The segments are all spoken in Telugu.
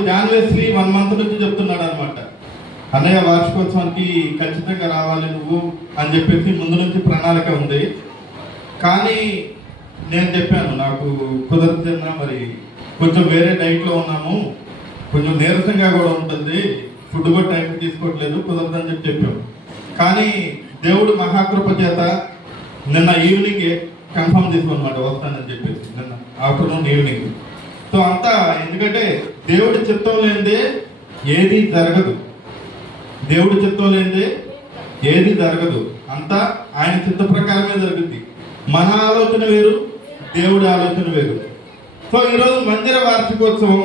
తమ్ముడు జాన్వేశ్రీ 1 month నుంచి చెప్తున్నాడు అనమాట. అన్నయ్య వార్షికోత్సవానికి ఖచ్చితంగా రావాలి నువ్వు అని చెప్పేసి ముందు నుంచి ప్రణాళిక ఉంది. కానీ నేను చెప్పాను నాకు కుదరదన్నా, మరి కొంచెం వేరే డైట్లో ఉన్నాము, కొంచెం నీరసంగా కూడా ఉంటుంది, ఫుడ్ కూడా టైంకి తీసుకోవట్లేదు, కుదరదని చెప్పాము. కానీ దేవుడు మహాకృప చేత నిన్న ఈవినింగ్ కన్ఫర్మ్ తీసుకున్నమాట వస్తానని చెప్పేసి, నిన్న ఆఫ్టర్నూన్ ఈవినింగ్. సో అంతా ఎందుకంటే దేవుడి చిత్తం లేనిదే ఏది జరగదు, దేవుడి చిత్తం లేనిదే ఏది జరగదు, అంతా ఆయన చిత్త ప్రకారమే జరుగుద్ది. మన ఆలోచన వేరు, దేవుడి ఆలోచన వేరు. సో ఈరోజు మందిర వార్షికోత్సవం,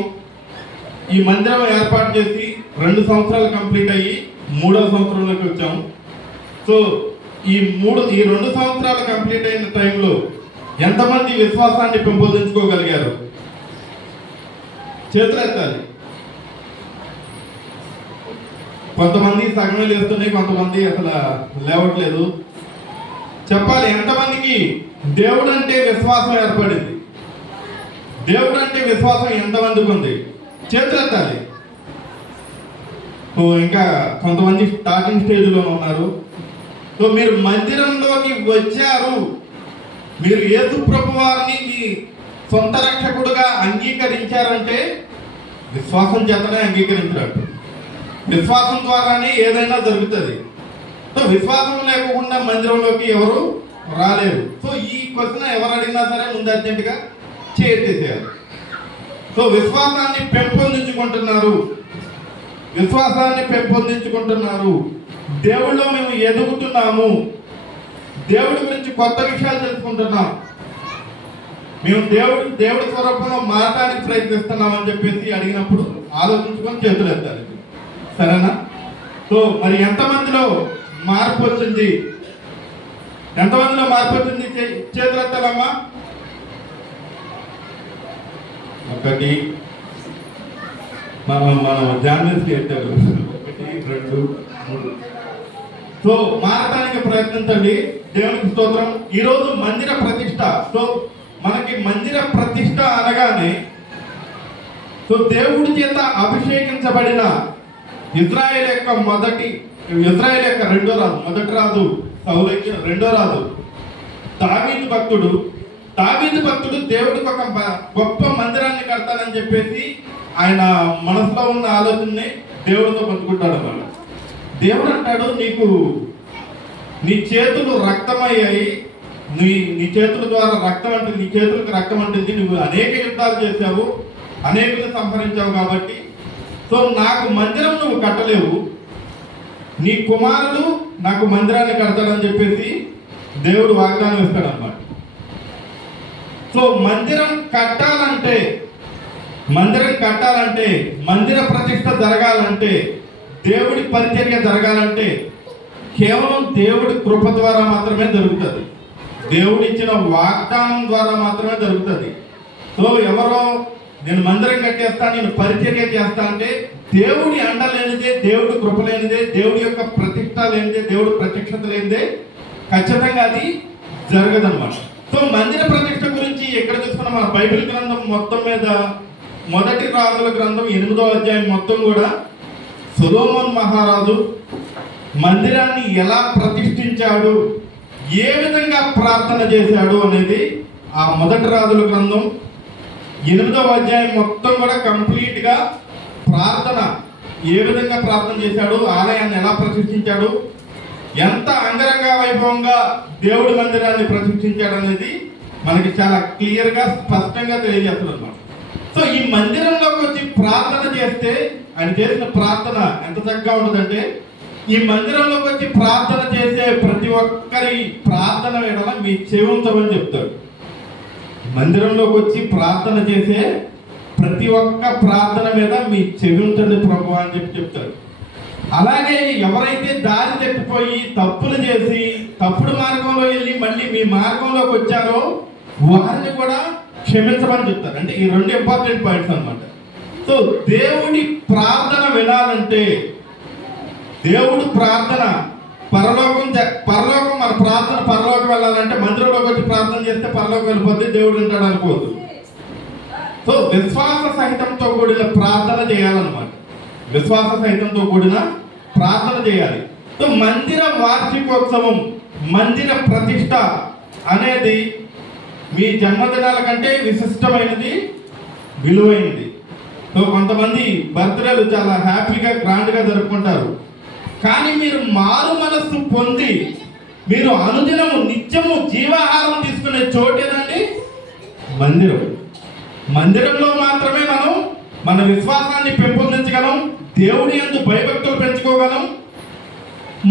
ఈ మందిరం ఏర్పాటు చేసి 2 సంవత్సరాలు కంప్లీట్ అయ్యి 3వ సంవత్సరంలోకి వచ్చాము. సో ఈ 2 సంవత్సరాలు కంప్లీట్ అయిన టైంలో ఎంతమంది విశ్వాసాన్ని పెంపొందించుకోగలిగారు? చేతులు ఎత్తాలి. కొంతమంది సగమే లేస్తున్నాయి, కొంతమంది అసలు లేవట్లేదు. చెప్పాలి, ఎంతమందికి దేవుడు అంటే విశ్వాసం ఏర్పడింది? దేవుడు అంటే విశ్వాసం ఎంతమందికి ఉంది? చేతులు ఎత్తాలి. సో ఇంకా కొంతమంది స్టార్టింగ్ స్టేజ్లో ఉన్నారు. సో మీరు మందిరంలోకి వచ్చారు, మీరు యేసు ప్రభు వారిని మీ సొంత రక్షకుడుగా అంగీకరించారంటే విశ్వాసం చేతనే అంగీకరించినట్టు. విశ్వాసం ద్వారానే ఏదైనా జరుగుతుంది. సో విశ్వాసం లేకుండా మందిరంలోకి ఎవరు రాలేరు. సో ఈ క్వశ్చన్ ఎవరు అడిగినా సరే ముందు అర్జెంటుగా చేసేయాలి. సో విశ్వాసాన్ని పెంపొందించుకుంటున్నారు, విశ్వాసాన్ని పెంపొందించుకుంటున్నారు. దేవుళ్ళో మేము ఎదుగుతున్నాము, దేవుడి గురించి కొత్త విషయాలు తెలుసుకుంటున్నాం, మేము దేవుడి స్వరూపంలో మారడానికి ప్రయత్నిస్తున్నామని చెప్పేసి అడిగినప్పుడు ఆలోచించుకొని చేతులు ఎత్తాలి. సరేనా? సో మరి ఎంతమందిలో మార్పు వచ్చింది? ఎంతమందిలో మార్పు వచ్చింది? చేతులు ఎత్తాలమ్మా. 1 మనం జాన్వేశ్రీ ఎత్తారు. 1, 2, 3. సో మారడానికి ప్రయత్నించండి. దేవునికి స్తోత్రం. ఈరోజు మందిర ప్రతిష్ట. సో మనకి మందిర ప్రతిష్ట అనగానే సో దేవుడి చేత అభిషేకించబడిన ఇజ్రాయేల్ యొక్క రెండో రాజు, మొదటి రాజు సౌలుకి రెండో రాజు దావీదు భక్తుడు దేవుడికి ఒక గొప్ప మందిరాన్ని కడతానని చెప్పేసి ఆయన మనసులో ఉన్న ఆలోచనని దేవుడితో పంచుకుంటాడు అన్నమాట. దేవుడు అంటాడు, నీ చేతులు రక్తమయ్యాయి, నీ చేతుల ద్వారా రక్తం అంటుంది, నీ చేతులకు రక్తం అంటుంది, నువ్వు అనేక యుద్ధాలు చేశావు, అనేకులు సంహరించావు, కాబట్టి సో నాకు మందిరం నువ్వు కట్టలేవు, నీ కుమారుడు నాకు మందిరాన్ని కడతాడని చెప్పేసి దేవుడు వాగ్దానం ఇస్తాడు అన్నమాట. సో మందిరం కట్టాలంటే, మందిర ప్రతిష్ట జరగాలంటే, దేవుడి పరిచర్య జరగాలంటే కేవలం దేవుడి కృప ద్వారా మాత్రమే జరుగుతుంది, దేవుడు ఇచ్చిన వాగ్దానం ద్వారా మాత్రమే జరుగుతుంది. సో ఎవరో నేను మందిరం కట్టేస్తా, నేను పరిచర్య చేస్తా అంటే దేవుడి అండ లేనిదే, దేవుడి కృప లేనిదే, దేవుడి యొక్క ప్రతిష్ట లేనిదే, దేవుడి ప్రత్యక్షత లేనిదే ఖచ్చితంగా అది జరగదన్నమాట. సో మందిర ప్రతిష్ట గురించి ఎక్కడ చూసుకున్నా మన బైబిల్ గ్రంథం మొత్తం మీద మొదటి రాజుల గ్రంథం 8వ అధ్యాయం మొత్తం కూడా సొలొమోను మహారాజు మందిరాన్ని ఎలా ప్రతిష్ఠించాడు, ఏ విధంగా ప్రార్థన చేశాడు అనేది ఆ మొదటి రాజుల గ్రంథం 8వ అధ్యాయం మొత్తం కూడా కంప్లీట్ గా ప్రార్థన, ఏ విధంగా ప్రార్థన చేశాడు, ఆలయాన్ని ఎలా ప్రతిష్ఠించాడు, ఎంత అంగరంగ వైభవంగా దేవుడి మందిరాన్ని ప్రతిష్ఠించాడు అనేది మనకి చాలా క్లియర్ గా స్పష్టంగా తెలియజేస్తుంది అన్నమాట. సో ఈ మందిరంలోకి వచ్చి ప్రార్థన చేస్తే ఆయన చేసిన ప్రార్థన ఎంత చక్కగా ఉంటుందంటే, ఈ మందిరంలోకి వచ్చి ప్రార్థన చేసే ప్రతి ఒక్కరి ప్రార్థన వేళ మీ చెవి ఉంచమని చెప్తాడు. మందిరంలోకి వచ్చి ప్రార్థన చేసే ప్రతి ఒక్క ప్రార్థన మీద మీ చెవి ఉంచండి ప్రభు అని చెప్తాడు. అలాగే ఎవరైతే దారి తప్పిపోయి తప్పులు చేసి తప్పుడు మార్గంలో వెళ్ళి మళ్ళీ మీ మార్గంలోకి వచ్చారో వారిని కూడా క్షమించమని చెప్తారు. అంటే ఈ 2 ఇంపార్టెంట్ పాయింట్స్ అన్నమాట. సో దేవుడి ప్రార్థన వినాలంటే, దేవుడు ప్రార్థన పరలోకం మన ప్రార్థన పరలోకం వెళ్ళాలంటే మందిరంలోకి వచ్చి ప్రార్థన చేస్తే పరలోకం వెళ్ళిపోతే దేవుడు ఉంటాడు అనుకోవద్దు. సో విశ్వాస సహితంతో కూడిన ప్రార్థన చేయాలి. విశ్వాస సహితంతో కూడిన ప్రార్థన చేయాలి. సో మందిర వార్షికోత్సవం, మందిర ప్రతిష్ట అనేది మీ జన్మదినాల కంటే విశిష్టమైనది, విలువైనది. సో కొంతమంది బర్త్డేలు చాలా హ్యాపీగా గ్రాండ్గా జరుపుకుంటారు. కానీ మీరు మారు మనస్సు పొంది మీరు అనుదినము నిత్యము జీవాహారం తీసుకునే చోటు ఏదండి? మందిరం. మందిరంలో మాత్రమే మనం మన విశ్వాసాన్ని పెంపొందించగలం, దేవుడి యందు భయభక్తులు పెంచుకోగలం,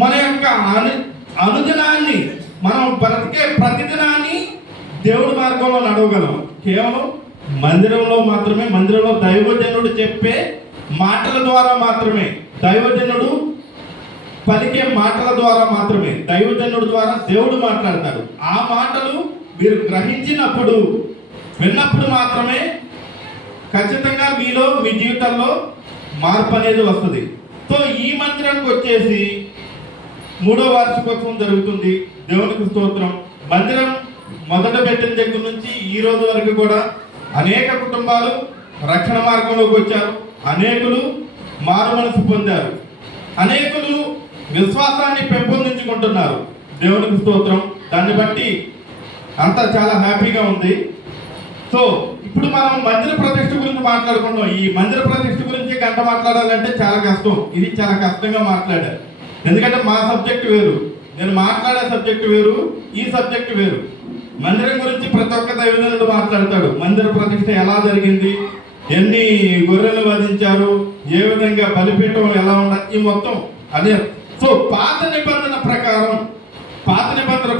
మన యొక్క అనుదినాన్ని, మనం బ్రతికే ప్రతిదినాన్ని దేవుడి మార్గంలో నడవగలం కేవలం మందిరంలో మాత్రమే. మందిరంలో దైవజనుడు చెప్పే మాటల ద్వారా మాత్రమే, దైవజనుడు పలికే మాటల ద్వారా మాత్రమే, దైవజనుడు ద్వారా దేవుడు మాట్లాడతాడు. ఆ మాటలు మీరు గ్రహించినప్పుడు, విన్నప్పుడు మాత్రమే ఖచ్చితంగా మీలో, మీ జీవితంలో మార్పు అనేది వస్తుంది. సో ఈ మందిరానికి వచ్చేసి 3వ వార్షికోత్సవం జరుగుతుంది. దేవునికి స్తోత్రం. మందిరం మొదట పెట్టిన దగ్గర నుంచి ఈ రోజు వరకు కూడా అనేక కుటుంబాలు రక్షణ మార్గంలోకి వచ్చారు, అనేకులు మారు మనసు పొందారు, అనేకులు విశ్వాసాన్ని పెంపొందించుకుంటున్నారు. దేవునికి స్తోత్రం. దాన్ని బట్టి అంతా చాలా హ్యాపీగా ఉంది. సో ఇప్పుడు మనం మందిర ప్రతిష్ఠ గురించి మాట్లాడుకుంటాం. ఈ మందిర ప్రతిష్ఠ గురించి గంట మాట్లాడాలంటే చాలా కష్టం. ఇది చాలా కష్టంగా మాట్లాడారు. ఎందుకంటే మా సబ్జెక్ట్ వేరు, నేను మాట్లాడే సబ్జెక్ట్ వేరు, ఈ సబ్జెక్ట్ వేరు. మందిరం గురించి ప్రతి ఒక్క దైవజనుడు మాట్లాడతాడు. మందిర ప్రతిష్ఠ ఎలా జరిగింది, ఎన్ని గొర్రెలు వధించారు, ఏ విధంగా బలిపీఠం ఎలా ఉండాలి, ఈ మొత్తం అదే. సో పాత నిబంధన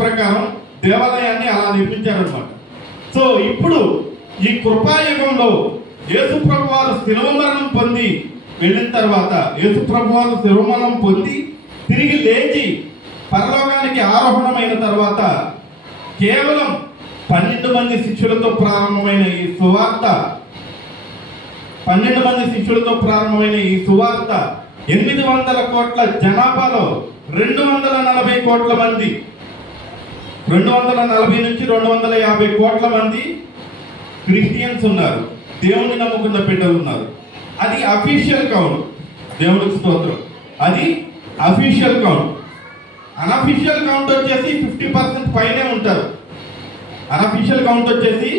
ప్రకారం దేవాలయాన్ని అలా నిర్మించారన్నమాట. సో ఇప్పుడు ఈ కృపాయుగంలో యేసు ప్రభువారు శిలువ మరణం పొంది వెళ్ళిన తర్వాత, యేసు ప్రభువారు శిలువ మరణం పొంది తిరిగి లేచి పరలోకానికి ఆరోహణమైన తర్వాత కేవలం 12 మంది శిష్యులతో ప్రారంభమైన ఈ సువార్త, 12 మంది శిష్యులతో ప్రారంభమైన ఈ సువార్త 800 కోట్ల జనాభాలో 240 కోట్ల మంది, 240 నుంచి 250 కోట్ల మంది క్రిస్టియన్స్ ఉన్నారు, దేవుని నమ్ముకున్న బిడ్డలు ఉన్నారు. అది అఫీషియల్ కౌంట్. దేవునికి స్తోత్రం. అది అఫీషియల్ కౌంట్. అనఫీషియల్ కౌంట్ వచ్చేసి 50% పైనే ఉంటారు. అనఫీషియల్ కౌంట్ వచ్చేసి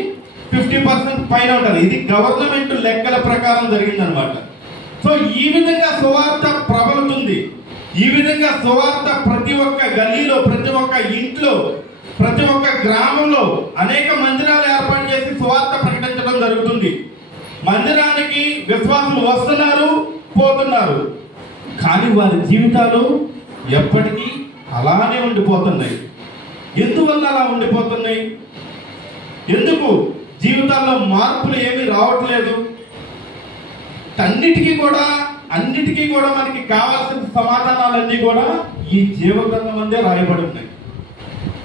50% పైన ఉంటారు. ఇది గవర్నమెంట్ లెక్కల ప్రకారం జరిగిందనమాట. సో ఈ విధంగా సువార్త ప్రబలుతుంది. ఈ విధంగా సువార్త ప్రతి ఒక్క గల్లీలో, ప్రతి ఒక్క ఇంట్లో, ప్రతి ఒక్క గ్రామంలో అనేక మందిరాలు ఏర్పాటు చేసి సువార్త ప్రకటించడం జరుగుతుంది. మందిరానికి విశ్వాసులు వస్తున్నారు, పోతున్నారు, కానీ వారి జీవితాలు ఎప్పటికీ అలానే ఉండిపోతున్నాయి. ఎందువల్ల అలా ఉండిపోతున్నాయి? ఎందుకు జీవితాల్లో మార్పులు ఏమీ రావట్లేదు? అన్నిటికీ కూడా మనకి కావాల్సిన సమాధానాలన్నీ కూడా ఈ జీవగ్రంథం అందే రాయబడి ఉన్నాయి.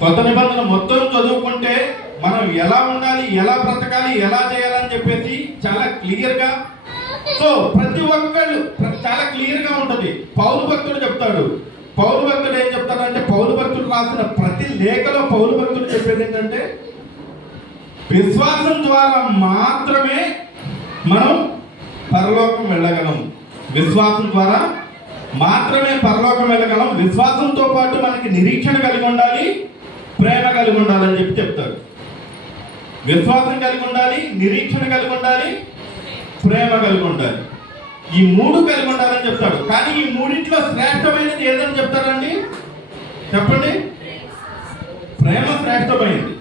కొత్త నిబంధన మొత్తం చదువుకుంటే మనం ఎలా ఉండాలి, ఎలా బ్రతకాలి, ఎలా చేయాలని చెప్పేసి చాలా క్లియర్ గా, సో ప్రతి ఒక్కళ్ళు చాలా క్లియర్ గా ఉంటది. పౌలు భక్తుడు చెప్తాడు. పౌలు భక్తుడు ఏం చెప్తాడంటే, పౌలు భక్తుడు రాసిన ప్రతి లేఖలో పౌలు భక్తుడు చెప్పేది ఏంటంటే, విశ్వాసం ద్వారా మాత్రమే మనం పరలోకం వెళ్ళగలం. విశ్వాసం ద్వారా మాత్రమే పరలోకం వెళ్ళగలం. విశ్వాసంతో పాటు మనకి నిరీక్షణ కలిగి ఉండాలి, ప్రేమ కలిగి ఉండాలని చెప్తాడు. విశ్వాసం కలిగి ఉండాలి, నిరీక్షణ కలిగి ఉండాలి, ప్రేమ కలిగి ఉండాలి. ఈ 3 కలిగి ఉండాలని చెప్తాడు. కానీ ఈ మూడింటిలో శ్రేష్టమైనది ఏదని చెప్తారండి? చెప్పండి. ప్రేమ శ్రేష్టమైనది.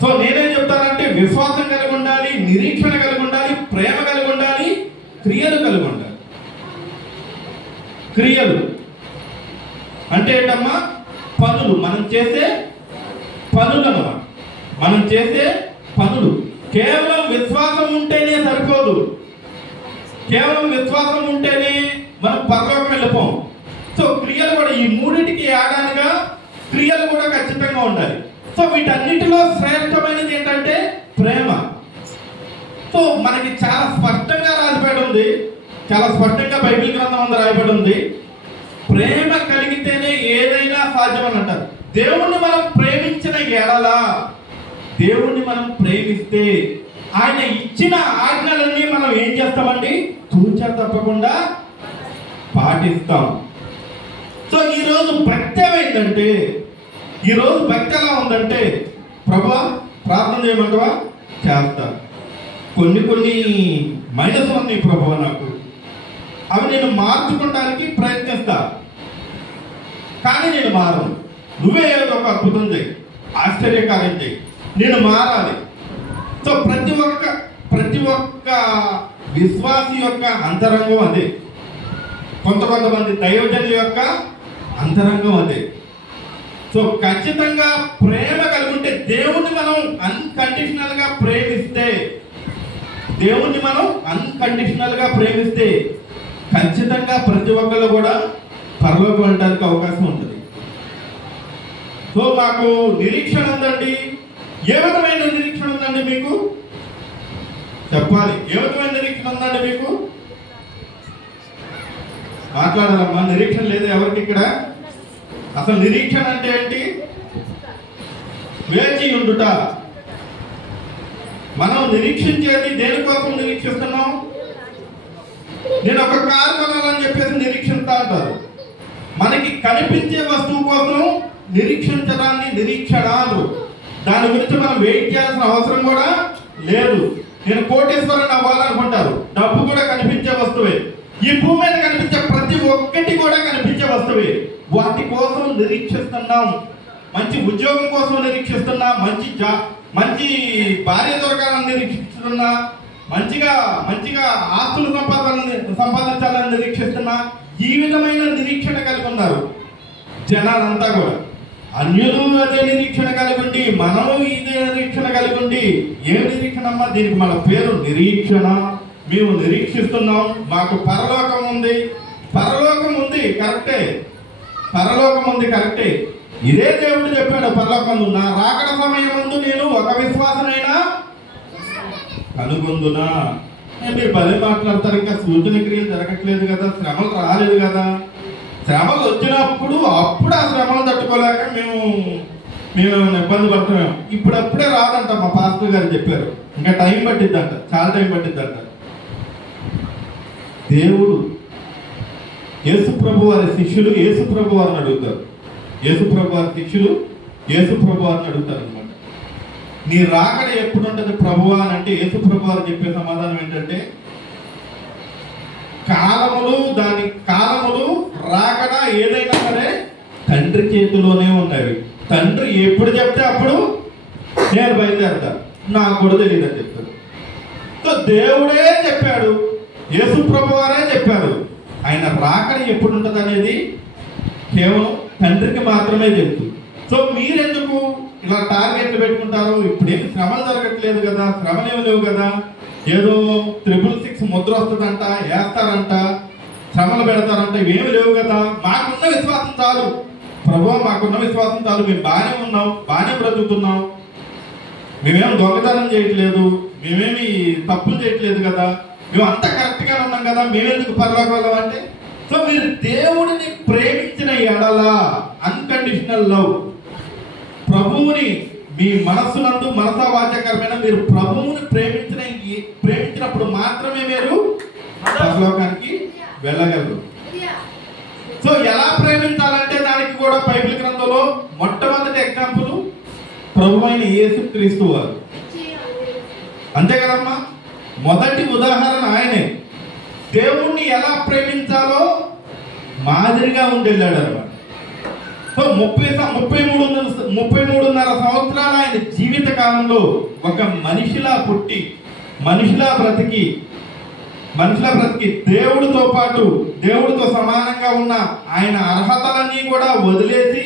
సో నేనేం చెప్తానంటే, విశ్వాసం కలిగి ఉండాలి, నిరీక్షణ కలిగి ఉండాలి, ప్రేమ కలిగి ఉండాలి, క్రియలు కలిగి ఉండాలి. క్రియలు అంటే ఏంటమ్మా? పనులు. మనం చేసే పనులు అన్నమాట. మనం చేసే పనులు. కేవలం విశ్వాసం ఉంటేనే సరిపోదు. కేవలం విశ్వాసం ఉంటేనే మనం పరలోకం వెళ్ళిపోం. సో క్రియలు కూడా, ఈ మూడింటికి యాడానిగా క్రియలు కూడా ఖచ్చితంగా ఉండాలి. సో వీటన్నిటిలో శ్రేష్టమైనది ఏంటంటే ప్రేమ. సో మనకి చాలా స్పష్టంగా రాయబడి ఉంది, చాలా స్పష్టంగా బైబిల్ గ్రంథం అంతా రాయబడి ఉంది. ప్రేమ కలిగితేనే ఏదైనా సాధ్యమని అంటారు. దేవుణ్ణి మనం ప్రేమించిన ఎడల, దేవుణ్ణి మనం ప్రేమిస్తే ఆయన ఇచ్చిన ఆజ్ఞలన్నీ మనం ఏం చేస్తామండి? తూచా తప్పకుండా పాటిస్తాం. సో ఈరోజు భక్తి ఏమైందంటే, ఈరోజు భక్తి ఎలా ఉందంటే, ప్రభువా ప్రార్థన చేయమంటావా, చేస్తా. కొన్ని మైనస్ ఉన్నాయి ప్రభువా నాకు, అవి నేను మార్చుకోవడానికి ప్రయత్నిస్తా, కానీ నేను మారను. నువ్వే ఏదో ఒక అద్భుతం చేయి, ఆశ్చర్యకార్యం చేయి, నేను మారాలి. సో ప్రతి ఒక్క విశ్వాసి యొక్క అంతరంగం అదే. కొంతమంది దైవజనుల యొక్క అంతరంగం అదే. సో ఖచ్చితంగా ప్రేమ కలిగి ఉంటే, దేవుణ్ణి మనం అన్కండిషనల్ గా ప్రేమిస్తే, ఖచ్చితంగా ప్రతి ఒక్కళ్ళు కూడా పరలోకం వెళ్ళడానికి అవకాశం ఉంటుంది. సో మాకు నిరీక్షణ ఉందండి. ఏ విధమైన నిరీక్షణ ఉందండి మీకు? చెప్పాలి. ఏ విధమైన నిరీక్షణ ఉందండి మీకు? మాట్లాడాలమ్మా. నిరీక్షణ లేదు ఎవరికి ఇక్కడ? అసలు నిరీక్షణ అంటే ఏంటి? వేచి ఉండుట. మనం నిరీక్షించేది దేనికోసం నిరీక్షిస్తున్నాం? నేను ఒక కారు కొనాలని చెప్పేసి నిరీక్షిస్తా అంటారు. మనకి కనిపించే వస్తువు కోసం నిరీక్షించడాన్ని నిరీక్షణ అంటారు. దాని గురించి మనం వెయిట్ చేయాల్సిన అవసరం కూడా లేదు. నేను కోటేశ్వరుని అవ్వాలనుకుంటారు. డబ్బు కూడా కనిపించే వస్తువే. ఈ భూమి మీద కనిపించే ప్రతి ఒక్కటి కూడా కనిపించే వస్తువే. వాటి కోసం నిరీక్షిస్తున్నాం. మంచి ఉద్యోగం కోసం నిరీక్షిస్తున్నా, మంచి భార్య దొరకాలని నిరీక్షిస్తున్నా, మంచిగా ఆస్తులు సంపాదించాలని నిరీక్షిస్తున్నా. ఈ విధమైన నిరీక్షణ కలిగి ఉన్నారు జనాలంతా కూడా. అన్యులు అదే నిరీక్షణ కలిగి ఉండి, మనము ఇదే నిరీక్షణ కలిగి ఉండి, ఏ నిరీక్షణ అమ్మా? దీనికి మన పేరు నిరీక్షణ. మేము నిరీక్షిస్తున్నాం. మాకు పరలోకం ఉంది కరెక్టే. ఇదే దేవుడు చెప్పాడు, పరలోకం నా రాకడ సమయం ముందు నేను ఒక విశ్వాసనైనా కనుగొందునా. మీరు పదే మాట్లాడతారు. ఇంకా సూచన క్రియలు జరగట్లేదు కదా, శ్రమలు రాలేదు కదా. శ్రమలు వచ్చినప్పుడు అప్పుడు ఆ శ్రమలు తట్టుకోలేక మేము ఇబ్బంది పడుతున్నాం. ఇప్పుడప్పుడే రాదంట. మా పాస్టర్ గారు చెప్పారు, ఇంకా టైం పట్టిద్దంట, చాలా టైం పట్టిద్దంట. దేవుడు యేసు ప్రభు వారి శిష్యులు యేసు ప్రభు వారిని అడుగుతారు. యేసు ప్రభు వారి శిష్యులు యేసు ప్రభు వారిని అడుగుతారు అనమాట. నీ రాకడ ఎప్పుడు ఉంటుంది ప్రభువా అని అంటే, యేసు ప్రభు వారు చెప్పే సమాధానం ఏంటంటే, కాలములు రాకడ ఏదైనా సరే తండ్రి చేతిలోనే ఉన్నవి. తండ్రి ఎప్పుడు చెప్తే అప్పుడు నేను బయలుదేరతా, నాకు కూడా తెలియదు అని చెప్తాడు. సో దేవుడే చెప్పాడు, యేసు ప్రభు వారే చెప్పారు. ఆయన రాకడ ఎప్పుడు ఉంటుంది అనేది కేవలం తండ్రికి మాత్రమే తెలుసు. సో మీరెందుకు ఇలా టార్గెట్లు పెట్టుకుంటారు? ఇప్పుడేమి శ్రమలు జరగట్లేదు కదా, శ్రమలేమి లేవు కదా, ఏదో 666 ముద్ర వస్తుందంట, వేస్తారంట, శ్రమలు పెడతారంట, ఇవేమి లేవు కదా. మాకున్న విశ్వాసం చాలు ప్రభువా, మాకున్న విశ్వాసం చాలు. మేము బాగానే ఉన్నాం, బాగానే బ్రతుకుతున్నాం, మేమేమి దొంగతనం చేయట్లేదు, మేమేమి తప్పులు చేయట్లేదు కదా, మేము అంతా కరెక్ట్ గా ఉన్నాం కదా, మేమెందుకు పరలోకం అంటే. సో మీరు దేవుడిని ప్రేమించిన ఎడల, అన్కండిషనల్ లవ్, ప్రభువుని మీ మనస్సునందు మనసా వాచకరమైన మీరు ప్రభువుని ప్రేమించినప్పుడు మాత్రమే మీరు పరలోకానికి వెళ్ళగలరు. సో ఎలా ప్రేమించాలంటే దానికి కూడా బైబిల్ గ్రంథంలో మొట్టమొదటి ఎగ్జాంపుల్ ప్రభువైన యేసుక్రీస్తు వారు. అంతే కదమ్మా, మొదటి ఉదాహరణ ఆయనే. దేవుణ్ణి ఎలా ప్రేమించాలో మాదిరిగా ఉండి వెళ్ళాడు అనమాట. సో 33.5 సంవత్సరాల ఆయన జీవిత కాలంలో ఒక మనిషిలా పుట్టి, మనిషిలా బ్రతికి దేవుడితో పాటు, దేవుడితో సమానంగా ఉన్న ఆయన అర్హతలన్నీ కూడా వదిలేసి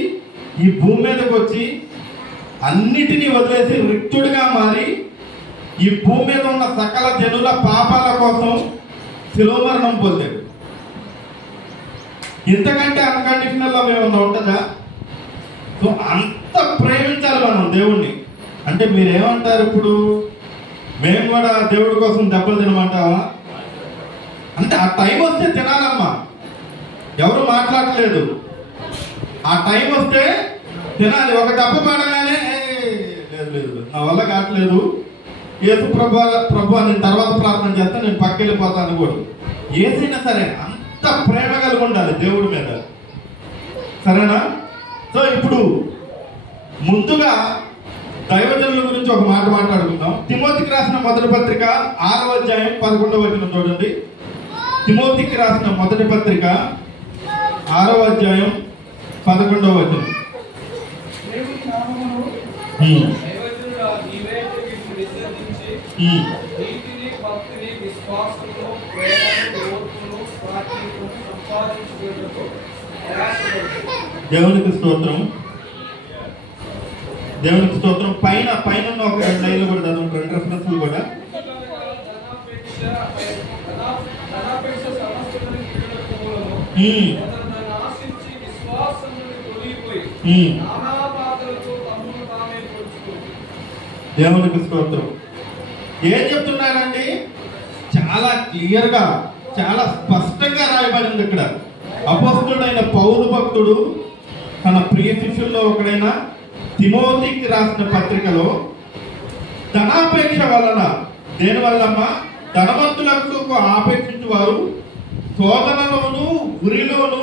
ఈ భూమి మీదకి వచ్చి, అన్నిటినీ వదిలేసి రిక్తుడిగా మారి ఈ భూమి మీద ఉన్న సకల జనుల పాపాల కోసం శిలువ మరణం పొందాడు. ఇంతకంటే అన్కండిషనల్ లవ్ ఏమన్నా ఉంటుందా? సో అంత ప్రేమించాలి మనం దేవుణ్ణి. అంటే మీరేమంటారు ఇప్పుడు, మేము కూడా దేవుడి కోసం దెబ్బలు తినమంటావా అంటే? ఆ టైం వస్తే తినాలమ్మా, ఎవరు మాట్లాడలేదు. ఆ టైం వస్తే తినాలి. ఒక దెబ్బ పడగానే లేదు నా వల్ల కావట్లేదు, యేసు ప్రభు నేను తర్వాత ప్రార్థన చేస్తే నేను పక్కకి వెళ్ళిపోతాను కూడా. ఏదైనా సరే అంత ప్రేమ కలిగి ఉండాలి దేవుడి మీద, సరేనా? సో ఇప్పుడు ముందుగా దైవజనుల గురించి ఒక మాట మాట్లాడుకుందాం. తిమోతికి రాసిన మొదటి పత్రిక 6వ అధ్యాయం 11వ వచనం చూడండి. తిమోతికి రాసిన మొదటి పత్రిక 6వ అధ్యాయం 11వ వచనం. దేవునికి స్తోత్రం, దేవునికి స్తోత్రం. పైన పైన ఒక 2 లైన్లు కూడా చదవండి, 2 రెఫరెన్స్లు కూడా. దేవునికి స్తోత్రం. ఏం చెప్తున్నారండి? చాలా క్లియర్ గా, చాలా స్పష్టంగా రాయబడింది ఇక్కడ. అపోస్తలుడైన పౌలు భక్తుడు తన ప్రియ శిష్యుల్లో ఒకడైన తిమోతికి రాసిన పత్రికలో ధనాపేక్ష వలన, దేని వల్లమ్మా? ధనవంతులకు ఆపేక్షించు వారు శోధనలోను ఉరిలోను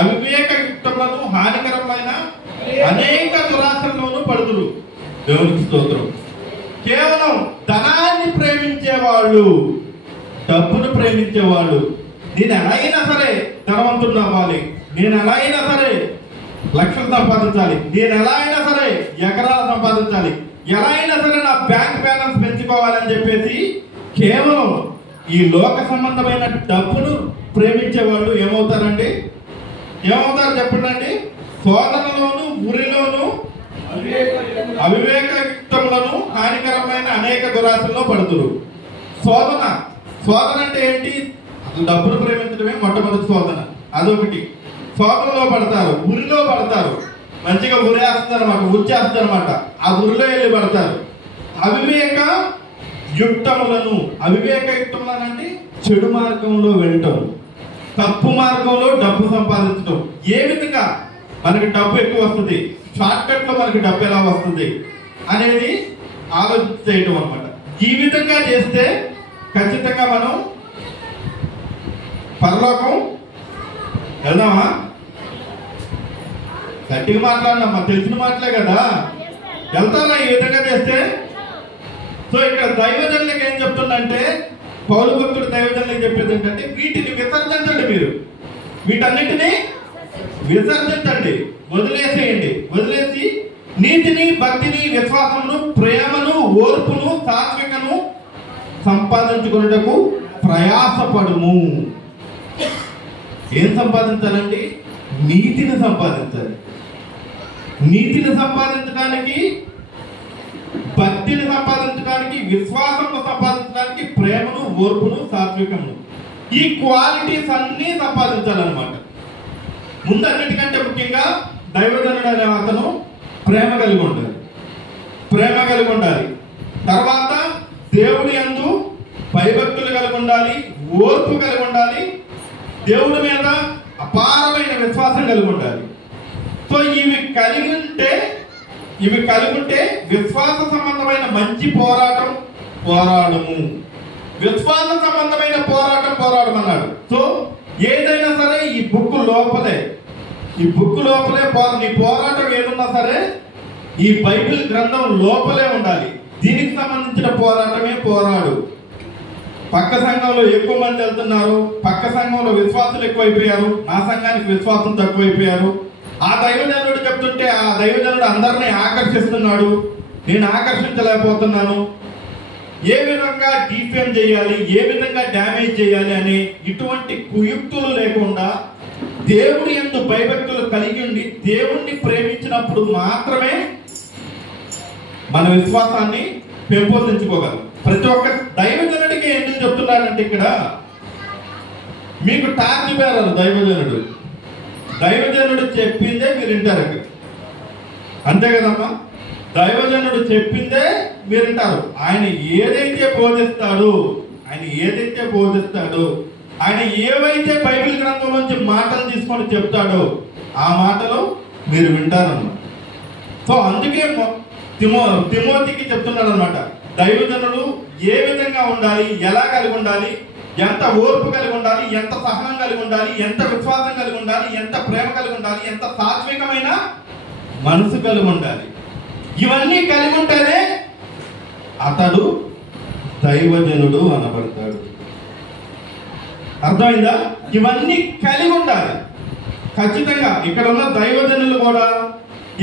అవివేకయుక్తములను హానికరమైన అనేక దురాశల్లోనూ పడుదురు. దేవునికి స్తోత్రం. కేవలం ధనాన్ని ప్రేమించేవాళ్ళు, డబ్బును ప్రేమించేవాళ్ళు, నేను ఎలా అయినా సరే ధనవంతుడు అవ్వాలి, నేను ఎలా అయినా సరే లక్షలు సంపాదించాలి, నేను ఎలా అయినా సరే ఎకరాలు సంపాదించాలి, ఎలా అయినా సరే నా బ్యాంక్ బ్యాలెన్స్ పెంచుకోవాలని చెప్పేసి కేవలం ఈ లోక సంబంధమైన డబ్బును ప్రేమించే వాళ్ళు ఏమవుతారండి? ఏమవుతారు చెప్పండి? శోధనలోను ఉరిలోను అవివేకయుక్తములను హానికరమైన అనేక దురాశల్లో పడుతురు. శోధన, శోధన అంటే ఏంటి? అసలు డబ్బును ప్రేమించడమే మొట్టమొదటి శోధన. అదొకటి. శోధనలో పడతారు, ఉరిలో పడతారు. మంచిగా ఉరేస్తారు అనమాట, ఉచ్చేస్తారు అనమాట, ఆ ఉరిలో వెళ్ళి పడతారు. అవివేకయుక్తములను అంటే చెడు మార్గంలో వెళ్ళటం, తప్పు మార్గంలో డబ్బు సంపాదించడం. ఏ విధంగా మనకి డబ్బు ఎక్కువ వస్తుంది, షార్ట్ కట్ లో మనకి డబ్బు ఎలా వస్తుంది అనేది ఆలోచన చేయటం అనమాట. ఈ విధంగా చేస్తే ఖచ్చితంగా మనం పరలోకం వెళ్దామా? గట్టిగా మాట్లాడినమ్మా, తెలిసిన మాటలే కదా. వెళ్తారా ఈ విధంగా చేస్తే? సో ఇక్కడ దైవజనులకు ఏం చెప్తుందంటే, పౌలు భక్తుడు దైవజనులకు చెప్పేది ఏంటంటే, వీటిని విసర్జించండి, మీరు వీటన్నిటిని విసర్జించండి, వదిలేసేయండి. వదిలేసి నీతిని, భక్తిని, విశ్వాసమును, ప్రేమను, ఓర్పును, సాత్వికను సంపాదించుకున్నటకు ప్రయాసపడుము. ఏం సంపాదించాలండి? నీతిని సంపాదించాలి. నీతిని సంపాదించడానికి, భక్తిని సంపాదించడానికి, విశ్వాసమును సంపాదించడానికి, ప్రేమను, ఓర్పును, సాత్వికమును, ఈ క్వాలిటీస్ అన్ని సంపాదించాలన్నమాట. ముందన్నిటికంటే ముఖ్యంగా దైవజనుడు అనే అతను ప్రేమ కలిగి ఉండాలి, ప్రేమ కలిగి ఉండాలి. తర్వాత దేవుడి యందు భయభక్తులు కలిగి ఉండాలి, ఓర్పు కలిగి ఉండాలి, దేవుడి మీద అపారమైన విశ్వాసం కలిగి ఉండాలి. సో ఇవి కలిగి ఉంటే విశ్వాస సంబంధమైన మంచి పోరాడము, విశ్వాస సంబంధమైన పోరాడమన్నాడు. సో ఏదైనా సరే ఈ బుక్ లోపలే నీ పోరాటం ఏదున్నా సరే ఈ బైబిల్ గ్రంథం లోపలే ఉండాలి. దీనికి సంబంధించిన పోరాటమే పోరాడు. పక్క సంఘంలో ఎక్కువ మంది వెళ్తున్నారు, పక్క సంఘంలో విశ్వాసులు ఎక్కువైపోయారు, నా సంఘానికి విశ్వాసం తక్కువైపోయారు. ఆ దైవజనుడు చెప్తుంటే ఆ దైవజనుడు అందరినీ ఆకర్షిస్తున్నాడు, నేను ఆకర్షించలేకపోతున్నాను. ఏ విధంగా డిఫేమ్ చేయాలి, ఏ విధంగా డ్యామేజ్ చేయాలి అనే ఇటువంటి కుయుక్తులు లేకుండా దేవుడి యందు భయభక్తులు కలిగి ఉండి దేవుణ్ణి ప్రేమించినప్పుడు మాత్రమే మన విశ్వాసాన్ని పెంపొందించుకోగలం. ప్రతి ఒక్క దైవజనుడికి ఎందుకు చెప్తున్నారంటే, ఇక్కడ మీకు టార్చ్ బేరరు దైవజనుడు చెప్పిందే మీరు వింటారు. అంతే కదమ్మా? దైవజనుడు చెప్పిందే మీరు వింటారు. ఆయన ఏదైతే బోధిస్తాడో, ఆయన ఏవైతే బైబిల్ గ్రంథం నుంచి మాటలు తీసుకొని చెప్తాడో ఆ మాటలు మీరు వింటారన్నమాట. సో అందుకే తిమోతికి చెప్తున్నాడు అనమాట, దైవజనుడు ఏ విధంగా ఉండాలి, ఎలా కలిగి ఉండాలి, ఎంత ఓర్పు కలిగి ఉండాలి, ఎంత సహనం కలిగి ఉండాలి, ఎంత విశ్వాసం కలిగి ఉండాలి, ఎంత ప్రేమ కలిగి ఉండాలి, ఎంత సాత్వికమైన మనసు కలిగి ఉండాలి. ఇవన్నీ కలిగి ఉంటేనే అతడు దైవజనుడు అనబడతాడు. అర్థమైందా? ఇవన్నీ కలిగి ఉండాలి ఖచ్చితంగా. ఇక్కడ ఉన్న దైవజనులు కూడా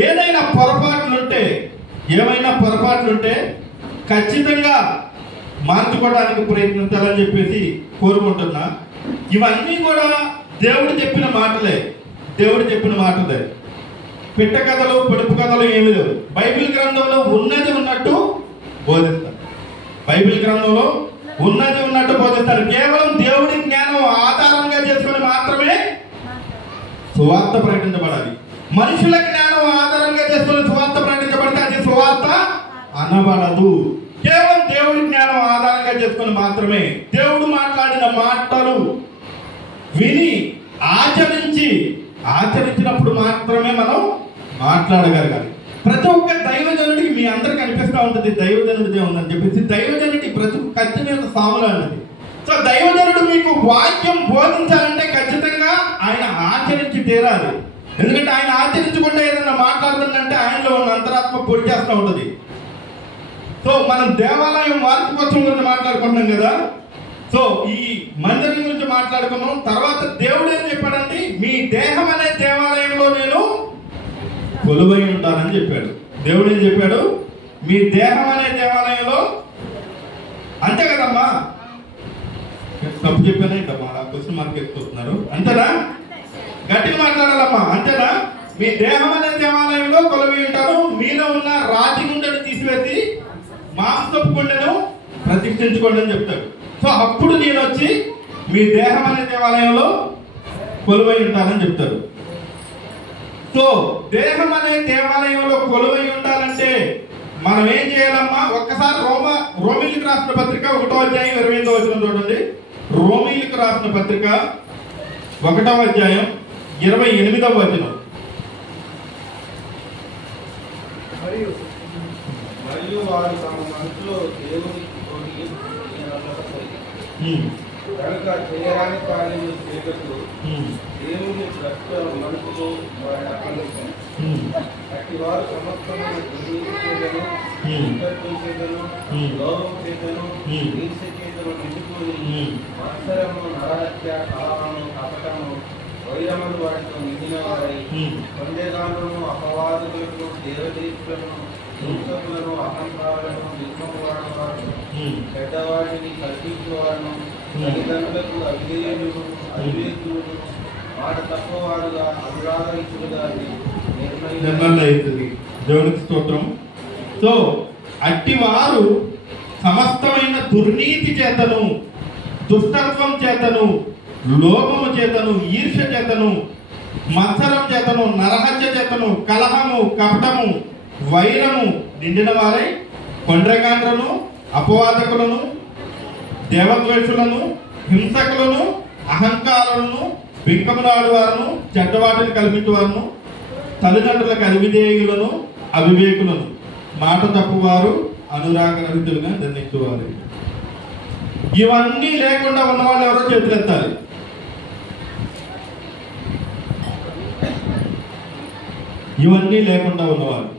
ఏమైనా పొరపాట్లుంటే ఖచ్చితంగా మార్చుకోవడానికి ప్రయత్నించాలని చెప్పేసి కోరుకుంటున్నా. ఇవన్నీ కూడా దేవుడు చెప్పిన మాటలే. పిట్ట కథలు, పొడుపు కథలు ఏమి లేవు. బైబిల్ గ్రంథంలో ఉన్నది ఉన్నట్టు బోధిస్తారు. కేవలం దేవుడి జ్ఞానం ఆధారంగా చేసుకుని మాత్రమే సువార్త ప్రకటించబడాలి. మనుషుల జ్ఞానం ఆధారంగా చేసుకుని సువార్త ప్రకటించబడితే అది సువార్త అనబడదు. కేవలం దేవుడి జ్ఞానం ఆధారంగా చేసుకుని మాత్రమే దేవుడు మాట్లాడిన మాటలు విని ఆచరించినప్పుడు మాత్రమే మనం మాట్లాడగలగాలి. ప్రతి ఒక్క దైవజనుడికి మీ అందరికి అనిపిస్తూ ఉంటుంది దైవజనుడిదే ఉందని చెప్పేసి. దైవజనుడి ప్రతి కత్తి మీద సాములు అన్నది. సో దైవజనుడు మీకు వాక్యం బోధించాలంటే ఖచ్చితంగా ఆయన ఆచరించి తీరాలి. ఎందుకంటే ఆయన ఆచరించకుండా ఏదైనా మాట్లాడుతుందంటే ఆయనలో ఉన్న అంతరాత్మ పొడి చేస్తూ ఉంటుంది. సో మనం దేవాలయం వార్షికోత్సవం గురించి మాట్లాడుకుంటున్నాం కదా. సో ఈ మందిరం గురించి మాట్లాడుకున్నాం. తర్వాత దేవుడు ఏం చెప్పాడంటే, మీ దేహం అనే దేవాలయంలో నేను కొలువై ఉంటానని చెప్పాడు. దేవుడు ఏం చెప్పాడు? మీ దేహం అనే దేవాలయంలో. అంతే కదమ్మా? తప్పు చెప్పానేంటమ్మా? Question mark ఎత్తుతున్నారు. అంతేనా? గట్టిగా మాట్లాడాలమ్మా. అంతేనా? మీ దేహం అనే దేవాలయంలో కొలువై ఉంటాను. మీలో ఉన్న రాతి గుండెను తీసివేసి మాంసపు గుండెను ప్రతిష్ఠించుకోండి అని చెప్తాడు. సో అప్పుడు నేను వచ్చి మీ దేహం అనే దేవాలయంలో కొలువై ఉంటానని చెప్తాడు. సో దేహం అనే దేవాలయంలో కొలువై ఉండాలంటే మనం ఏం చేయాలమ్మా? ఒక్కసారి రోమీలకు రాసిన పత్రిక 1వ అధ్యాయం 28వ వచనం చూడండి. రోమీలకు రాసిన పత్రిక 1వ అధ్యాయం 28వ వచనం. మరియు వారు తమ మనసులో దేవునికి కనుక చేయరాని కార్యము చేస్తూ దేవుని ప్రస్తుత మనసులో వారిని అప్పగించారు. అట్టి వారు సమస్తమైన దుర్నీతిను, లోభం చేతను, హింస చేతను నిండుకొని మత్సరము, నరహత్య, కలహము, కపటము, వైరములు వాటితో నిండిన వారై సందేహాలను, అపవాదులను, దేవదేశులను, హింసకులను, అహంకారులను, నిర్మములను, చెడ్డవాడిని కల్పించేవారును, తల్లిదండ్రులకు అవిధేయులను, అవివేకులను, మాట తక్కువవారుగా, అనురాగహితులుగా నిర్ణయం. దేవునికి స్తోత్రం. సో అట్టి వారు సమస్తమైన దుర్నీతి చేతను, దుష్టత్వం చేతను, లోభము చేతను, ఈర్ష్య చేతను, మత్సరం చేతను, నరహత్య చేతను, కలహము, కపటము, వైరము నిండిన వారై కొండ్రగాండ్రను, అపవాదకులను, దేవద్వేషులను, హింసకులను, అహంకారులను, బింకములాడువారును, చెడ్డవాటిని కల్పించేవారును, తల్లిదండ్రులకు అవిధేయులను, అవివేకులను, మాట తప్పువారు, అనురాగరహితులుగా దండించేవారు. ఇవన్నీ లేకుండా ఉన్నవాళ్ళు ఎవరో చేతులెత్తాలి. ఇవన్నీ లేకుండా ఉన్నవాళ్ళు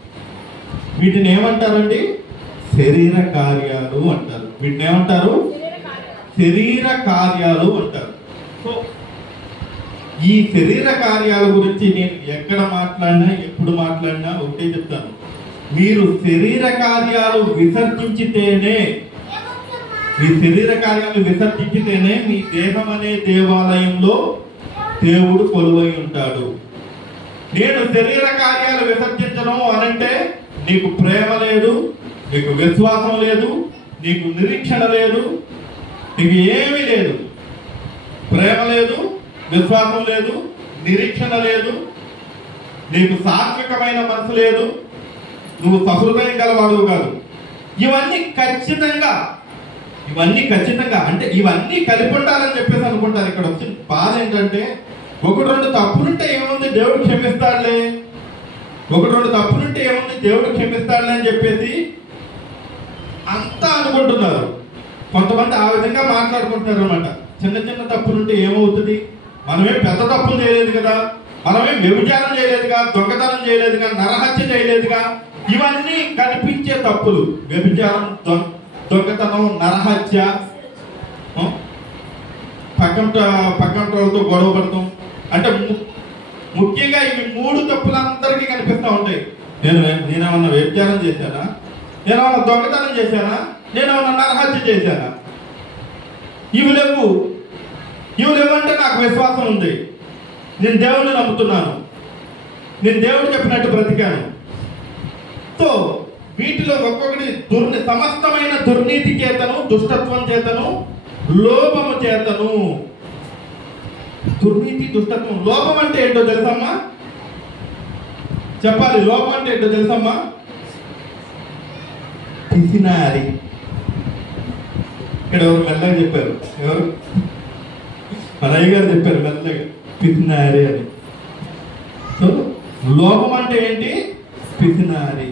వీటిని ఏమంటారండి? శరీర కార్యాలు అంటారు. వీటిని ఏమంటారు? శరీర కార్యాలు అంటారు. సో ఈ శరీర కార్యాల గురించి నేను ఎక్కడ మాట్లాడినా, ఎప్పుడు మాట్లాడినా ఒకటే చెప్తాను. మీరు శరీర కార్యాలు విసర్జించితేనే, మీ దేహం అనే దేవాలయంలో దేవుడు కొలువై ఉంటాడు. నేను శరీర కార్యాలు విసర్జించను అనంటే నీకు ప్రేమ లేదు, నీకు విశ్వాసం లేదు, నీకు నిరీక్షణ లేదు, నీకు ఏమీ లేదు. ప్రేమ లేదు, విశ్వాసం లేదు, నిరీక్షణ లేదు, నీకు సాత్వికమైన మనసు లేదు, నువ్వు సహృదయం గలవాడు కాదు. ఇవన్నీ ఖచ్చితంగా అంటే ఇవన్నీ కలిపి ఉండాలని చెప్పేసి అనుకుంటారు. ఇక్కడ వచ్చిన బాధ ఏంటంటే, ఒకటి రెండు తప్పులుంటే ఏముంది, దేవుడు క్షమిస్తాడులే, అని చెప్పేసి అంతా అనుకుంటున్నారు. కొంతమంది ఆ విధంగా మాట్లాడుకుంటున్నారు అనమాట. చిన్న చిన్న తప్పులుంటే ఏమవుతుంది? మనమే పెద్ద తప్పులు చేయలేదు కదా, మనమే వ్యభిచారం చేయలేదుగా, దొంగతనం చేయలేదుగా, నరహత్య చేయలేదుగా. ఇవన్నీ కనిపించే తప్పులు. వ్యభిచారం, దొంగతనం, నరహత్య, పక్కంటోళ్ళతో గొడవ పడతాం అంటే ముఖ్యంగా ఇవి 3 తప్పులు అందరికీ కనిపిస్తూ ఉంటాయి. నేనేమన్నా వ్యభిచారం చేశానా? నేనేమన్నా దొంగతనం చేశానా? నేనేమన్నా నరహత్య చేశానా? ఇవి లేవంటే నాకు విశ్వాసం ఉంది, నేను దేవుడిని నమ్ముతున్నాను, నేను దేవుడు చెప్పినట్టు బ్రతికాను. సో వీటిలో ఒక్కొక్కటి సమస్తమైన దుర్నీతి చేతను, దుష్టత్వం చేతను, లోపము చేతను. దుర్నీతి, దుష్టత్వం. లోపం అంటే ఏంటో తెలుసమ్మా? చెప్పాలి. లోపం అంటే ఏంటో తెలుసమ్మా? పిసినారి. ఇక్కడ ఎవరు మెల్లగా చెప్పారు? ఎవరు? మన అయ్య గారు చెప్పారు మెల్లగా, పిసినారి అని. సో లోపం అంటే ఏంటి? పిసినారి.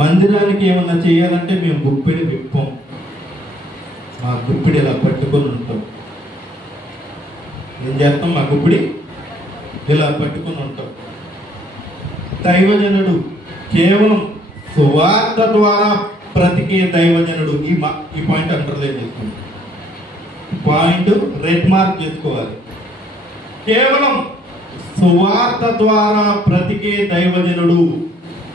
మందిరానికి ఏమన్నా చేయాలంటే మేము గుప్పిడి విప్పం, మా గుప్పిడి ఇలా పట్టుకొని ఉంటాం. ఏం చేస్తాం? మా గుప్పిడి ఇలా పట్టుకొని ఉంటాం. దైవజనుడు కేవలం సువార్త ద్వారా బ్రతికే దైవజనుడు. ఈ పాయింట్ అండర్లైన్ చేసుకోండి, పాయింట్ రెడ్ మార్క్ చేసుకోవాలి. కేవలం సువార్త ద్వారా బ్రతికే దైవజనుడు,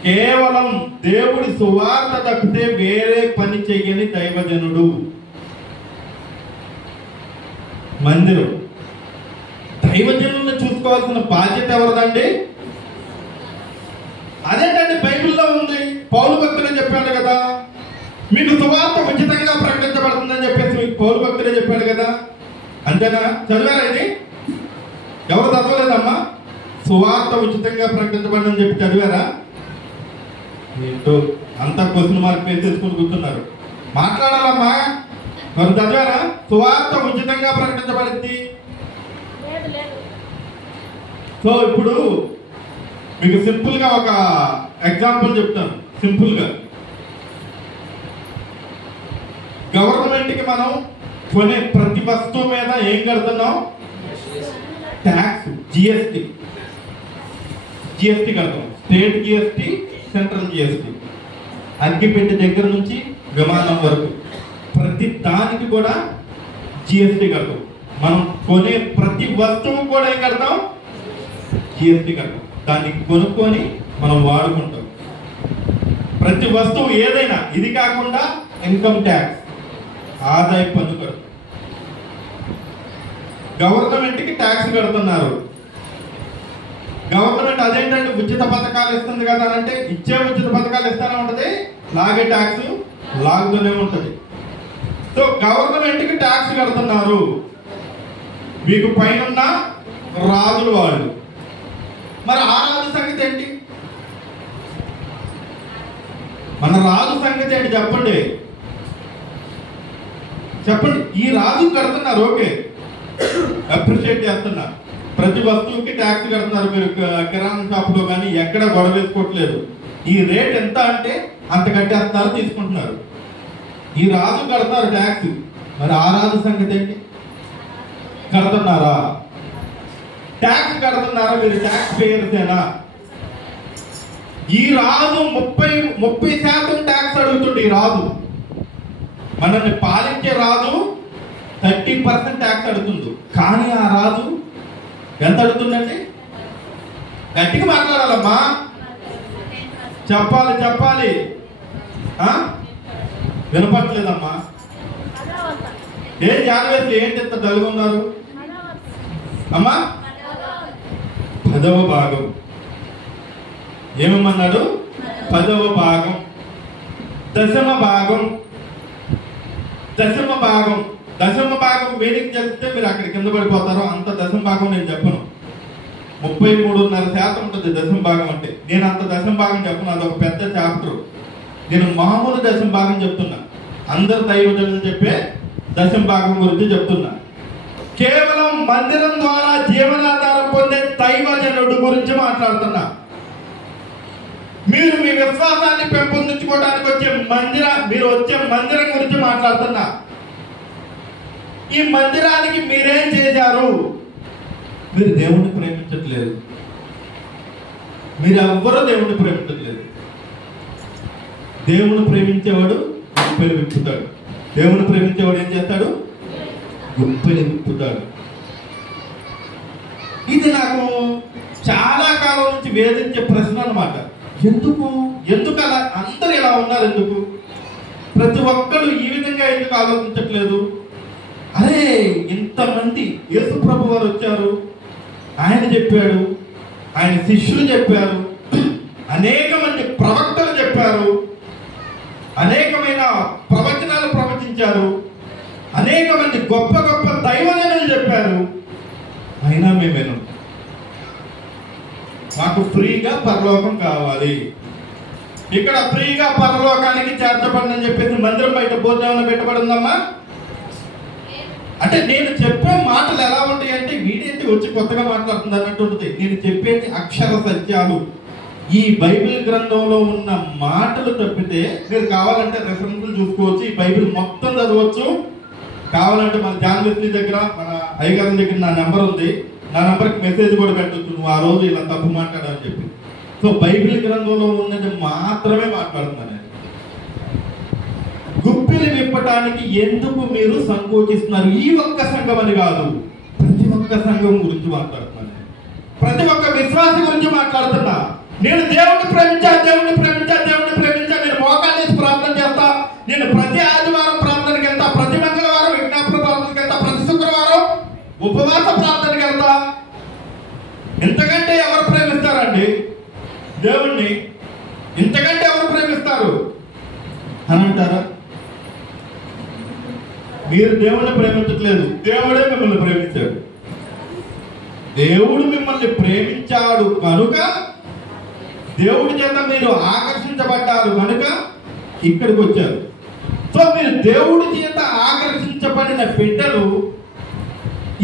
కేవలం దేవుడి సువార్త తప్పితే వేరే పని చేయని దైవజనుడు. మందిరం. దైవజనులను చూసుకోవాల్సిన బాధ్యత ఎవరిదండి? అదేంటండి బైబిల్లో ఉంది. పౌలు భక్తులే చెప్పాడు కదా, మీకు సువార్త ఉచితంగా ప్రకటించబడుతుందని చెప్పేసి మీకు పౌలు భక్తులే చెప్పాడు కదా. అంతేనా? చదివారా ఇది? ఎవరు చదవలేదమ్మా? సువార్త ఉచితంగా ప్రకటించబడిందని చెప్పి చదివారా? ఏంటో అంతా క్వశ్చన్ మార్క్ వేసేసుకుని కూర్చున్నారు. మాట్లాడాలమ్మా. మరి చదివారా? సువార్త ఉచితంగా ప్రకటించబడింది. సో ఇప్పుడు మీకు సింపుల్ గా ఒక ఎగ్జాంపుల్ చెప్తాను. సింపుల్ గా గవర్నమెంట్ కి మనం కొనే ప్రతి వస్తువు మీద ఏం కడుతున్నాం? ట్యాక్స్. జిఎస్టి కడతాం. State GST, central GST. అగ్గిపెట్టె దగ్గర నుంచి విమానం వరకు ప్రతి దానికి కూడా జిఎస్టి కడతాం. మనం కొనే ప్రతి వస్తువు కూడా ఏం కడతాం? జిఎస్టి కడతాం. దాన్ని కొనుక్కొని మనం వాడుకుంటాం. ప్రతి వస్తువు ఏదైనా. ఇది కాకుండా ఇన్కమ్ ట్యాక్స్, ఆదాయ పన్ను కడతాం. గవర్నమెంట్ కి ట్యాక్స్ కడుతున్నారు. గవర్నమెంట్ అదేంటంటే ఉచిత పథకాలు ఇస్తుంది కదా అంటే ఇచ్చే ఉచిత పథకాలు ఇస్తానే ఉంటది, లాగే ట్యాక్స్ లాగుతూనే ఉంటది. సో గవర్నమెంట్ కి ట్యాక్స్ కడుతున్నారు. మీకు పైన రాజులు వాళ్ళు. మరి ఆ రాజు సంగతి ఏంటి? మన రాజు సంగతి ఏంటి చెప్పండి? చెప్పండి. ఈ రాజు కడుతున్నారు, ఓకే, అప్రిషియేట్ చేస్తున్నా. ప్రతి వస్తువుకి ట్యాక్స్ కడుతున్నారు. మీరు కిరాణా షాప్ లో కానీ ఎక్కడ గొడవ వేసుకోవట్లేదు. ఈ రేట్ ఎంత అంటే అంత కట్టేస్తున్నారు, తీసుకుంటున్నారు. ఈ రాజు కడతారు ట్యాక్స్. మరి ఆ రాజు సంగతి ఏంటి? కడుతున్నారా? ట్యాక్స్ కడుతున్నారా? మీరు ట్యాక్స్ పేరుతేనా? ఈ రాజు 30% ట్యాక్స్ అడుగుతుంది. ఈ రాజు, మనల్ని పాలించే రాజు 30% ట్యాక్స్ అడుగుతుంది. కానీ ఆ రాజు ఎంత అడుగుతుందండి? గట్టిగా మాట్లాడాలమ్మా, చెప్పాలి. వినపట్లేదమ్మా. ఏం జానవేసి ఏంటి ఎంత తెలుగున్నారు అమ్మా? 10వ భాగం. ఏమన్నాడు? 10వ భాగం. దశమ భాగం వేడికి చెప్తే మీరు అక్కడ కింద పడిపోతారు. అంత దశమ భాగం నేను చెప్పను. 33.5% ఉంటుంది దశమ భాగం అంటే. నేను అంత దశమ భాగం చెప్పను, అదొక పెద్ద చాప్టర్. నేను మామూలు దశమ భాగం చెప్తున్నా. అందరు దైవజనులు చెప్పే దశమ భాగం గురించి చెప్తున్నా. కేవలం మందిరం ద్వారా జీవనాధారం పొందే దైవజనుడు గురించి మాట్లాడుతున్నా. మీరు మీ విశ్వాసాన్ని పెంపొందించుకోవడానికి మీరు వచ్చే మందిరం గురించి మాట్లాడుతున్నా. ఈ మందిరానికి మీరేం చేశారు? మీరు దేవుణ్ణి ప్రేమించట్లేదు. మీరు ఎవ్వరూ దేవుణ్ణి ప్రేమించట్లేదు. దేవుని ప్రేమించేవాడు గుప్పెలు విప్పుతాడు. దేవుని ప్రేమించేవాడు ఏం చేస్తాడు? గుప్పెలు విప్పుతాడు. ఇది నాకు చాలా కాలం నుంచి వేధించే ప్రశ్న అన్నమాట. ఎందుకు అలా అందరూ ఇలా ఉన్నారు? ఎందుకు ప్రతి ఒక్కరు ఈ విధంగా ఎందుకు ఆలోచించట్లేదు? అరే, ఇంతమంది యేసు ప్రభు వారు వచ్చారు, ఆయన చెప్పాడు, ఆయన శిష్యులు చెప్పారు, అనేక మంది ప్రవక్తలు చెప్పారు, అనేకమైన ప్రవచనాలు ప్రవచించారు, అనేక మంది గొప్ప గొప్ప దైవజనులు చెప్పారు. అయినా మేమేను మాకు ఫ్రీగా పరలోకం కావాలి, ఇక్కడ ఫ్రీగా పరలోకానికి చేర్చబడినని చెప్పేసి మందిరం బయట భోజనం పెట్టబడిందమ్మా. అంటే నేను చెప్పే మాటలు ఎలా ఉంటాయి అంటే, వీడేంటి వచ్చి కొత్తగా మాట్లాడుతుంది అన్నట్టు ఉంటుంది. నేను చెప్పేది అక్షర సత్యాలు. ఈ బైబిల్ గ్రంథంలో ఉన్న మాటలు తప్పితే మీరు కావాలంటే రెఫరెన్స్లు చూసుకోవచ్చు. ఈ బైబిల్ మొత్తం చదవచ్చు. కావాలంటే మన జాన్వెస్లీ దగ్గర, మన అయ్యగారి దగ్గర నా నెంబర్ ఉంది. నా నెంబర్కి మెసేజ్ కూడా పెట్టచ్చు, నువ్వు ఆ రోజు ఇలా తప్పు మాట్లాడని చెప్పి. సో బైబిల్ గ్రంథంలో ఉన్నది మాత్రమే మాట్లాడుతున్నాను. గుప్పిలు విప్పటానికి ఎందుకు మీరు సంకోచిస్తున్నారు? ఈ ఒక్క సంఘం అని కాదు, ప్రతి ఒక్క సంఘం గురించి మాట్లాడుతున్నాను. ప్రతి ఒక్క విశ్వాసి గురించి మాట్లాడుతున్నా. నేను దేవుడిని ప్రేమించా, దేవుడిని ప్రేమించా, దేవుడిని ప్రేమించా. నేను మోకాలు చేసి ప్రార్థన చేస్తా, నేను ప్రతి ఆదివారం ప్రార్థనకి వెళ్తా, ప్రతి మంగళవారం విజ్ఞాపన ప్రార్థనకి వెళ్తా, ప్రతి శుక్రవారం ఉపవాస ప్రార్థనకి వెళ్తా. ఇంతకంటే ఎవరు ప్రేమిస్తారండి దేవుణ్ణి? ఇంతకంటే ఎవరు ప్రేమిస్తారు అని అంటారా? మీరు దేవుణ్ణి ప్రేమించట్లేదు, దేవుడే మిమ్మల్ని ప్రేమించాడు. దేవుడు మిమ్మల్ని ప్రేమించాడు కనుక, దేవుడి చేత మీరు ఆకర్షించబడ్డారు కనుక ఇక్కడికి వచ్చారు. సో మీరు దేవుడి చేత ఆకర్షించబడిన బిడ్డలు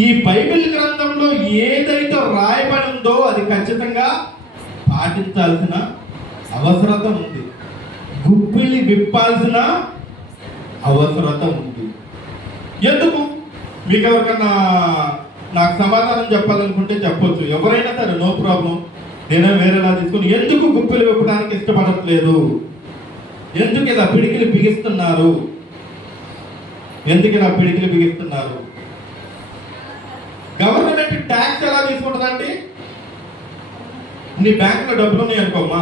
ఈ బైబిల్ గ్రంథంలో ఏదైతే రాయబడి ఉందో అది ఖచ్చితంగా పాటించాల్సిన అవసరత ఉంది. గుప్పిలి విప్పాల్సిన అవసరత ఉంది. ఎందుకు? మీకు ఎవరికన్నా నాకు సమాధానం చెప్పాలనుకుంటే చెప్పొచ్చు, ఎవరైనా సరే, నో ప్రాబ్లం. నేనే వేరేలా తీసుకుని ఎందుకు గుప్పిలు విప్పడానికి ఇష్టపడట్లేదు? ఎందుకు ఇలా పిడికిలు బిగిస్తున్నారు? ఎందుకు ఇలా పిడికిలు బిగిస్తున్నారు? గవర్నమెంట్ ట్యాక్స్ ఎలా తీసుకుంటుందండి? నీ బ్యాంకులో డబ్బులు ఉన్నాయి అనుకోమ్మా,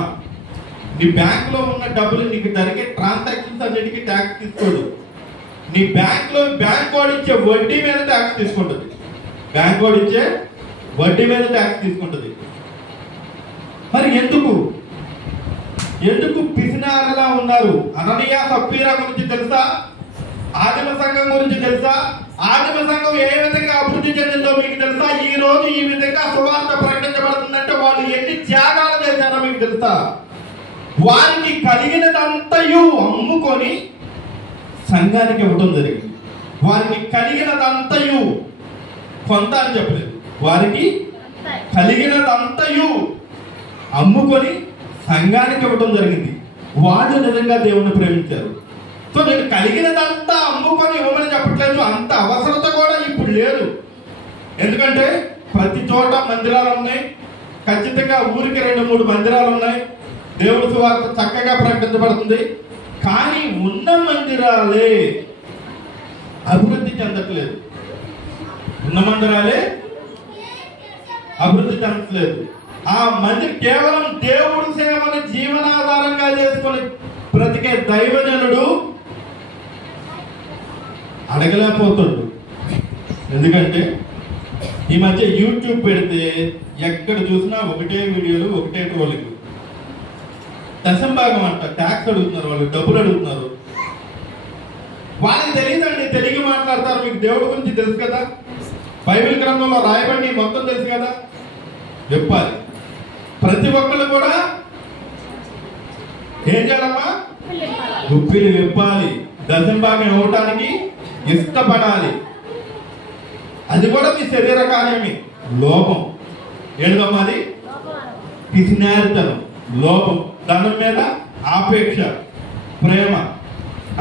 నీ బ్యాంకులో ఉన్న డబ్బులు నీకు జరిగే ట్రాన్సాక్షన్స్ అన్నిటికీ ట్యాక్స్ తీసుకోదు. నీ బ్యాంకులో బ్యాంక్ వాడు ఇచ్చే వడ్డీ మీద ట్యాక్స్ తీసుకుంటుంది. బ్యాంక్ వాడు ఇచ్చే వడ్డీ మీద ట్యాక్స్ తీసుకుంటుంది. మరి ఎందుకు పిసినారులా ఉన్నారు? అననీయ సప్పీరా గురించి తెలుసా? ఆదిమ సంఘం గురించి తెలుసా? ఆదిమ సంఘం ఏ విధంగా అభివృద్ధి చెందిందో మీకు తెలుసా? ఈ రోజు ఈ విధంగా సువార్త ప్రకటించబడుతుందంటే వాళ్ళు ఎన్ని త్యాగాలు చేశారో మీకు తెలుసా? వారికి కలిగినదంతయు అమ్ముకొని సంఘానికి ఇవ్వడం జరిగింది. వారికి కలిగినదంతయు, కొంత అని చెప్పలేదు, వారికి కలిగినదంతయు అమ్ముకొని సంఘానికి ఇవ్వడం జరిగింది. వాళ్ళు నిజంగా దేవుణ్ణి ప్రేమించారు. సో నేను కలిగినదంతా అమ్ముకొని ఇవ్వమని చెప్పట్లేదు. అంత అవసరత కూడా ఇప్పుడు లేదు. ఎందుకంటే ప్రతి చోట మందిరాలు ఉన్నాయి. ఖచ్చితంగా ఊరికి 2-3 మందిరాలు ఉన్నాయి. దేవుడి సువార్త చక్కగా ప్రకటించబడుతుంది. కానీ ఉన్న మందిరాలే అభివృద్ధి చెందట్లేదు. ఉన్న మందిరాలే అభివృద్ధి చెందట్లేదు. ఆ మంది కేవలం దేవుడి సేవను జీవనాధారంగా చేసుకొని బ్రతికే దైవజనుడు అడగలేకపోతాడు. ఎందుకంటే ఈ మధ్య యూట్యూబ్ పెడితే ఎక్కడ చూసినా ఒకటే వీడియోలు, ఒకటే ట్రోలింగ్. దశంభాగం అంట ట్యాక్స్ అడుగుతున్నారు, వాళ్ళు డబ్బులు అడుగుతున్నారు. వాళ్ళకి తెలియదండి, తెలుగు మాట్లాడతారు. మీకు దేవుడి గురించి తెలుసు కదా, బైబిల్ గ్రంథంలో రాయబడి మొత్తం తెలుసు కదా. విప్పాలి. ప్రతి ఒక్కళ్ళు కూడా ఏం చేయాలమ్మా? గుప్పిలు విప్పాలి. దశంభాగం ఇవ్వటానికి ఇష్టపడాలి. అది కూడా మీ శరీర కార్యమే. లోపం ఏడుదమ్మా? అది పిసినారితనం, లోపం. ధనం మీద ఆపేక్ష, ప్రేమ,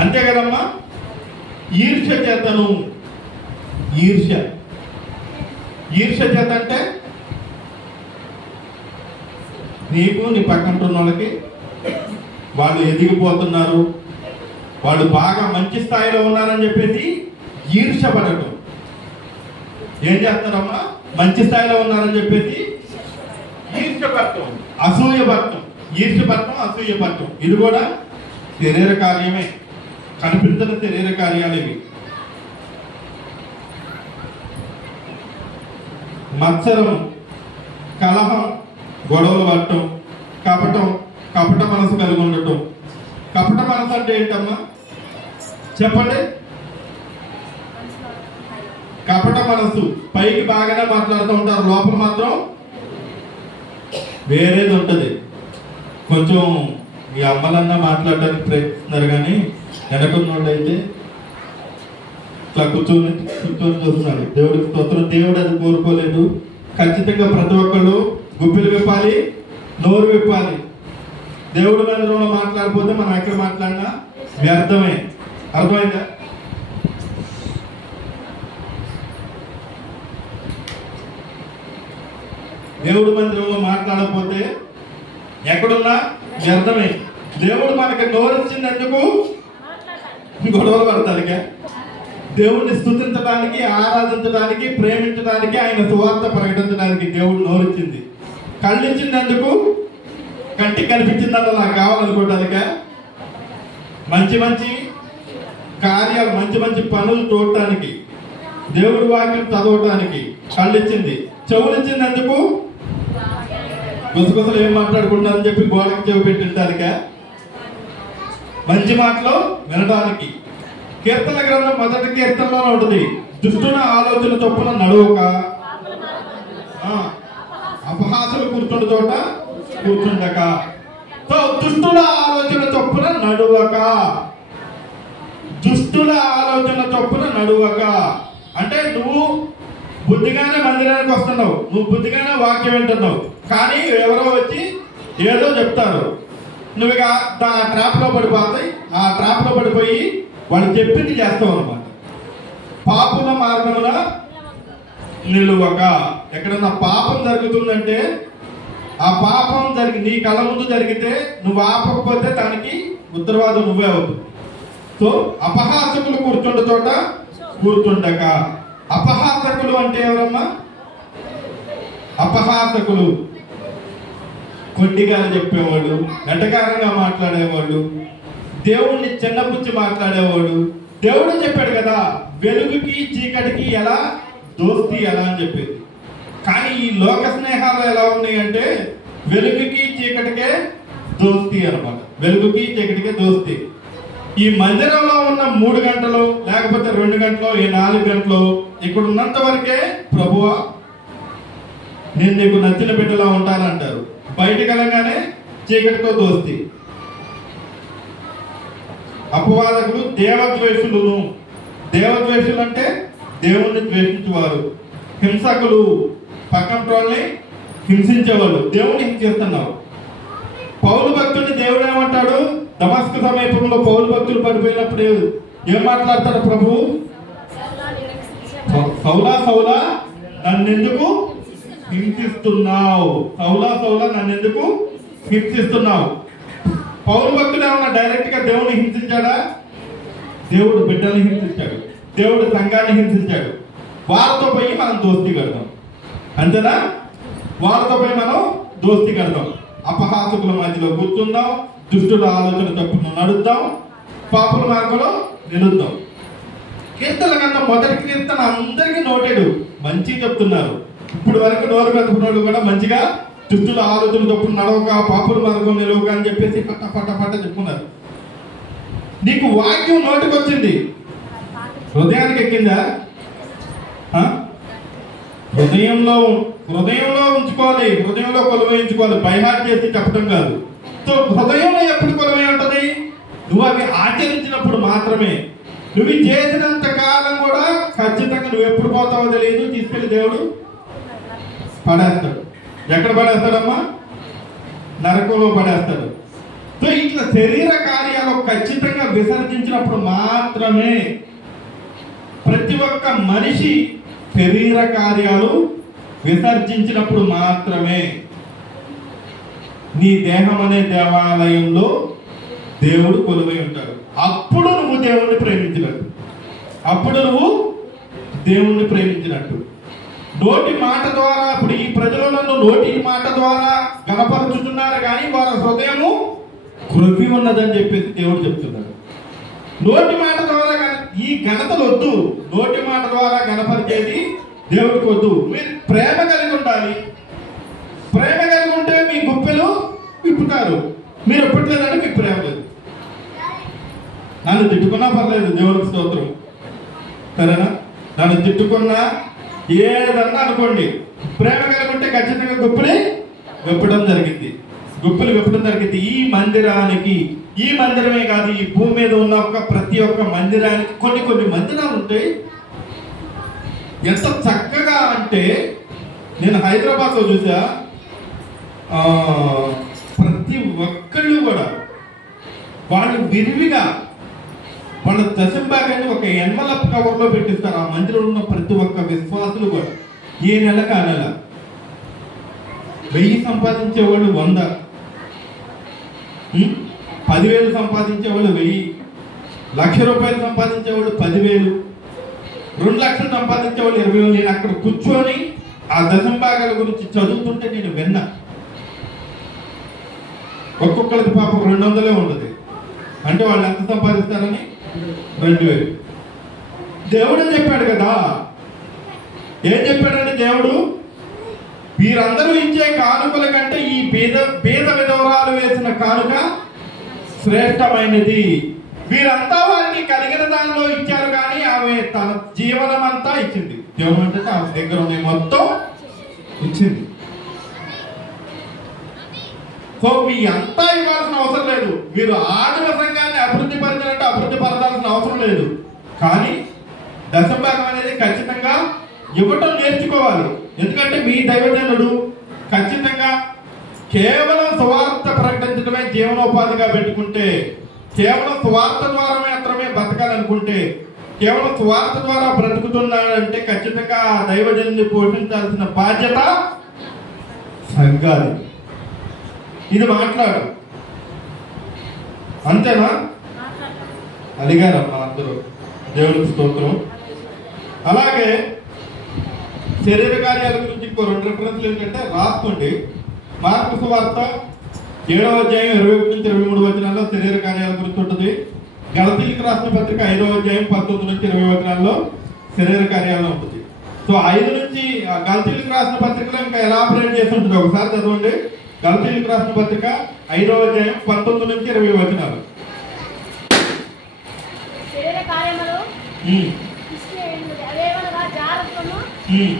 అంతే కదమ్మా. ఈర్ష్య చేతను, ఈర్ష్య. ఈర్ష్య చేత అంటే నీకు నీ పక్కన వాళ్ళకి వాళ్ళు ఎదిగిపోతున్నారు, వాళ్ళు బాగా మంచి స్థాయిలో ఉన్నారని చెప్పేసి ఈర్ష్య పడటం. ఏం చేస్తారమ్మా? మంచి స్థాయిలో ఉన్నారని చెప్పేసి ఈర్ష్య పడటం, అసూయ పడటం. ఈర్ష్య పడటం, అసూయ పడటం ఇది కూడా శరీర కార్యమే, కనిపించిన శరీర కార్యాలు ఇవి. మత్సరం, కలహం, గొడవలు పడటం, కపట మనసు కలిగి ఉండటం. కపట మనసు అంటే ఏంటమ్మా చెప్పండి? కపట మనసు పైకి బాగానే మాట్లాడుతూ ఉంటారు, లోపల మాత్రం వేరేది ఉంటుంది. కొంచెం ఈ అమ్మలన్నా మాట్లాడడానికి ప్రయత్నిస్తున్నారు, కానీ వెనకున్నోడైతే ఇట్లా కూర్చొని చూస్తున్నాడు. దేవుడికి స్తోత్రం. దేవుడు అది కోరుకోలేదు. ఖచ్చితంగా ప్రతి ఒక్కళ్ళు గుప్పిలు విప్పాలి, నోరు విప్పాలి. దేవుడి మందిరంలో మాట్లాడిపోతే మనం ఎక్కడ మాట్లాడినా వ్యర్థమే. అర్థమైందా? దేవుడి మందిరంలో మాట్లాడకపోతే ఎక్కడున్నా వ్యర్థమే. దేవుడు మనకి నోరిచ్చినందుకు గొడవలు పడతాడుగా. దేవుడిని స్తుతించడానికి, ఆరాధించడానికి, ప్రేమించడానికి, ఆయన సువార్త ప్రకటించడానికి దేవుడు నోరిచ్చింది. కళ్ళిచ్చినందుకు కంటికి కనిపించిందన్న నాకు కావాలనుకోవడానిక, మంచి మంచి కార్యాలు, మంచి మంచి పనులు చూడటానికి, దేవుడి వాక్యం చదవటానికి కళ్ళిచ్చింది. చెవులిచ్చినందుకు గుసగుసలు ఏం మాట్లాడుకుంటారని చెప్పి గోడకి చెవి పెట్టింటానిక, మంచి మాటలు వినడానికి. కీర్తన గ్రంథం 1వ కీర్తనలో ఉంటుంది, దుష్టుల ఆలోచన చొప్పున నడువక, అపహాసులు కూర్చున్న చోట కూర్చుండక. సో దుష్టుల ఆలోచన చొప్పున నడువక, దుష్టుల ఆలోచన చొప్పున నడువక అంటే నువ్వు బుద్ధిగానే మందిరానికి వస్తున్నావు, నువ్వు బుద్ధిగానే వాక్యం వింటున్నావు, కానీ ఎవరో వచ్చి ఏదో చెప్తారు, నువ్వు ఇక ఆ ట్రాప్ లో పడిపోతాయి. ఆ ట్రాప్ లో పడిపోయి వాళ్ళు చెప్పింది చేస్తావు అన్నమాట. పాపుల మార్గంలో నిలువక. ఎక్కడన్నా పాపం జరుగుతుందంటే ఆ పాపం నీ కళ్ళ ముందు జరిగితే నువ్వు ఆపకపోతే దానికి ఉత్తరవాదం నువ్వే అవుతుంది. సో అపహాసకులు కూర్చుండ చోట కూర్చుండక. అపహాసకులు అంటే ఎవరమ్మా? అపహాసకులు కొద్దిగా చెప్పేవాళ్ళు, వెటకారంగా మాట్లాడేవాళ్ళు, దేవుణ్ణి చిన్నపుచ్చి మాట్లాడేవాడు. దేవుడు చెప్పాడు కదా వెలుగుకి చీకటికి ఎలా దోస్తి ఎలా అని చెప్పేది. కానీ ఈ లోక స్నేహాలు ఎలా ఉన్నాయి అంటే వెలుగుకి చీకటికే దోస్తి అన్నమాట. వెలుగుకి చీకటికే దోస్తి. ఈ మందిరంలో ఉన్న 3 గంటలు లేకపోతే 2 గంటలు, ఈ 4 గంటలు ఇక్కడ ఉన్నంత వరకే ప్రభువా నేను నీకు నచ్చిన బిడ్డలా ఉంటానంటారు. బయటకు వెళ్ళగానే చీకటితో దోస్తి. అపవాదకులు దేవద్వేషులను. దేవద్వేషులు అంటే దేవుణ్ణి ద్వేషించేవారు. హింసకులు పక్కన వాళ్ళని హింసించేవాళ్ళు. దేవుని హింసిస్తున్నావు. పౌలు భక్తుడిని దేవుడు ఏమంటాడు? దమస్కు సమీపంలో పౌలు భక్తులు పడిపోయినప్పుడు ఏం మాట్లాడతాడు ప్రభు? సౌలా సౌలా నన్నెందుకు హింసిస్తున్నావు? సౌలా సౌలా నన్నెందుకు హింసిస్తున్నావు? పౌరు భక్తులు ఏమన్నా డైరెక్ట్ గా దేవుని హింసించాడా? దేవుడు బిడ్డల్ని హింసించాడు, దేవుడు సంఘాన్ని హింసించాడు. వారితో పోయి మనం దోస్తి కడతాం, అంతేనా? వారితో పోయి మనం దోస్తి కడతాం. అపహాసకుల మధ్యలో కూర్చుందాం, దుష్టుల ఆలోచన తప్పును నడుద్దాం, పాపుల మార్గంలో నిలుద్దాం. కీర్తన కన్నా 1వ కీర్తన అందరికీ నోటెడు, మంచిగా చెప్తున్నారు. ఇప్పుడు వరకు నోరు పెట్టుకున్నాడు కూడా మంచిగా దుష్టుల ఆలోచన తప్పును నడవక, పాపుల మార్గం నిలవక అని చెప్పేసి పట్ట పట్ట పట్ట చెప్పుకున్నారు. నీకు వాక్యం నోటికి వచ్చింది, హృదయానికి ఎక్కిందా? హృదయంలో ఉంచుకోవాలి, హృదయంలో కొలువయించుకోవాలి. బైహార్ట్ చేసి చెప్పడం కాదు. సో హృదయంలో ఎప్పుడు కొలువై ఉంటది? నువ్వు అవి ఆచరించినప్పుడు మాత్రమే. నువ్వు చేసినంత కాలం కూడా ఖచ్చితంగా నువ్వు ఎప్పుడు పోతావో తెలియదు, తీసుకెళ్లి దేవుడు పడేస్తాడు. ఎక్కడ పడేస్తాడమ్మా? నరకంలో పడేస్తాడు. సో ఇట్లా శరీర కార్యాలు ఖచ్చితంగా విసర్జించినప్పుడు మాత్రమే ప్రతి ఒక్క మనిషి శరీర కార్యాలు విసర్జించినప్పుడు మాత్రమే నీ దేహం అనే దేవాలయంలో దేవుడు కొలువై ఉంటాడు. అప్పుడు నువ్వు దేవుణ్ణి ప్రేమించినట్టు, అప్పుడు నువ్వు దేవుణ్ణి ప్రేమించినట్టు. నోటి మాట ద్వారా, ఇప్పుడు ఈ ప్రజలు నన్ను నోటి మాట ద్వారా గణపరుచుతున్నారు కానీ వారి హృదయము కృపి ఉన్నదని చెప్పేసి దేవుడు చెప్తున్నాడు. నోటి మాట ద్వారా ఈ ఘనతలు వద్దు, నోటి మాట ద్వారా గణపరిచేది దేవుడికి వద్దు. మీరు ప్రేమ కలిగి ఉండాలి. ప్రేమ కలిగి ఉంటే మీ గుప్పెలు విప్పుతారు. మీరు ఎప్పట్లేదంటే మీకు ప్రేమ లేదు. నన్ను తిట్టుకున్నా పర్లేదు, దేవుడికి స్తోత్రం, సరేనా? నన్ను తిట్టుకున్నా ఏదన్నా అనుకోండి, ప్రేమ కలిగి ఉంటే ఖచ్చితంగా గుప్పిలి విప్పడం జరిగింది, గుప్పిలు విప్పడం జరిగింది. ఈ మందిరానికి, ఈ మందిరమే కాదు, ఈ భూమి మీద ఉన్న ప్రతి ఒక్క మందిరానికి కొన్ని మందిరాలు ఉంటాయి. ఎంత చక్కగా అంటే, నేను హైదరాబాద్లో చూసా, ప్రతి ఒక్కళ్ళు కూడా వాళ్ళు విరివిగా వాళ్ళ దశంభాగాన్ని ఒక ఎన్వలప్ కవర్లో పెట్టిస్తారు. ఆ మందిరంలో ఉన్న ప్రతి ఒక్క విశ్వాసులు కూడా ఏ నెలకు ఆ నెల 1000 సంపాదించేవాళ్ళు 100, 10,000 సంపాదించేవాళ్ళు 1000, ₹1,00,000 సంపాదించేవాళ్ళు 10,000, 2 లక్షలు సంపాదించేవాళ్ళు 20,000. నేను అక్కడ కూర్చొని ఆ దశంభాగాల గురించి చదువుతుంటే నేను విన్నా. ఒక్కొక్కరికి పాపం 200 ఉండదు. అంటే వాళ్ళు ఎంత సంపాదిస్తారని 2,000. దేవుడు చెప్పాడు కదా, ఏం చెప్పాడంటే దేవుడు, వీరందరూ ఇచ్చే కానుకల కంటే ఈ పేద విధవరాలు వేసిన కానుక శ్రేష్టమైనది. వీరంతా వారికి కలిగిన దానిలో ఇచ్చారు కానీ ఆమె తన జీవనం అంతా ఇచ్చింది. దేవుడు అంటే ఆమె దగ్గర ఉన్న మొత్తం ఇచ్చింది. సో మీ అంతా ఇవ్వాల్సిన అవసరం లేదు. మీరు ఆదిమ సంఘాన్ని అభివృద్ధి పరిచినట్టు అభివృద్ధి పరచాల్సిన అవసరం లేదు. కానీ దశంభాగం అనేది ఖచ్చితంగా ఇవ్వటం నేర్చుకోవాలి. ఎందుకంటే మీ దైవజనుడు ఖచ్చితంగా కేవలం సువార్త ప్రకటించడమే జీవనోపాధిగా పెట్టుకుంటే, కేవలం సువార్త ద్వారా మాత్రమే బతకాలనుకుంటే, కేవలం సువార్త ద్వారా బ్రతుకుతున్నాడంటే ఖచ్చితంగా ఆ దైవజనుని పోషించాల్సిన బాధ్యత సంఘాలు. ఇది మాట్లాడు, అంతేనా? అడిగారమ్మా అందరూ, దేవుడికి స్తోత్రం. అలాగే శరీర కార్యాల గురించి ఇంకో 2 రిఫరెన్స్లు ఏంటంటే రాసుకోండి. మార్కు సువార్త 7వ అధ్యాయం 21 నుంచి 23 వచనాల్లో శరీర కార్యాల గురించి ఉంటుంది. గలతీయులకు రాసిన పత్రిక 5వ అధ్యాయం 19 నుంచి 20 వచనాల్లో శరీర కార్యాలు ఉంటుంది. సో 5 నుంచి గలతీయులకు రాసిన పత్రికలో ఇంకా ఎలాబరేట్ చేసి ఉంటుంది. ఒకసారి చదవండి. గలతీయులకు రాసిన పత్రిక 5వ అధ్యాయం 19 నుంచి 20 వచనాలు. శరీర కార్యములు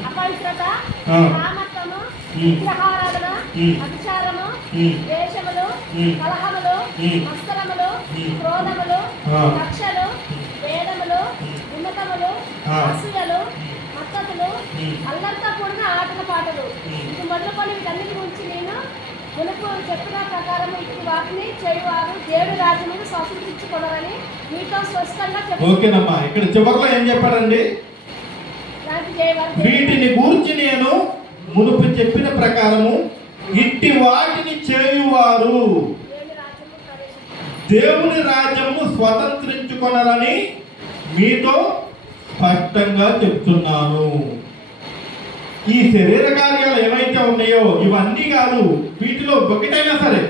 అపవిత్రత, కామత్వము, విగ్రహారాధన, అభిచారము, ద్వేషములు, కలహములు, మత్సరములు, క్రోధములు, కక్షలు, వేదములు, విమతములు, అసూయలు, మత్తతులు, అల్లరితో కూడిన ఆటల పాటలు, ఇది మొదలుకొని వీటన్నిటి గురించి నేను మునుపు చెప్పిన ప్రకారం ఇటు వాటిని చేయువారు దేవుడి రాజ్యమును స్వతంత్రించుకోవాలని మీతో స్పష్టంగా చెప్పారు. ఓకేనమ్మా, ఇక్కడ చివరిలో ఏం చెప్పారండి? వీటిని గూర్చి నేను మునుపు చెప్పిన ప్రకారము ఇట్టి వాటిని చేయువారు దేవుని రాజ్యము స్వతంత్రించుకొనరని మీతో స్పష్టంగా చెప్తున్నాను. ఈ శరీర కార్యాలు ఏవైతే ఉన్నాయో ఇవన్నీ కాదు, వీటిలో ఒకటైనా సరే,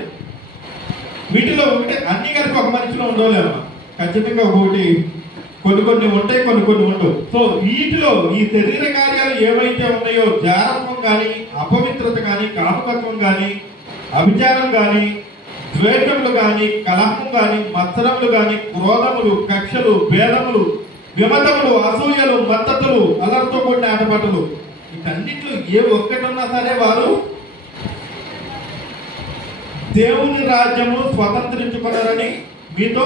వీటిలో ఒకటే, అన్ని కలిపి ఒక మనిషిలో ఉండలేమా? ఖచ్చితంగా ఒకటి, కొన్ని ఉంటాయి, కొన్ని ఉండవు. సో వీటిలో ఈ శరీర కార్యాలు ఏవైతే ఉన్నాయో, జారత్వం కానీ, అపవిత్రత కానీ, కామకత్వం కానీ, అభిచారం కానీ, ద్వేషములు కానీ, కలహం కానీ, మత్సరములు కానీ, క్రోధములు, కక్షలు, భేదములు, విమతములు, అసూయలు, మత్తతులు, అల్లరితో కూడిన ఆటపాటలు, వీటన్నిటిలో ఏ ఒక్కటున్నా సరే వారు దేవుని రాజ్యము స్వతంత్రించుకున్నారని మీతో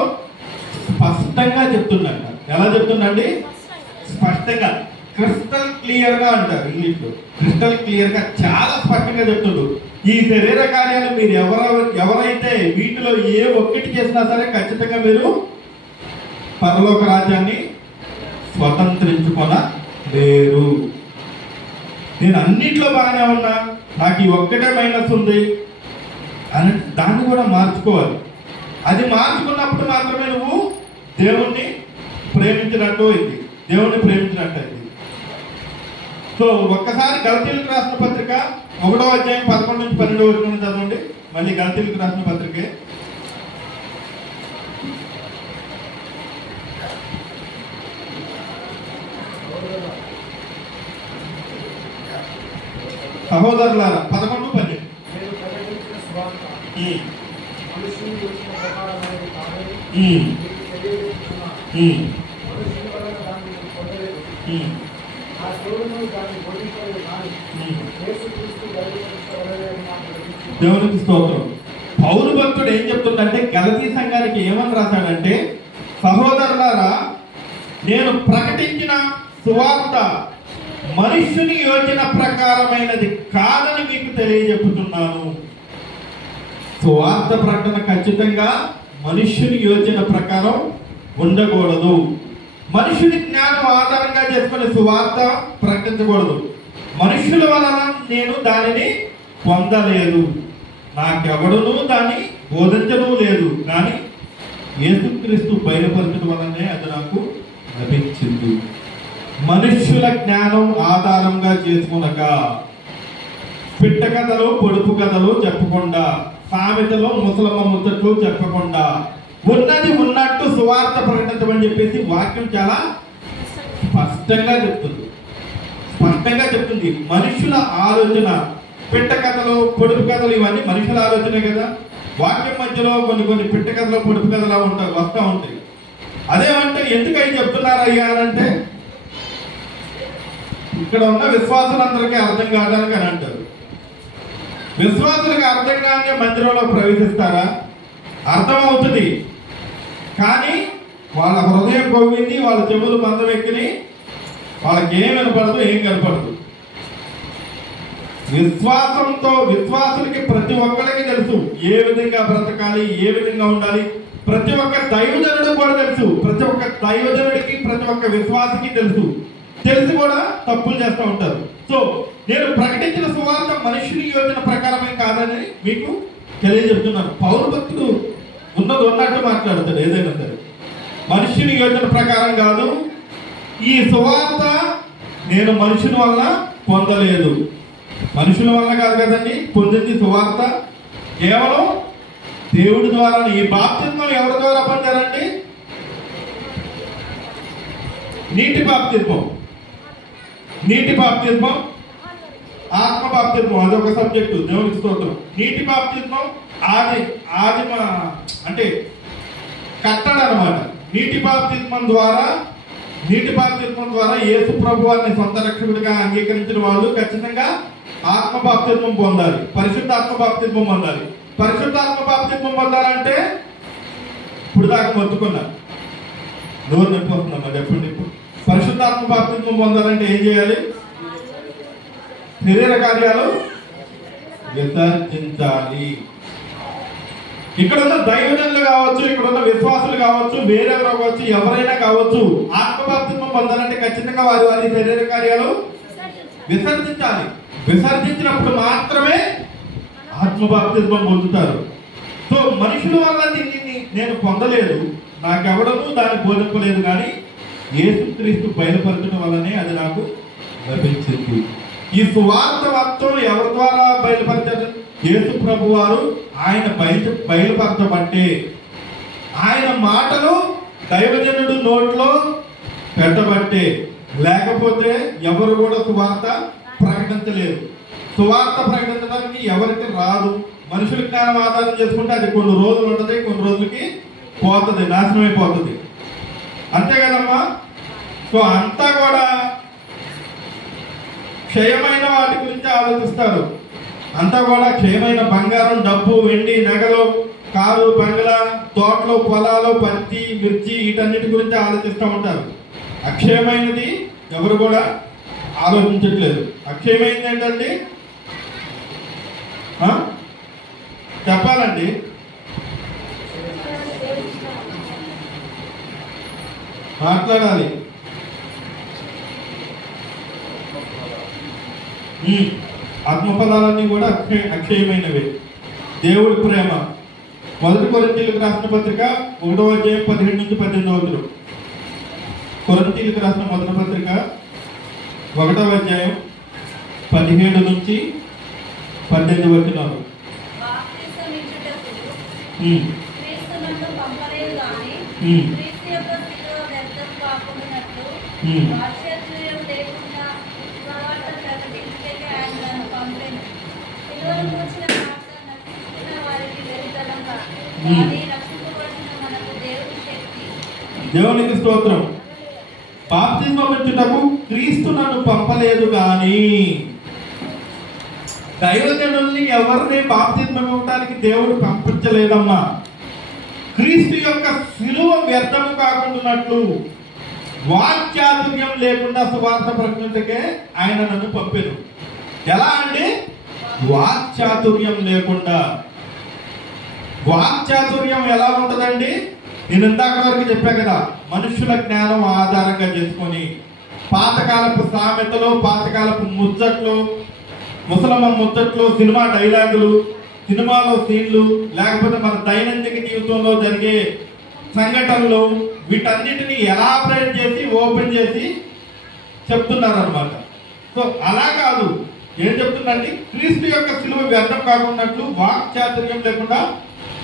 స్పష్టంగా చెప్తున్నాడు. ఎలా చెప్తుందండి? స్పష్టంగా, క్రిస్టల్ క్లియర్ గా అంటారు ఇంగ్లీష్ లో. క్రిస్టల్ క్లియర్ గా చాలా స్పష్టంగా చెప్తుండ్రు. ఈ శరీర కార్యాలు మీరు ఎవరైతే వీటిలో ఏ ఒక్కటి చేసినా సరే ఖచ్చితంగా మీరు పరలోక రాజ్యాన్ని స్వతంత్రించుకొనలేరు. నేను అన్నిట్లో బాగానే ఉన్నా, నాకు ఈ ఒక్కటే మైనస్ ఉంది అని దాన్ని కూడా మార్చుకోవాలి. అది మార్చుకున్నప్పుడు మాత్రమే నువ్వు దేవుణ్ణి ప్రేమించినట్టు అయింది, దేవుణ్ణి ప్రేమించినట్టు అయింది. సో ఒక్కసారి గలతీయులకు రాసిన పత్రిక 1వ అధ్యాయం 11 నుంచి 12 వరకు చదవండి. మళ్ళీ గలతీయులకు రాసిన పత్రికే సహోదరులారా 11:12. దేవునికి స్తోత్రం. పౌలు భక్తుడు ఏం చెప్తుందంటే గలతీ సంఘానికి ఏమని రాశాడంటే, సహోదరులారా నేను ప్రకటించిన సువార్త మనుష్యుని యోచన ప్రకారమైనది కాదని మీకు తెలియజెప్పుతున్నాను. సువార్త ప్రకటన ఖచ్చితంగా మనుష్యుని యోచన ప్రకారం ఉండకూడదు. మనుషుని జ్ఞానం ఆధారంగా చేసుకునే సువార్త ప్రకటించకూడదు. మనుషుల వలన నేను దానిని పొందలేదు, నాకెవడును దాన్ని బోధించడం లేదు, కానీ యేసుక్రీస్తు బయలుపరచడం వలనే అది నాకు లభించింది. మనుష్యుల జ్ఞానం ఆధారంగా చేసుకునక, పిట్ట కథలు పొడుపు కథలు చెప్పకుండా, సామెతలు ముసలమ్మ ముచ్చట్లు చెప్పకుండా ఉన్నది ఉన్నట్టు సువార్త ప్రకటించమని చెప్పేసి వాక్యం చాలా స్పష్టంగా చెప్తుంది. మనుషుల ఆలోచన, పిట్ట కథలు పొడుపు కథలు ఇవన్నీ మనుషుల ఆలోచనే కదా. వాక్యం మధ్యలో కొన్ని పిట్ట కథలు పొడుపు కథలు వస్తూ ఉంటాయి. అదేమంటే ఎందుకు అవి చెప్తున్నారయ్యా అంటే, ఇక్కడ ఉన్న విశ్వాసులందరికీ అర్థం కాదని అని అంటారు. విశ్వాసులకు అర్థం కానే మందిరంలో ప్రవేశిస్తారా? అర్థమవుతుంది, కానీ వాళ్ళ హృదయం కొవ్వింది, వాళ్ళ చెవులు మందం ఎక్కిని, వాళ్ళకి ఏం వినపడదు, ఏం కనపడదు. విశ్వాసులకి ప్రతి ఒక్కరికి తెలుసు ఏ విధంగా బ్రతకాలి, ఏ విధంగా ఉండాలి. ప్రతి ఒక్క దైవజనుడు కూడా తెలుసు, ప్రతి ఒక్క దైవజనుడికి ప్రతి ఒక్క విశ్వాసికి తెలిసి కూడా తప్పులు చేస్తూ ఉంటారు. సో నేను ప్రకటించిన సువార్త మనుషుని యోచన ప్రకారమే కాదని మీకు తెలియజెప్తున్నాను. పౌరు భక్తుడు ఉన్నది ఉన్నట్టు మాట్లాడతాడు. ఏదైనా సరే మనుషుని యోచన ప్రకారం కాదు. ఈ సువార్త నేను మనుషుని వల్ల పొందలేదు, మనుషుల వల్ల కాదు కదండి పొందింది సువార్త, కేవలం దేవుడి ద్వారా. ఈ బాప్తిస్మం ఎవరి ద్వారా పొందారండి? నీటి బాప్తిస్మం, ఆత్మ బాప్తిస్మం, అదొక సబ్జెక్టు. దేవునికి స్తోత్రం. నీటి బాప్తిస్మం ఆది అంటే కట్టడ అనమాట. నీటి బాప్తిస్మం ద్వారా యేసు ప్రభు వారిని సొంత రక్షకుడిగా అంగీకరించిన వాళ్ళు ఖచ్చితంగా ఆత్మ బాప్తిస్మం పొందాలి, పరిశుద్ధాత్మ బాప్తిస్మం పొందాలి. పరిశుద్ధాత్మ బాప్తిస్మం పొందాలంటే ఇప్పుడు దాకా మొత్తుకున్నారు, నోరు నొప్పి వస్తున్నాం. అది ఎప్పుడు పరిశుద్ధాత్మ బాప్తిస్మం పొందాలంటే ఏం చేయాలి? శరీర కార్యాలు విసర్జించాలి. ఇక్కడ ఉన్న దైవజనులు కావచ్చు, ఇక్కడ ఉన్న విశ్వాసులు కావచ్చు, వేరెవరు కావచ్చు, ఎవరైనా కావచ్చు, ఆత్మ బాప్తిస్మం పొందాలంటే ఖచ్చితంగా వారి శరీర కార్యాలు విసర్జించాలి. విసర్జించినప్పుడు మాత్రమే ఆత్మ బాప్తిస్మం పొందుతారు. సో మనుషుల వల్ల దీన్ని నేను పొందలేదు, నాకెవడను దాన్ని బోధింపలేదు, కానీ యేసుక్రీస్తు బయలుపరచడం వల్లనే అది నాకు లభించింది. ఈ సువార్త మొత్తం ఎవరి ద్వారా బయలుపరిచారు? యేసు ప్రభు వారు ఆయన బయలుపరచబట్టే, ఆయన మాటలు దైవజనుడు నోట్లో పెట్టబట్టే, లేకపోతే ఎవరు కూడా సువార్త ప్రకటించలేరు. సువార్త ప్రకటించడానికి ఎవరికి రాదు. మనుషుల జ్ఞానం ఆధారం చేసుకుంటే అది కొన్ని రోజులు ఉంటుంది, కొన్ని రోజులకి పోతుంది, నాశనం అయిపోతుంది. అంతే కదమ్మా. సో అంతా కూడా క్షయమైన వాటి గురించి ఆలోచిస్తారు. అంతా కూడా క్షయమైన బంగారం, డబ్బు, వెండి, నగలు, కారు, బంగ్లా, తోటలు, పొలాలు, పత్తి, మిర్చి, వీటన్నిటి గురించి ఆలోచిస్తూ ఉంటారు. అక్షయమైనది ఎవరు కూడా ఆలోచించట్లేదు. అక్షయమైనది ఏంటండి? చెప్పాలండి. మాట్లాడాలి. ఆత్మఫలాలన్నీ కూడా అక్షయమైనవే. దేవుడి ప్రేమ. 1 కొరింథీయులకు రాసిన పత్రిక 1వ అధ్యాయం 17 నుంచి 18 వచనం. కొరింథీయులకు రాసిన మొదటి పత్రిక 1వ అధ్యాయం 17 నుంచి 18 వచనాలు. దేవునికి స్తోత్రం. బాప్తిస్మం ఇచ్చుటకు క్రీస్తు నన్ను పంపలేదు కానీ, దైవజనుల్ని ఎవరిని బాప్తిస్మం ఇవ్వడానికి దేవుడు పంపించలేదమ్మా. క్రీస్తు యొక్క శిలువ వ్యర్థము కాకుండానట్లు వాక్చాతుర్యం లేకుండా సువార్త ప్రకటించకే ఆయన నన్ను పంపారు. ఎలా అండి? వాక్చాతుర్యం లేకుండా. వాక్చాతుర్యం ఎలా ఉంటుందండి? నేను ఇందాక వరకు చెప్పా కదా, మనుషుల జ్ఞానం ఆధారంగా చేసుకొని పాతకాలపు సామెతలు, పాతకాలపు ముచ్చట్లు, ముసలమ్మ ముచ్చట్లు, సినిమా డైలాగులు, సినిమాలో సీన్లు, లేకపోతే మన దైనందిక జీవితంలో జరిగే సంఘటనలు, వీటన్నిటిని ఎలాబరేట్ చేసి ఓపెన్ చేసి చెప్తున్నారు అనమాట. సో అలా కాదు. ఏం చెప్తుందండి? క్రీస్తు యొక్క శిలువ వ్యర్థం కాకున్నట్లు వాక్చాతుర్యం లేకుండా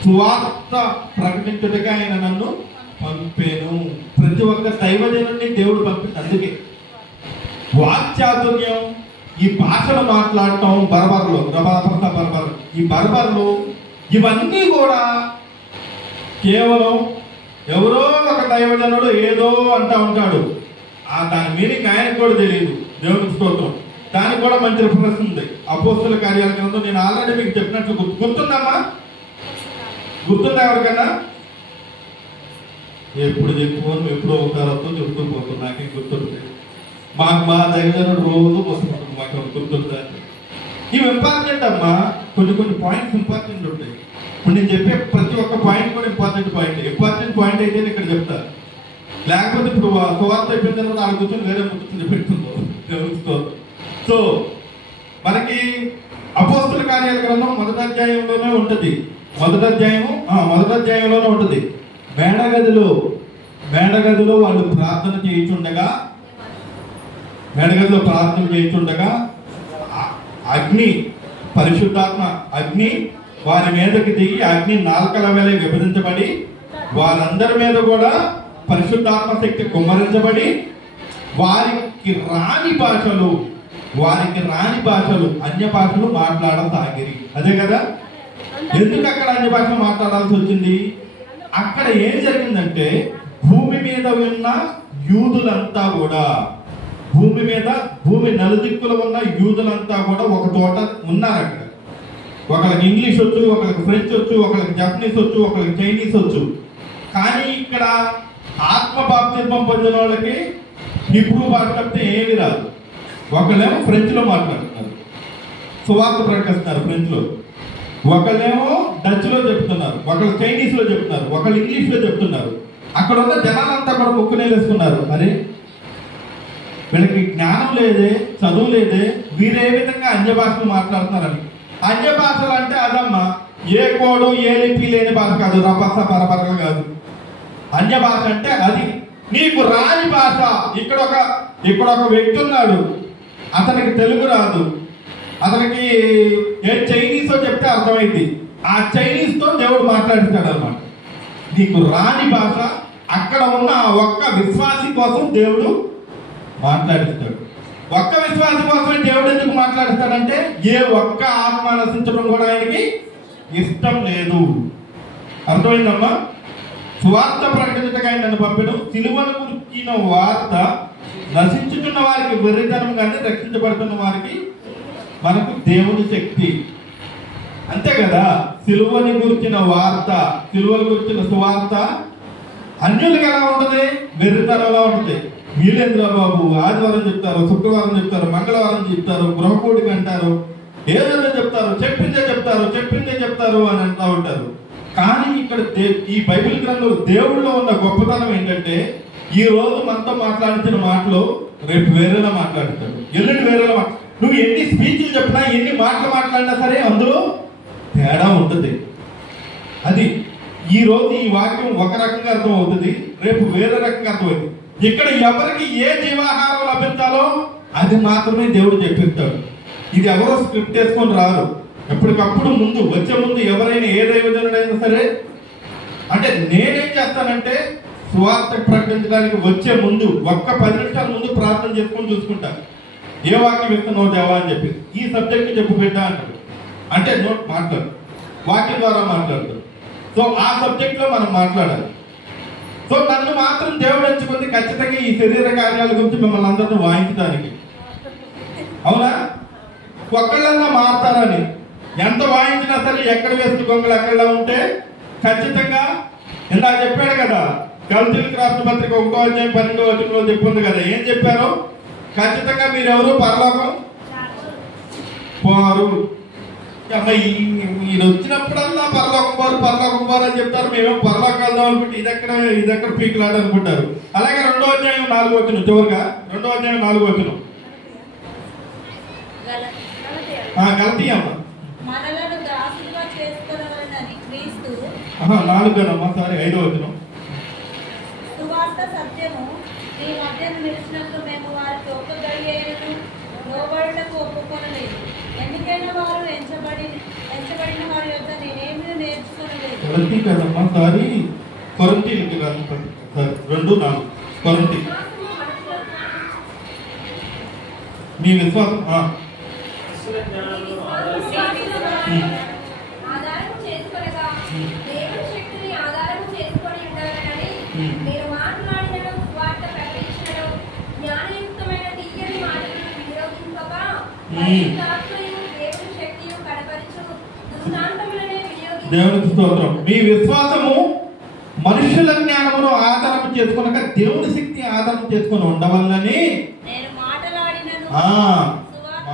సువార్త ప్రకటించుటగా ఆయన నన్ను పంపాను. ప్రతి ఒక్క దైవజనుడిని దేవుడు పంపింది. అందుకే వాక్చాతుర్యం, ఈ భాషను మాట్లాడటం, బర్బర్లు, ఈ బర్బర్లు, ఇవన్నీ కూడా కేవలం ఎవరో ఒక దైవజనుడు ఏదో అంటా ఉంటాడు. దాని మీనింగ్ ఆయనకు కూడా తెలియదు. దేవునికి స్తోత్రం. దానికి కూడా మంచి రిఫరెన్స్ ఉంది. అపోస్తుల కార్యాల గ్రంథం నేను ఆల్రెడీ మీకు చెప్పినట్లు గుర్తుందమ్మా? గుర్తుందా ఎవరికన్నా? ఎప్పుడు చెప్పుకోను, ఎప్పుడో ఒకరితో చెప్తూ పోతుంది. నాకేం గుర్తుంటుంది. మా దైవజనుడు రోజు వస్తుంది, మాకు గుర్తుందా? ఇవి ఇంపార్టెంట్ అమ్మా. కొన్ని పాయింట్స్ ఇంపార్టెంట్ ఉంటాయి. ఇప్పుడు నేను చెప్పే ప్రతి ఒక్క పాయింట్ కూడా ఇంపార్టెంట్ పాయింట్ అయితే ఇక్కడ చెప్తారు. లేకపోతే ఇప్పుడు సువార్త అయిపోయిన తర్వాత ఆ కూర్చొని వేరే కూర్చొని పెడుతుందో. సో మనకి అపోస్తుల కార్యాల గ్రంథం 1వ అధ్యాయంలోనే ఉంటుంది. 1వ అధ్యాయంలోనే ఉంటుంది. మేడగదిలో వాళ్ళు ప్రార్థన చేయించుండగా అగ్ని, పరిశుద్ధాత్మ అగ్ని వారి మీదకి దిగి అగ్ని నాల్కల వేళ విభజించబడి వారందరి మీద కూడా పరిశుద్ధాత్మ శక్తి కుమ్మరించబడి వారికి రాని భాషలు అన్య భాషలు మాట్లాడసాగిరి. అదే కదా? ఎందుకు అక్కడ అన్య భాషలు మాట్లాడాల్సి వచ్చింది? అక్కడ ఏం జరిగిందంటే భూమి మీద ఉన్న యూదులంతా కూడా, భూమి నలుదిక్కులో ఉన్న యూదులంతా కూడా ఒక చోట ఉన్నారు. అక్కడ ఒకరికి ఇంగ్లీష్ వచ్చు, ఒకరికి ఫ్రెంచ్ వచ్చు, ఒకరికి జపనీస్ వచ్చు, ఒకరికి చైనీస్ వచ్చు. కానీ ఇక్కడ ఆత్మ బాప్తిస్మం పొందిన వాళ్ళకి హిబ్రూ భాష తప్పితే ఏమీ రాదు. ఒకళ్ళేమో ఫ్రెంచ్లో మాట్లాడుతున్నారు, సువార్త ప్రకటిస్తున్నారు ఫ్రెంచ్లో. ఒకళ్ళేమో డచ్లో చెప్తున్నారు, ఒకళ్ళు చైనీస్లో చెప్తున్నారు, ఒకళ్ళు ఇంగ్లీష్లో చెప్తున్నారు. అక్కడ ఉన్న జనాలంతా కూడా ముక్కునేలేసుకున్నారు. అరే వీళ్ళకి జ్ఞానం లేదే, చదువు లేదే, వీరే విధంగా అన్య భాషలు మాట్లాడుతున్నారని. అన్య భాషలు అంటే అదమ్మా, ఏ కోడు ఏ లిపి లేని భాష కాదు, రపస పరపరలు కాదు. అన్య భాష అంటే అది నీకు రాని భాష. ఇక్కడ ఒక వ్యక్తి ఉన్నాడు, అతనికి తెలుగు రాదు, అతనికి ఏ చైనీసో చెప్తే అర్థమైంది. ఆ చైనీస్తో దేవుడు మాట్లాడుతాడు అనమాట. నీకు రాని భాష అక్కడ ఉన్న ఒక్క విశ్వాసి కోసం దేవుడు మాట్లాడిస్తాడు. ఒక్క విశ్వాసి కోసమే దేవుడు ఎందుకు మాట్లాడిస్తాడంటే ఏ ఒక్క ఆత్మ నశించడం కూడా ఆయనకి ఇష్టం లేదు. అర్థమైందమ్మా? సువార్త ప్రకటించగా ఆయన నన్ను పంపెను. సిలువను గురించిన వార్త నశించుతున్న వారికి వెర్రితనం కానీ, రక్షించబడుతున్న వారికి మనకు దేవుని శక్తి. అంతే కదా? సిలువని గురించిన వార్త, సిలువను గురించిన సువార్త అన్యులకు ఎలా ఉంటుంది? వెర్రితనంలో ఉంటుంది. వీళ్ళేంద్ర బాబు ఆదివారం చెప్తారు, శుక్రవారం చెప్తారు, మంగళవారం చెప్తారు, గృహకూడికి అంటారు, ఏదైనా చెప్తారు, చెప్పిందే చెప్తారు అని అంటూ ఉంటారు. కానీ ఇక్కడ ఈ బైబిల్ గ్రంథంలో దేవుడిలో ఉన్న గొప్పతనం ఏంటంటే ఈ రోజు మనతో మాట్లాడించిన మాటలు రేపు వేరేలా మాట్లాడతాడు, ఎల్లుండి వేరేలా నువ్వు ఎన్ని స్పీచ్లు చెప్పినా, ఎన్ని మాటలు మాట్లాడినా సరే అందులో తేడా ఉంటుంది. అది ఈ రోజు ఈ వాక్యం ఒక రకంగా అర్థం అవుతుంది, రేపు వేరే రకంగా అర్థమవుతుంది. ఇక్కడ ఎవరికి ఏ జీవాహారం లభించాలో అది మాత్రమే దేవుడు చెప్పిస్తాడు. ఇది ఎవరో స్క్రిప్ట్ వేసుకొని రారు. ఎప్పటికప్పుడు ముందు వచ్చే ముందు ఎవరైనా ఏ దైవజనుడైనా సరే, అంటే నేనేం చేస్తానంటే సువార్త ప్రకటించడానికి వచ్చే ముందు ఒక్క 10 నిమిషాల ముందు ప్రార్థన చేసుకొని చూసుకుంటాను. ఏ వాక్యం ఇస్తున్నావు దేవా అని చెప్పి, ఈ సబ్జెక్ట్ చెప్పు బిడ్డ అంటాడు. అంటే నోట్ మాట్లాడు, వాక్యం ద్వారా మాట్లాడతాడు. సో ఆ సబ్జెక్ట్ లో మనం మాట్లాడాలి. సో నన్ను మాత్రం దేవుడు ఎంచుకుంది ఖచ్చితంగా ఈ శరీర కార్యాల గురించి మిమ్మల్ని అందరినీ వాయించడానికి. అవునా? ఒక్కళ్ళన్నా మారుతారని. ఎంత వాయించినా సరే ఎక్కడ వేసిన గొంగలు ఎక్కడ ఉంటే ఖచ్చితంగా ఇందాక చెప్పాడు కదా, గలతీయులకు రాసిన పత్రిక 1వ అధ్యాయం 12వ వచనంలో చెప్పింది కదా, ఏం చెప్పారు? ఖచ్చితంగా మీరెవరు పరలోకం పోరు. మీరు వచ్చినప్పుడల్లా పరలోకం పోరు అని చెప్తారు. మేమేమో పరలోకం వెళ్దాం అనుకుంటే ఇదెక్కడ పీకులాడు అనుకుంటారు. అలాగే 2వ అధ్యాయం 4వ వచనం, చివరిగా 2వ అధ్యాయం 4వ వచనం గలతీ అమ్మ 4 సారీ 5వ వచనం. సువార్త సత్యము నీ మధ్యన నిలిచినట్లు మేము వారికి ఒక్క గడియను లోబడుటకు ఒప్పుకొనలేదు. ఎందుకైనా వారు ఎంచబడిన వారి యొక్క నేనేమీ నేర్చుకోలేదు. కొరింథీయులకు రాసిన పత్రిక 2:4 కొరింథీ. మీ విశ్వాసం ఆధారం చేసుకొనగా దేవుని శక్తిని ఆధారం చేసుకొని ఉండాలని మీరు మాట్లాడినను వార్త ప్రకటించడం జ్ఞానయుక్తమైన తీయని మాటలను వినియోగింపక పరిశుద్ధాత్మయు దేవుని శక్తియు కనపరచు దృష్టాంతములనే వినియోగించు. దేవునికి స్తోత్రం. మీ విశ్వాసము మనుషుల జ్ఞానమును ఆధారం చేసుకునక దేవుని శక్తి ఆధారం చేసుకుని ఉండవల్లని నేను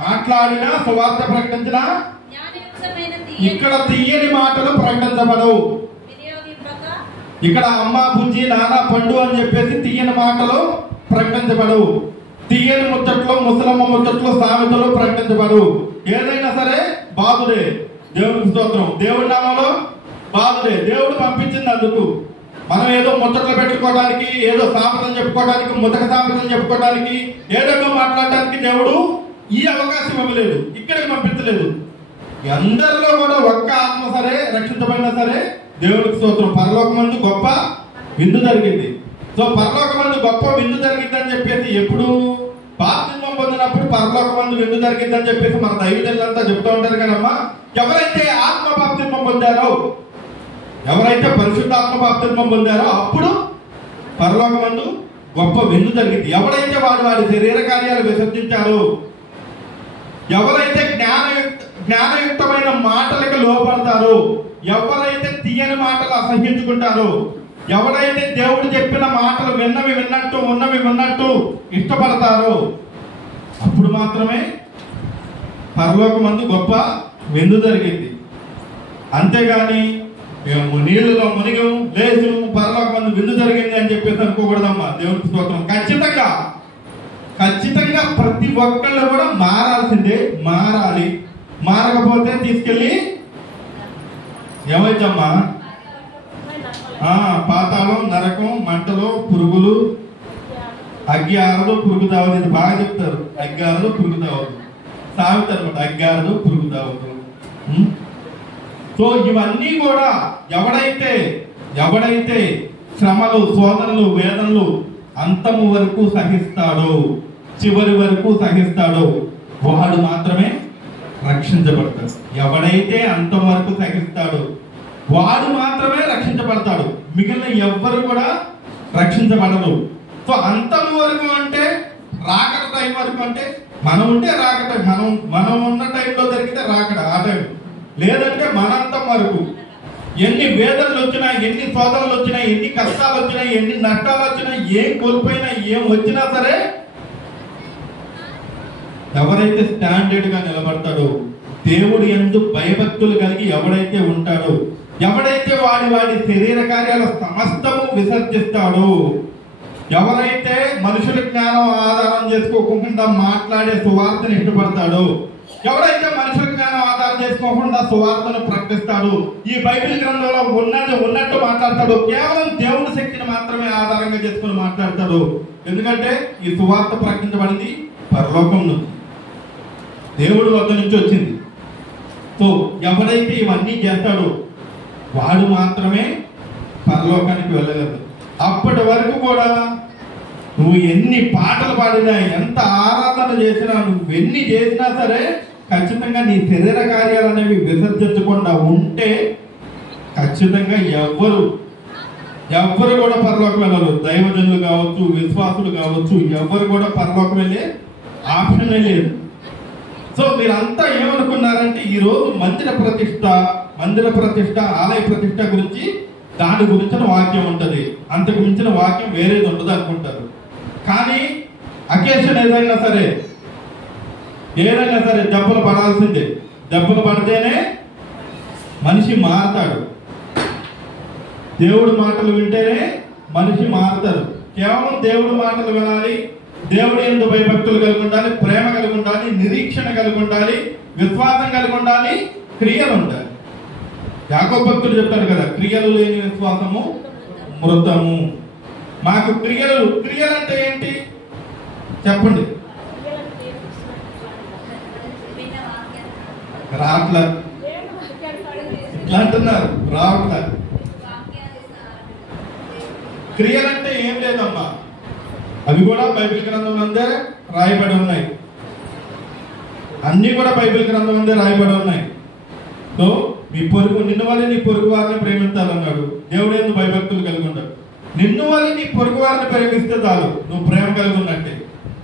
మాట్లాడిన సువార్త ప్రకటించిన జ్ఞానయుక్తమైన ఇక్కడ తీయని మాటలు ప్రకటించబడవు. ఇక్కడ అమ్మ బుజ్జి నానా పండు అని చెప్పేసి తీయని మాటలు ప్రకటించబడవు. తీయని ముచ్చట్లు, ముసలమ్మ ముచ్చట్లు, సామెతలు ప్రకటించబడవు. ఏదైనా సరే బాధుడే. దేవునికి స్తోత్రం. దేవుడి నామంలో బాధుడే. దేవుడు పంపించింది అందుకు. మనం ఏదో ముచ్చట్లు పెట్టుకోవడానికి, ఏదో సామెతం చెప్పుకోవడానికి, ముతక సామెతం చెప్పుకోవడానికి, ఏదో మాట్లాడడానికి దేవుడు ఈ అవకాశం ఇవ్వలేదు, ఇక్కడికి పంపించలేదు. అందరిలో కూడా ఒక్క ఆత్మ సరే రక్షించబడినా సరే దేవునికి స్తోత్రం. పరలోకమందు గొప్ప విందు జరిగింది. సో పరలోకమందు గొప్ప విందు జరిగింది అని చెప్పేసి ఎప్పుడు బాప్తిస్మం పొందినప్పుడు పరలోకమందు విందు జరిగింది అని చెప్పేసి మన దైవజనులంతా చెప్తూ ఉంటారు కదమ్మా. ఎవరైతే ఆత్మ బాప్తిస్మం పొందారో, ఎవరైతే పరిశుద్ధాత్మ బాప్తిస్మం పొందారో అప్పుడు పరలోకమందు గొప్ప విందు జరిగింది. ఎవరైతే వాడి శరీర కార్యాలు విసర్జించారో, ఎవరైతే జ్ఞానయుక్తమైన మాటలకు లోపడతారో, ఎవరైతే తీయని మాటలు అసహించుకుంటారో, ఎవరైతే దేవుడు చెప్పిన మాటలు విన్నవి విన్నట్టు ఉన్నవి విన్నట్టు ఇష్టపడతారో అప్పుడు మాత్రమే పరలోకమందు గొప్ప విందు జరిగింది. అంతేగాని మేము నీళ్ళలో మునిగము లేచు పరలోకమందు విందు జరిగింది అని చెప్పేసి అనుకోకూడదమ్మా. దేవునికి స్తోత్రం. ఖచ్చితంగా ప్రతి ఒక్కళ్ళు కూడా మారాల్సిందే, మారాలి. మారకపోతే తీసుకెళ్ళి ఏమైతమ్మా పాతాళం, నరకం, మంటలో, పురుగులు, అగ్గి ఆరదు పురుగు తావదు. ఇది బాగా చెప్తారు. అగ్గి ఆరదు పురుగు తావదు సాగుతారు అనమాట. అగ్గి ఆరదు పురుగు తావదు. సో ఇవన్నీ కూడా ఎవడైతే శ్రమలు, శోధనలు, వేదనలు అంతము వరకు సహిస్తాడో, చివరి వరకు సహిస్తాడో వాడు మాత్రమే రక్షించబడతాడు. ఎవడైతే అంతం వరకు సహిస్తాడో వాడు మాత్రమే రక్షించబడతాడు. మిగిలిన ఎవ్వరు కూడా రక్షించబడరు. సో అంతం వరకు అంటే రాకడ టైం వరకు, అంటే మనం ఉంటే రాకడ, మనం ఉన్న టైంలో జరిగితే రాకడ ఆ టైం, లేదంటే మనంతం వరకు. ఎన్ని వేదనలు వచ్చినా, ఎన్ని శోధనలు వచ్చినా, ఎన్ని కష్టాలు వచ్చినా, ఎన్ని నష్టాలు వచ్చినా, ఏం కోల్పోయినా, ఏం వచ్చినా సరే ఎవరైతే స్టాండర్డ్ గా నిలబడతాడో, దేవుడు యందు భయభక్తులు కలిగి ఎవడైతే ఉంటాడో, ఎవడైతే వాడి శరీర కార్యాల సమస్తము విసర్జిస్తాడో ఎవరైతే మనుషుల జ్ఞానం ఆధారం చేసుకోకుండా మాట్లాడే సువార్తను ఇష్టపడతాడో, ఎవరైతే మనుషుల జ్ఞానం ఆధారం చేసుకోకుండా సువార్తను ప్రకటిస్తాడు, ఈ బైబిల్ గ్రంథంలో ఉన్నట్టు మాట్లాడతాడు, కేవలం దేవుని శక్తిని మాత్రమే ఆధారంగా చేసుకుని మాట్లాడతాడు. ఎందుకంటే ఈ సువార్త ప్రకటించబడింది పరలోకం నుంచి, దేవుడి వద్ద నుంచి వచ్చింది. సో ఎవరైతే ఇవన్నీ చేస్తాడో వాడు మాత్రమే పరలోకానికి వెళ్ళగలడు. అప్పటి వరకు కూడా నువ్వు ఎన్ని పాటలు పాడినా, ఎంత ఆరాధన చేసినా, నువ్వు ఎన్ని చేసినా సరే ఖచ్చితంగా నీ శరీర కార్యాలు అనేవి విసర్జించకుండా ఉంటే ఖచ్చితంగా ఎవ్వరు కూడా పరలోకం వెళ్ళరు. దైవజనులు కావచ్చు, విశ్వాసులు కావచ్చు, ఎవ్వరు కూడా పరలోకం వెళ్ళే ఆప్షనే లేదు. సో మీరంతా ఏమనుకున్నారంటే ఈరోజు మందిర ప్రతిష్ట, ఆలయ ప్రతిష్ట గురించి దాని గురించిన వాక్యం ఉంటుంది, అంతకు మించిన వాక్యం వేరేది ఉండదు అనుకుంటారు. కానీ అకేషన్ ఏదైనా సరే దెబ్బలు పడాల్సిందే. దెబ్బలు పడితేనే మనిషి మారతాడు. దేవుడి మాటలు వింటేనే మనిషి మారతాడు. కేవలం దేవుడి మాటలు వినాలి, దేవుడి యందు భయభక్తులు కలిగి ఉండాలి, ప్రేమ కలిగి ఉండాలి, నిరీక్షణ కలిగి ఉండాలి, విశ్వాసం కలిగి ఉండాలి, క్రియలు ఉండాలి. యాకోబు భక్తుడు చెప్తాడు కదా, క్రియలు లేని విశ్వాసము మృతము. మాకు క్రియలంటే ఏంటి చెప్పండి? రావట్లా ఇట్లా అంటున్నారు, రావట్లా. క్రియలంటే ఏం లేదమ్మా, అవి కూడా బైబిల్ గ్రంథం అందే రాయబడి ఉన్నాయి. అన్ని కూడా బైబిల్ గ్రంథం అందే రాయబడి ఉన్నాయి. సో నిన్ను వల్ల నీ పొరుగు వారిని ప్రేమించాలన్నాడు. దేవుడు ఎందుకు భయభక్తులు కలిగి ఉన్నాడు. నిన్ను వల్ల నీ పొరుగు వారిని ప్రేమిస్తే చాలు, నువ్వు ప్రేమ కలిగి ఉన్నట్టే.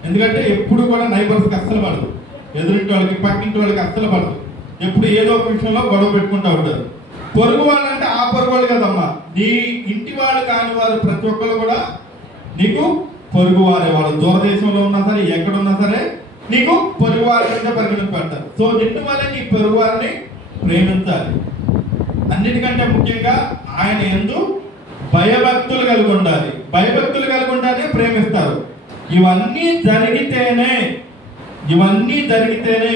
ఎందుకంటే ఎప్పుడు కూడా నైబర్స్కి అస్సలు పడదు, ఎదురింటి వాళ్ళకి పక్కింటి వాళ్ళకి అస్సలు పడదు. ఎప్పుడు ఏదో ఒక విషయంలో గొడవ పెట్టుకుంటూ ఉంటారు. పొరుగు వాళ్ళు అంటే ఆ పొరుగు వాళ్ళు కదమ్మా, నీ ఇంటి వాళ్ళు కాని వారు ప్రతి ఒక్కరు కూడా నీకు పొరుగు వారే. వాళ్ళు దూరదేశంలో ఉన్నా సరే, ఎక్కడున్నా సరే నీకు పొరుగు వారి కింద పరిగణింపడతారు. సో నిన్ను వల్ల నీ పొరుగు వారిని ప్రేమించాలి. అన్నిటికంటే ముఖ్యంగా ఆయన యందు భయభక్తులు కలిగి ఉండాలి. భయభక్తులు కలిగి ఉండాలి, ప్రేమిస్తారు. ఇవన్నీ జరిగితేనే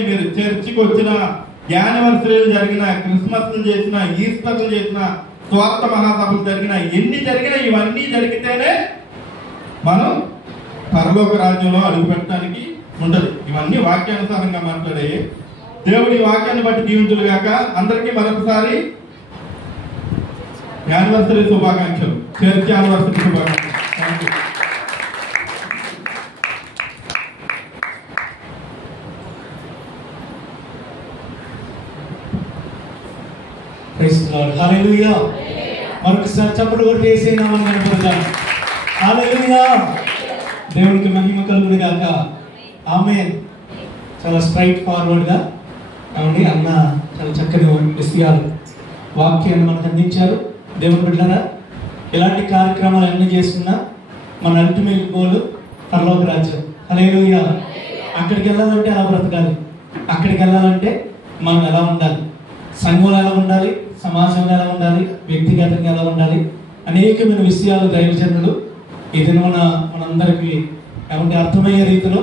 మీరు చర్చికి వచ్చిన, యానివర్సరీలు జరిగిన, క్రిస్మస్లు చేసిన, ఈస్టర్లు చేసిన, స్వార్థ మహాసభలు జరిగిన, ఎన్ని జరిగినా ఇవన్నీ జరిగితేనే మనం పరలోక రాజ్యంలో అడుగు పెట్టడానికి ఉంటుంది. ఇవన్నీ వాక్యానుసారంగా మాట్లాడే దేవుడి వాక్యాన్ని బట్టి దీవించులు గాక. అందరికీ మరొకసారి యానివర్సరీ శుభాకాంక్షలు, చర్చ్ యానివర్సరీ శుభాకాంక్షలు. Thank you. హల్లెలూయా. మరొకసారి చప్పట్లు కొట్టి యేసే నామమున కనపడదాం. హల్లెలూయా. దేవునికి మహిమ కలుగును గాక. ఆమేన్. చాలా స్ట్రైట్ ఫార్వర్డ్గా అవునండి అన్న చాలా చక్కని విషయాలు వాక్యాన్ని మనకు అందించారు. దేవుని బిడ్డలారా, ఇలాంటి కార్యక్రమాలు అన్నీ చేస్తున్నా మన అల్టిమేట్ గోల్ పరలోక రాజ్యం. హల్లెలూయా. అక్కడికి వెళ్ళాలంటే అలా బ్రతకాలి. అక్కడికి వెళ్ళాలంటే మనం ఎలా ఉండాలి, సంఘంలో ఎలా ఉండాలి, సమాజంలో ఎలా ఉండాలి, వ్యక్తిగతంగా ఎలా ఉండాలి, అనేకమైన విషయాలు దైవజనులు ఈ దినమున మనందరికీ ఏమంటే అర్థమయ్యే రీతిలో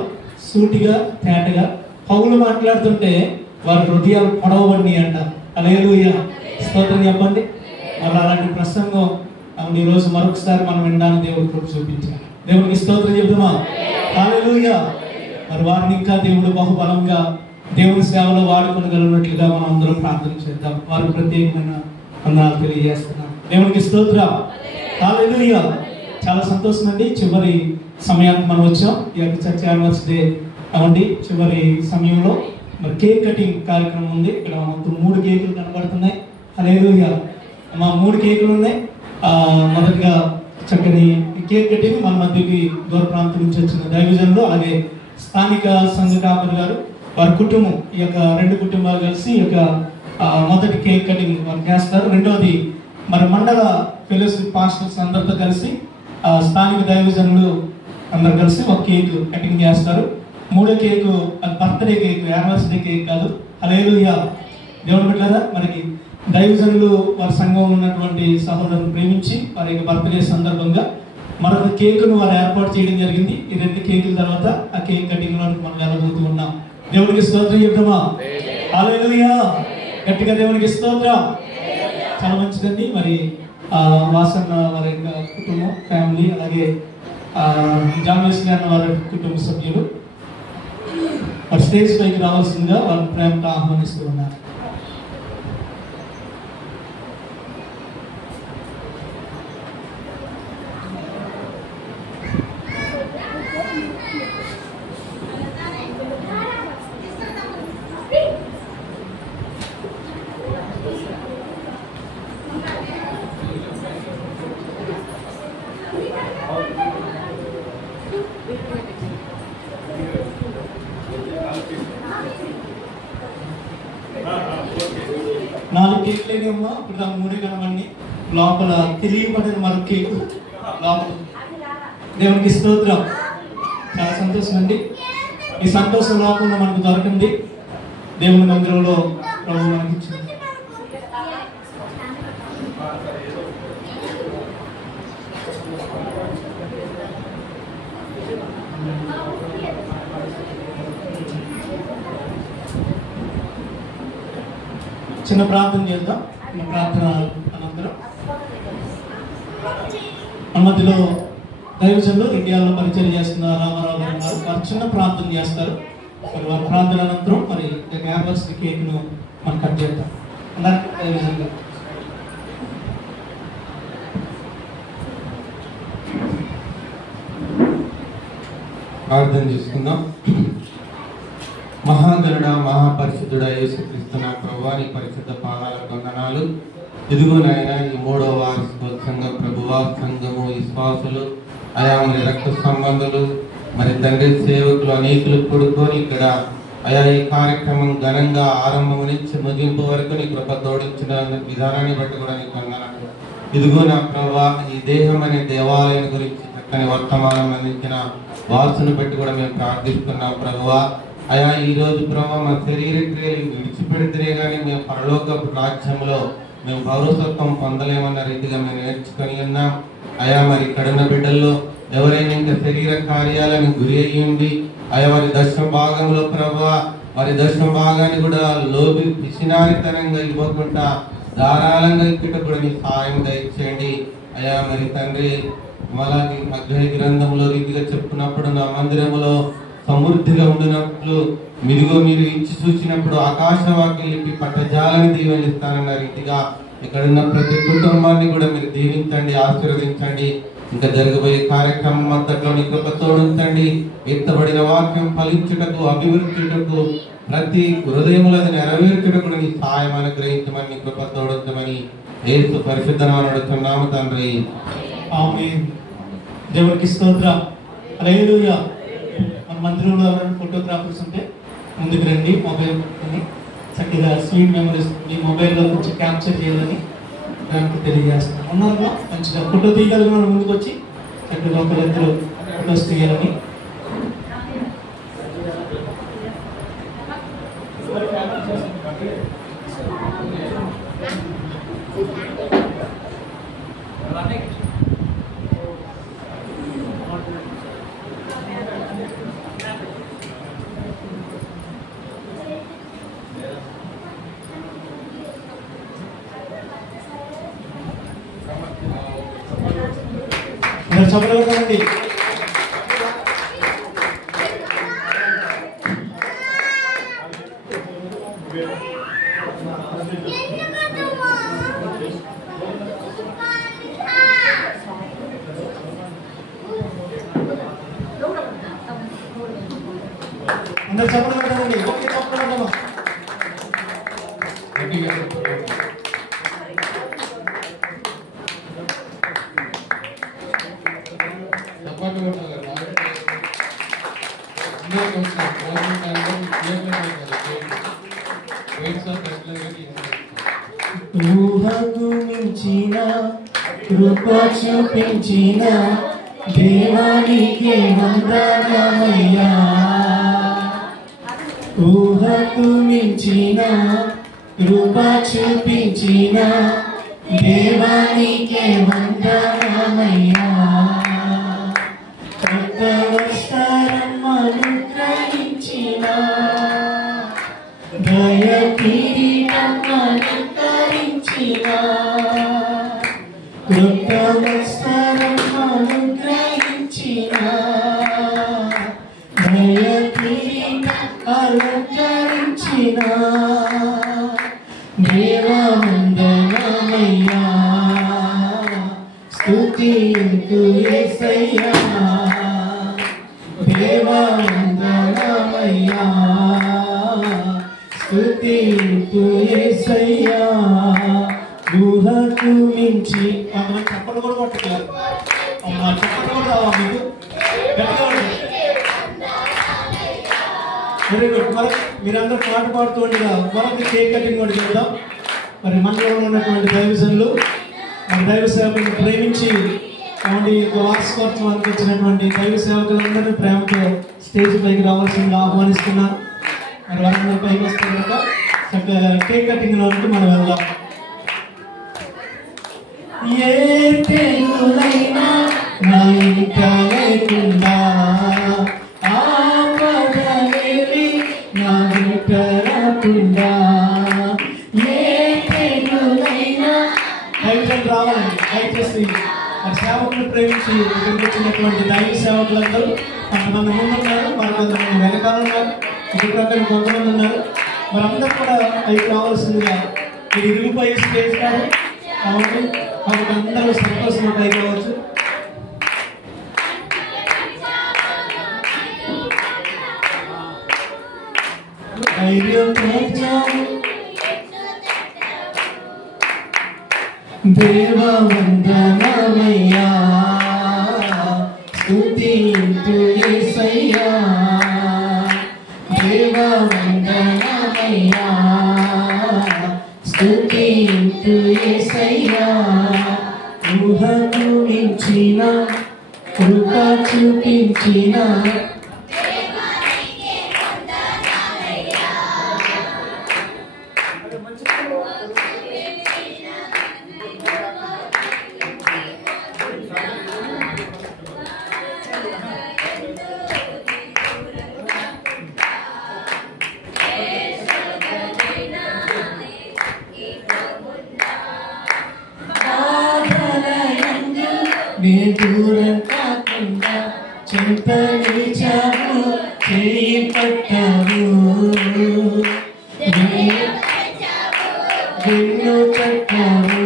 సూటిగా తేటగా పౌలు మాట్లాడుతుంటే వారి హృదయాలు పొడవబడినాయి అంట. హల్లెలూయా. స్తోత్రం చెప్పండి. మరి అలాంటి ప్రసంగం ఈరోజు మరొకసారి మనం వినడానికి దేవుడు కృప చూపించారు. దేవునికి స్తోత్రం చెప్తామా? హల్లెలూయా. మరి వారిని ఇంకా దేవుడు బహుబలంగా దేవుని సేవలో వాడుకొనగలిగినట్లుగా మనం అందరం ప్రార్థన చేద్దాం. వారికి ప్రత్యేకమైన వందనాలు తెలియజేస్తున్నాం. దేవునికి స్తోత్రం. హల్లెలూయా. చాలా సంతోషం అండి. చివరి సమయానికి మనం వచ్చాం. ఈ యొక్క చర్చ్ యానివర్సరీ అవండి చివరి సమయంలో మరి కేక్ కటింగ్ కార్యక్రమం ఉంది. ఇక్కడ మొత్తం 3 కేకులు కనబడుతున్నాయి. హల్లెలూయా. మా 3 కేకులు ఉన్నాయి. మొదటిగా చక్కని కేక్ కటింగ్ మన మధ్యకి దూర ప్రాంతం నుంచి వచ్చిన దైవజనులు, అలాగే స్థానిక సంఘ కాపరి గారు, వారి కుటుంబం, ఈ యొక్క 2 కుటుంబాలు కలిసి ఈ యొక్క మొదటి కేక్ కటింగ్ వారు చేస్తారు. రెండవది మరి మండల ఫెలోషిప్ పాస్టర్స్ అందరితో కలిసి స్థానిక దైవజనులు అందరు కలిసి ఒక కేక్ కటింగ్ చేస్తారు. 3వ కేకు అది బర్త్డే కేక్, యానివర్సరీ కేక్ కాదు. హల్లెలూయా. దేవుని బిడ్డలారా, మనకి దైవజనులు వారి సంఘంలో ఉన్నటువంటి సహోదరులను ప్రేమించి వారి యొక్క బర్త్డే సందర్భంగా మరొక కేకును వారు ఏర్పాటు చేయడం జరిగింది. ఈ 2 కేకుల తర్వాత ఆ కేక్ కటింగ్ లో మనం వెళ్ళబోతూ ఉన్నాం. దేవునికి స్తోత్రం చెప్తామా? హల్లెలూయా. గట్టిగా దేవునికి స్తోత్రం. చాలా మంచిదండి. మరి వాసన్న వారి యొక్క కుటుంబం, ఫ్యామిలీ, అలాగే జామేశ్వరి అన్న వారి కుటుంబ సభ్యులు వారి స్టేజ్ పైకి రావాల్సిందిగా వారిని ప్రేమతో ఆహ్వానిస్తూ ఉన్నారు. నాలుగు కేకులేనేమో ఇప్పుడు దాని 3 కనవండి. లోపల తెలియబడిన మరొక కేకు లోపల. దేవునికి స్తోత్రం. చాలా సంతోషం అండి. ఈ సంతోషం లోపల మనకు దొరకండి. దేవుని మందిరంలో ప్రభు మనకి ఇచ్చింది. చిన్న ప్రార్థన చేద్దాం. ప్రార్థన అనంతరం మధ్యలో దైవజనులు ఇండియాలో పరిచయం చేస్తున్న రామారావు గారు ఉన్నారు. వారు చిన్న ప్రార్థన చేస్తారు. మరి వారి ప్రార్థన అనంతరం మరి యానివర్సరీ కేక్ను మనం కట్ చేద్దాం. దైవజనులు ప్రార్థన చేసుకుందాం. మహాగరుడ, మహాపరిశుద్ధుడ యేసుక్రీస్తు నా ప్రభువాని పరిశుద్ధ పాదాలకు వందనాలు. ఇదిగో నాయన, ఈ 3వ వార్షికోత్సవంగా ప్రభువా సంఘము, విశ్వాసులు, అయా మరి రక్త సంబంధులు, మరి తండ్రి సేవకులు అనేకులు కూడుకొని ఇక్కడ అయా ఈ కార్యక్రమం ఘనంగా ఆరంభం నుంచి ముగింపు వరకు నీ కృప తోడించిన విధానాన్ని బట్టి కూడా నీకు వందనాలు. ఇదిగో నా ప్రభువా, ఈ దేహం అనే దేవాలయం గురించి చక్కని వర్తమానం అందించిన వాసును బట్టి కూడా మేము ప్రార్థిస్తున్నాం ప్రభువా. అయా ఈ రోజు ప్రభావ మా శరీర క్రియలు విడిచిపెడితేనే కానీ మేము పరలోకపు రాజ్యంలో మేము పౌరసత్వం పొందలేమన్న రీతిగా మేము నేర్చుకొని ఉన్నాం. అయా మరి ఇక్కడున్న బిడ్డల్లో ఎవరైనా ఇంకా శరీర కార్యాలను గురి అయ్యింది, అయా వారి దశమ భాగంలో ప్రభావ వారి దశమ భాగాన్ని కూడా లోబి పిసినారితనంగా ఇవ్వకుండా ధారాళంగా ఇక్కడ కూడా మీ సహాయం దయచేయండి. అయా మరి తండ్రి, అలాగే అగ్రహ గ్రంథంలో రీతిగా చెప్పుకున్నప్పుడు నా మందిరములో సమృద్ధిగా ఉండినట్లు మీరు ఇచ్చి చూసినప్పుడు ఆకాశవాక్యం పట్టజాలని దీవెనిస్తానన్న రీతిగా ఇక్కడున్న ప్రతి కుటుంబాన్ని కూడా మీరు దీవించండి, ఆశీర్వదించండి. ఇంకా జరగబోయే కార్యక్రమం అంతట్లో నీ కృప తోడుంచండి. ఎత్తబడిన వాక్యం ఫలించుటకు, అభివృద్ధిటకు, ప్రతి హృదయములను నెరవేర్చుటకు నీ సహాయం అనుగ్రహించమని, నీ కృప తోడుంచమని యేసు పరిశుద్ధ నామమున అడుగుతున్నాము తండ్రి. ఆమేన్. దేవునికి స్తోత్రం. హల్లెలూయా. మన మందిరంలో ఎవరైనా ఫోటోగ్రాఫర్స్ ఉంటే ముందుకు రండి. మొబైల్ పట్టుకొని చక్కగా స్వీట్ మెమరీస్ మీ మొబైల్లో కొంచెం క్యాప్చర్ చేయాలని దానికి తెలియజేస్తాను. ఉన్నారుగా మంచిగా ఫోటో తీయగలిగిన ముందుకు వచ్చి చక్కగా ఒకరిద్దరు ఫోటోస్ తీయాలని. చెప్పలేదు కదండి. అందరు చెప్పలేదు కదండి. ఓకే, చెప్పలేదు. ఊహకు మించిన కృప చూపించిన దేవానికి వందనమయ్యా. ఊహకు మించిన కృప చూపించిన దేవానికి వందనమయ్యా. దయ కిరీటం అలంకరించిన కృత వస్త్రం అనుగ్రహించిన దయ కిరీటం అలంకరించిన దేవా వందనమయ్యా స్తుతింతు యేసయ్యా దేవా వందనమయ్యా స్తుతింతు యేసయ్యా ఊహకు మించి మనం చప్పట్లు కూడా కొట్టట్లేదు అమ్మా చప్పట్లు కూడా రావా మీకు వెరీ గుడ్ మరి మీరందరూ పాట పాడుతూ ఉండగా మరొక కేక్ కటింగ్ కూడా చేద్దాం మరి మనలో ఉన్నటువంటి దైవజనులు మరి దైవ సేవకులను ప్రేమించి వార్షికోత్సవానికి వచ్చినటువంటి దైవ సేవకులందరినీ ప్రేమతో స్టేజ్ పైకి రావాల్సిందిగా ఆహ్వానిస్తున్నాను మరి వారందరూ పైకి వస్తే కనుక చక్కగా కేక్ కటింగ్ లోనికి మనం వెళ్దాం ఏ తెలుగైనా నా ఇంట లేకుండా ఆపదలేవి నా ఇంట రాకుండా ఏ తెలుగైనా దైవజనులు రావాలండి దయచేసి మరి సేవకులు ప్రేమించి ఇక్కడికి వచ్చినటువంటి దైవ సేవకులందరూ కొంతమంది ముందున్నారు మరి కొంతమంది వెనకాల ఉన్నారు ఇటు ప్రక్కన కొంతమంది ఉన్నారు మరి అందరూ కూడా పైకి రావాల్సిందిగా ఇది ఇరుగుపై స్టేజ్ కాదు కాబట్టి అందరూ సంతోషంగా పైకి రావచ్చు ధైర్యం దేవా వందనమయ్యా స్తుతింతు యేసయ్యా దేవా వందనమయ్యా స్తుతింతు యేసయ్యా ఊహకు మించిన కృప చూపించిన నే దూరం కాకుండా చెంత నిలిచావు చేయి పట్టావు వెన్ను కట్టావు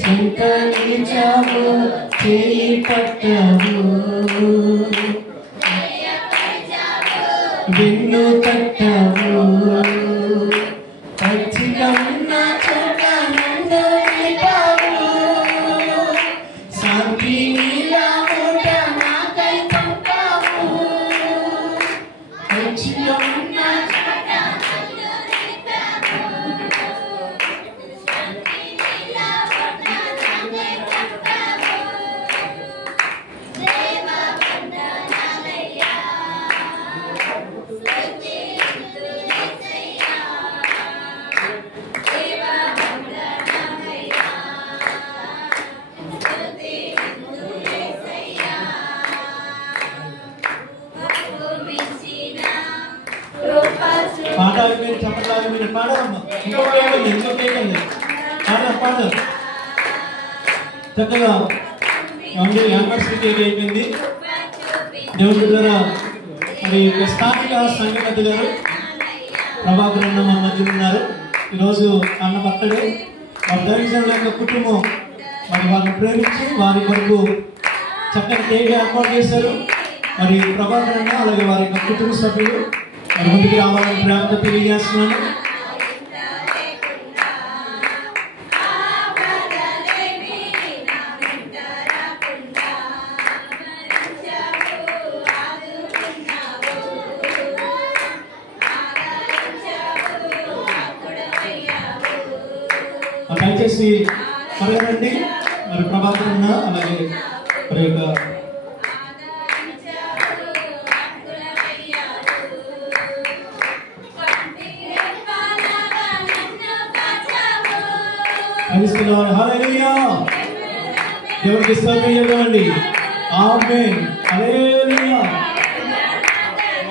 చెంత నిలిచావు చేయి పట్టావు వెన్ను కట్టావు పచ్చిగా ఉన్న చోట నన్ను నిలిపావు శాంతి నీలా మూట నాకై పంపావు పచ్చిగా ఉన్న చోట నన్ను నిలిపావు శాంతి నీలా మూట నాకై పంపావు దేవా వందనాలయ్యా స్తుతింతు యేసయ్యా దేవా వందనాలయ్యా స్తుతింతు యేసయ్యా పాట మీరు చెప్పట్లేదు మీరు పాడమ్మా ఇంకొక పాట చక్కగా యూనివర్సిటీ అయిపోయింది దేవుడి ద్వారా మరి స్థానిక సంఘపతి గారు ప్రభాకర్ అన్న మన మధ్య ఉన్నారు ఈరోజు అన్న బర్త్డే వారి దైవజనుల యొక్క కుటుంబం మరి వారిని ప్రేమించి వారి కొరకు చక్కని కేక్ ఏర్పాటు చేశారు మరి ప్రభాకర్ అన్న అలాగే వారి యొక్క కుటుంబ సభ్యులు మరి ముందుకు రావాలని ప్రేమతో తెలియజేస్తున్నాను దయచేసి మరేనండి మరి ప్రభాకర్ అన్న అలాగే మరి యొక్క హల్లెలూయా దేవునికి స్తోత్రం చెప్పండి ఆమేన్ హల్లెలూయా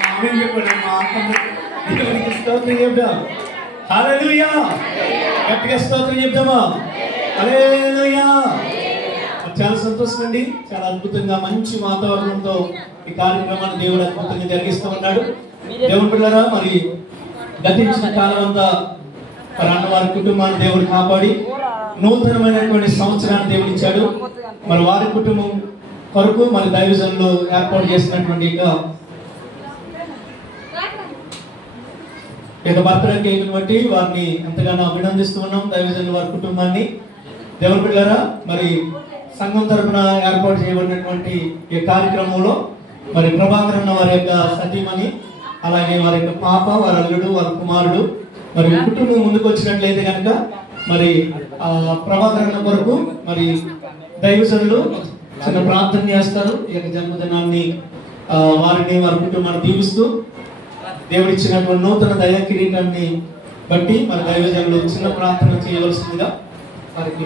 ఆమేన్ చెప్పండి మా ఆత్మ దేవునికి స్తోత్రం చెప్దాం. హల్లెలూయా. గట్టిగా స్తోత్రం చెప్దామా? హల్లెలూయా. చాలా సంతోషం అండి. చాలా అద్భుతంగా మంచి వాతావరణంతో ఈ కార్యక్రమాన్ని దేవుడు అద్భుతంగా జరిగిస్తూ ఉన్నాడు. దేవుని బిడ్డలారా, మరి గతించిన కాలం అంతా మరి అన్నవారి కుటుంబాన్ని దేవుడు కాపాడి నూతనమైనటువంటి సంవత్సరాన్ని దేవుడు ఇచ్చాడు. మరి వారి కుటుంబం కొరకు మరి దైవజనులు ఏర్పాటు చేసినటువంటి బర్త్డే కేక్ బట్టి వారిని ఎంతగానో అభినందిస్తూ ఉన్నాం. దైవజనులు వారి కుటుంబాన్ని. దేవుని బిడ్డలారా, మరి సంఘం తరపున ఏర్పాటు చేయబడినటువంటి ఈ కార్యక్రమంలో మరి ప్రభాకర్ అన్న వారి యొక్క సతీమణి, అలాగే వారి యొక్క పాప, వారి అల్లుడు, వారి కుమారుడు, మరి కుటుంబం ముందుకు వచ్చినట్లయితే కనుక మరి ప్రభాకర్ అన్న కొరకు మరి దైవజనులు చిన్న ప్రార్థన చేస్తారు. ఈ యొక్క జన్మదినాన్ని వారిని వారి కుటుంబాన్ని దీవిస్తూ దేవుడు ఇచ్చినటువంటి నూతన దైవ కిరీటాన్ని బట్టి మరి దైవజనులు చిన్న ప్రార్థన చేయవలసిందిగా వారికి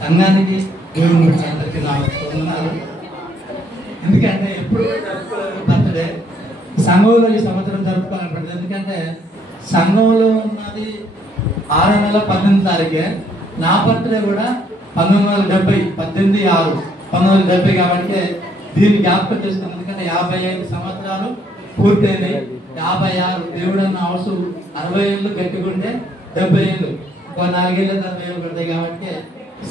సంఘానికి దేవుని అందరికీ నా వందనాలు. ఎందుకంటే ఎప్పుడు బర్త్డే సంఘంలో ఈ సంవత్సరం జరుపుకోవాలనుకుంటుంది. ఎందుకంటే సంఘంలో ఉన్నది 6 నెలల 18 తారీఖే. నా బర్త్డే కూడా 1970 18/6/1970 కాబట్టి దీన్ని జ్ఞాపకం చేస్తాను. ఎందుకంటే 55 సంవత్సరాలు పూర్తయినాయి. 56 దేవుడు అన్న హౌస్ 60 ఏళ్ళు గట్టిగుంటే 70 ఏళ్ళు, ఒక 4 ఏళ్ళ 40 ఏళ్ళు పడతాయి. కాబట్టి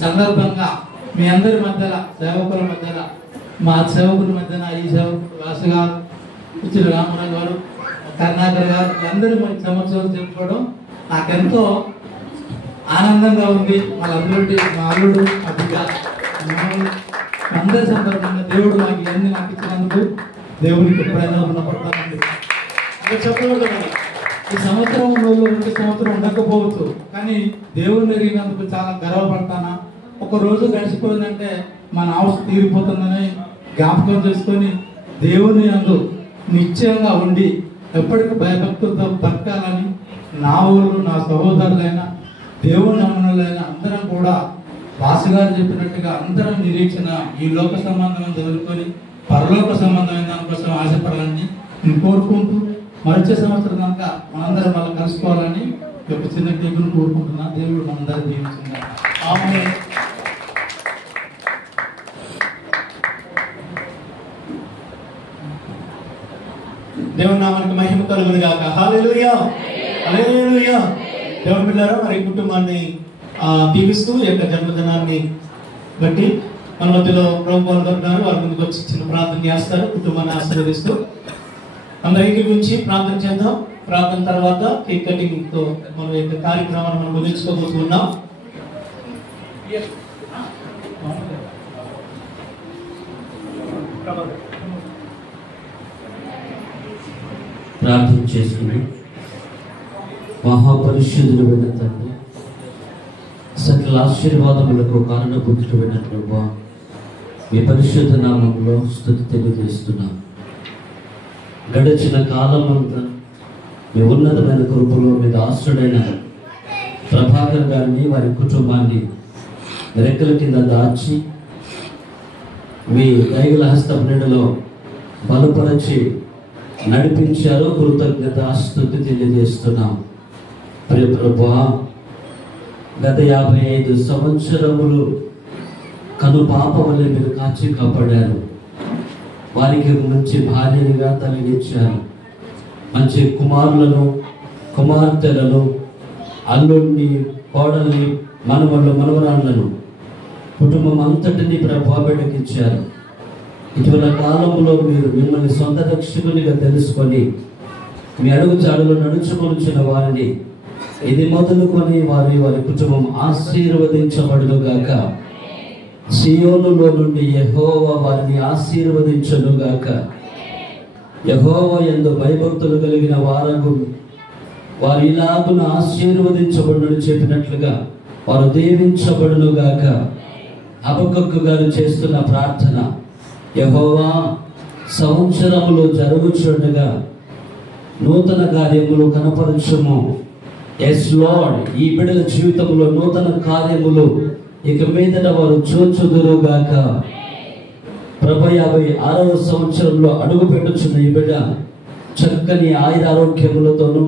సందర్భంగా మీ అందరి మధ్యలో సేవకుల మధ్యలో మా సేవకుల మధ్యన ఈ సేవకులు వాసు గారు, ఉచిత రామరావు గారు, కరుణాకర్ గారు అందరూ మన సంవత్సరాలు చెప్పుకోవడం నాకెంతో ఆనందంగా ఉంది. వాళ్ళందరూ మా అల్లుడు, మా బిడ్డ, అందరి సందర్భంగా దేవుడు నాకు ఇవన్నీ నాకు ఇచ్చినందుకు దేవుడికి ఎప్పుడైనా రుణపడతానండి. చెప్పకూడదు. ఈ సంవత్సరం 2 సంవత్సరం ఉండకపోవచ్చు, కానీ దేవుడు ఎరిగినందుకు చాలా గర్వపడతానా. ఒక రోజు గడిచిపోయిందంటే మన అవసరం తీరిపోతుందని జ్ఞాపకం చేసుకొని దేవుని యందు నిశ్చయంగా ఉండి ఎప్పటికీ భయభక్తులతో బతకాలని నా ఊళ్ళు, నా సహోదరులైన దేవుని నమ్మనులైన అందరం కూడా వాసు గారు చెప్పినట్టుగా అందరం నిరీక్షణ ఈ లోక సంబంధమైన చదువుకొని పరలోక సంబంధమైన దానికోసం ఆశపడాలని నేను కోరుకుంటూ మరొచ్చే సంవత్సరం కనుక మనందరం మళ్ళీ కలుసుకోవాలని ఒక చిన్న టీమును కోరుకుంటున్నా. దేవుడు మనందరం దీవించుకున్నారు. ఆమేన్. దేవుని నామానికి మహిమ కలుగును గాక. హల్లెలూయా. హల్లెలూయా. దేవుని బిడ్డలారా, మరి కుటుంబాన్ని దీవిస్తూ ఈ యొక్క జన్మదినాన్ని బట్టి మన మధ్యలో ప్రభు గారు వారి ముందుకు వచ్చి చిన్న ప్రార్థన చేస్తారు. కుటుంబాన్ని ఆశీర్వదిస్తూ అందరికి గురించి ప్రార్థన చేద్దాం. ప్రార్థన తర్వాత కేక్ కటింగ్ తో మన యొక్క కార్యక్రమాన్ని మనం ముగించుకోబోతున్నాం. ప్రార్థన చేసుకుని మహాపరిశుద్ధుడైన తండ్రి, సకల ఆశీర్వాదములకు కారణభూతుడైన ప్రభువా, మీ పరిశుద్ధ నామంలో స్తుతి తెలియజేస్తున్నాం. గడిచిన కాలమంతా మీ ఉన్నతమైన కృపలో మీద ఆశ్రుడైన ప్రభాకర్ గారిని, వారి కుటుంబాన్ని రెక్కల కింద దాచి మీ దైవల హస్తపు నీడలో బలపరచి నడిపించారు. కృతజ్ఞత స్తుతి తెలియజేస్తున్నాం. ప్రియ ప్రభువా, గత 55 సంవత్సరములు కను పాప వలె మీరు కాచి కాపాడారు. వారికి మంచి భార్యలుగా తొలగించారు. మంచి కుమారులను, కుమార్తెలను, అల్లుడిని, కోడల్ని, మనవళ్ళు, మనవరాళ్లను, కుటుంబం అంతటిని ప్రభావితకిచ్చారు. ఇటీవల కాలంలో మీరు మిమ్మల్ని సొంత రక్షకునిగా తెలుసుకొని మీ అడుగుజాడలో నడుచుకొనిచిన వారిని ఇది మొదలుకొని వారి కుటుంబం ఆశీర్వదించబడును గాక. సియోనులో నుండి యెహోవా వారిని ఆశీర్వదించును గాక. యెహోవా యందు భయభక్తులు కలిగిన వారు ఇలాగున ఆశీర్వదించబడును చెప్పినట్లుగా వారు దీవించబడును గాక. హబక్కూకు గారు చేస్తున్న ప్రార్థన, యెహోవా సంవత్సరములో జరుగుచుండగా నూతన కార్యములు కనపరచుము. ఎస్ లార్డ్, ఈ బిడ్డల జీవితంలో నూతన కార్యములు ఇక మీదట వారు చూచుదురుగాక. 56వ సంవత్సరంలో అడుగు పెట్టుచున్న ఈ బిడ్డ చక్కని ఆయురారోగ్యములతోనూ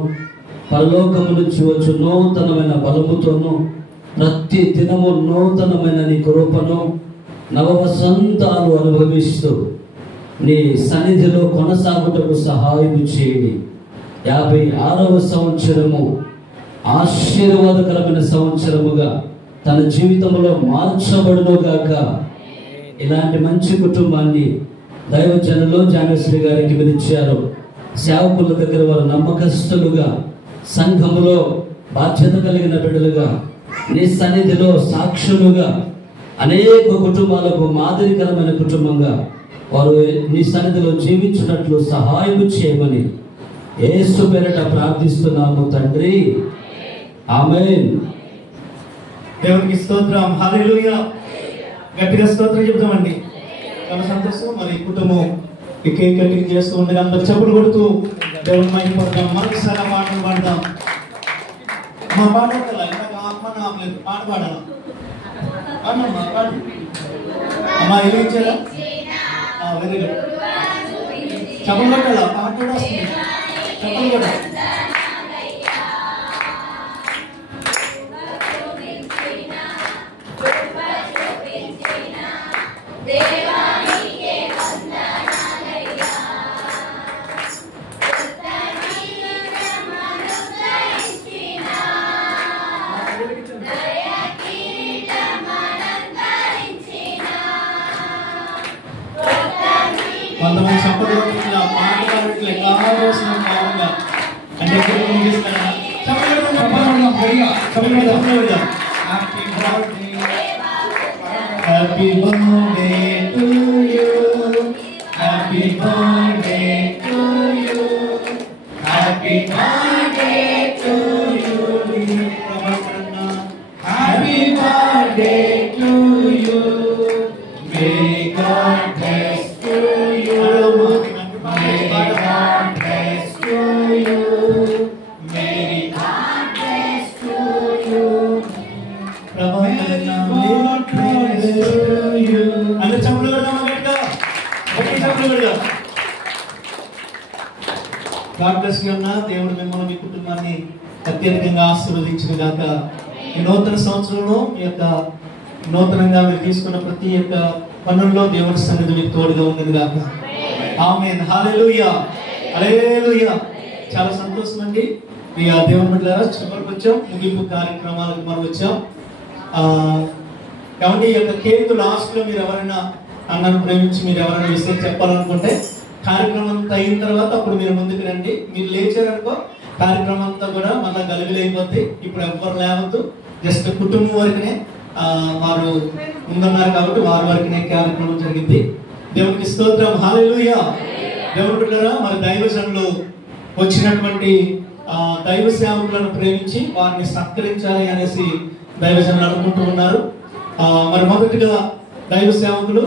పరలోకము నుంచి వచ్చు నూతనమైన బలముతోనూ ప్రతి దినము నూతనమైన నీ కృపను నవవసంతాలు అనుభవిస్తూ నీ సన్నిధిలో కొనసాగుటకు సహాయం చేయండి. 56వ సంవత్సరము ఆశీర్వాదకరమైన సంవత్సరముగా తన జీవితంలో మార్చబడునుగాక. ఇలాంటి మంచి కుటుంబాన్ని దైవజనులు జానశ్రీ గారికి మీరు ఇచ్చారు. సేవకుల దగ్గర వారు నమ్మకస్తులుగా, సంఘములో బాధ్యత కలిగిన బిడ్డలుగా, నీ సన్నిధిలో సాక్షులుగా, అనేక కుటుంబాలకు మాదిరికరమైన కుటుంబంగా వారు నీ సన్నిధిలో జీవించినట్లు సహాయం చేయమని యేసు పేరిట ప్రార్థిస్తున్నాము తండ్రి, ఆమేన్. దేవునికి స్తోత్రం, హల్లెలూయా. గట్టిగా స్తోత్రం చెప్తామండి. చాలా సంతోషం. మరి కుటుంబం ఈ కేక్ కటింగ్ చేస్తూ ఉండగా అందరూ చెప్పులు కొడుతూ దేవుని మహిమపడదాం. మరొకసారి ఆ పాటలు పాడదాం. మా పాట లేదు, పాట పాడాలి. అమ్మా ఏమి ఇచ్చారా? Very good. చెప్పులు కొట్టాలా? పాట కూడా వస్తుంది. చెప్పులు కొట్టాలి. కొంతమంది సంపదలు పాట పాడట్లు ఎలా చేస్తున్నాం బాగుందా అంటే ముగిస్తారా? Happy birthday to you, happy birthday to you, happy birthday to you, happy birthday to you, may God bless to you, may God bless to you, may God bless to you, అందరూ చెప్పులు కొడదామా? గట్టిగా చెప్పులు కొడదాం. గాడ్ బ్లెస్ యు అన్న. దేవుడు మిమ్మల్ని మీ కుటుంబాన్ని అత్యధికంగా ఆశీర్వదించిన గాక. ఈ నూతన సంవత్సరంలో మీ యొక్క నూతనంగా మీరు తీసుకున్న ప్రతి ఒక్క పనుల్లో దేవుని సన్నిధి మీకు తోడుగా ఉన్నది గాక. ఆమేన్, హల్లెలూయా, హల్లెలూయా. చాలా సంతోషం అండి. మీ దేవుని బిడ్డలారా చివరికి వచ్చాం, ముగింపు కార్యక్రమాలకు మనం వచ్చాం. కాబట్టి ఈ యొక్క కేక్ లాస్ట్ లో మీరు ఎవరైనా అన్నను ప్రేమించి మీరు ఎవరైనా విషయం చెప్పాలనుకుంటే కార్యక్రమం అంతా అయిన తర్వాత అప్పుడు మీరు ముందుకు రండి. మీరు లేచారనుకో కార్యక్రమం అంతా కూడా మళ్ళీ గలిగిలైపోద్ది. ఇప్పుడు ఎవ్వరు లేవద్దు, జస్ట్ కుటుంబం వరకునే వారు ముందున్నారు కాబట్టి వారి వరకునే కార్యక్రమం జరిగింది. దేవునికి స్తోత్రం, హల్లెలూయా. దేవుని బిడ్డలారా, మరి దైవజనులు వచ్చినటువంటి దైవ సేవకులను ప్రేమించి వారిని సత్కరించాలి అనేసి దైవజనులు అనుకుంటూ ఉన్నారు. మరి మొదటిగా దైవ సేవకులు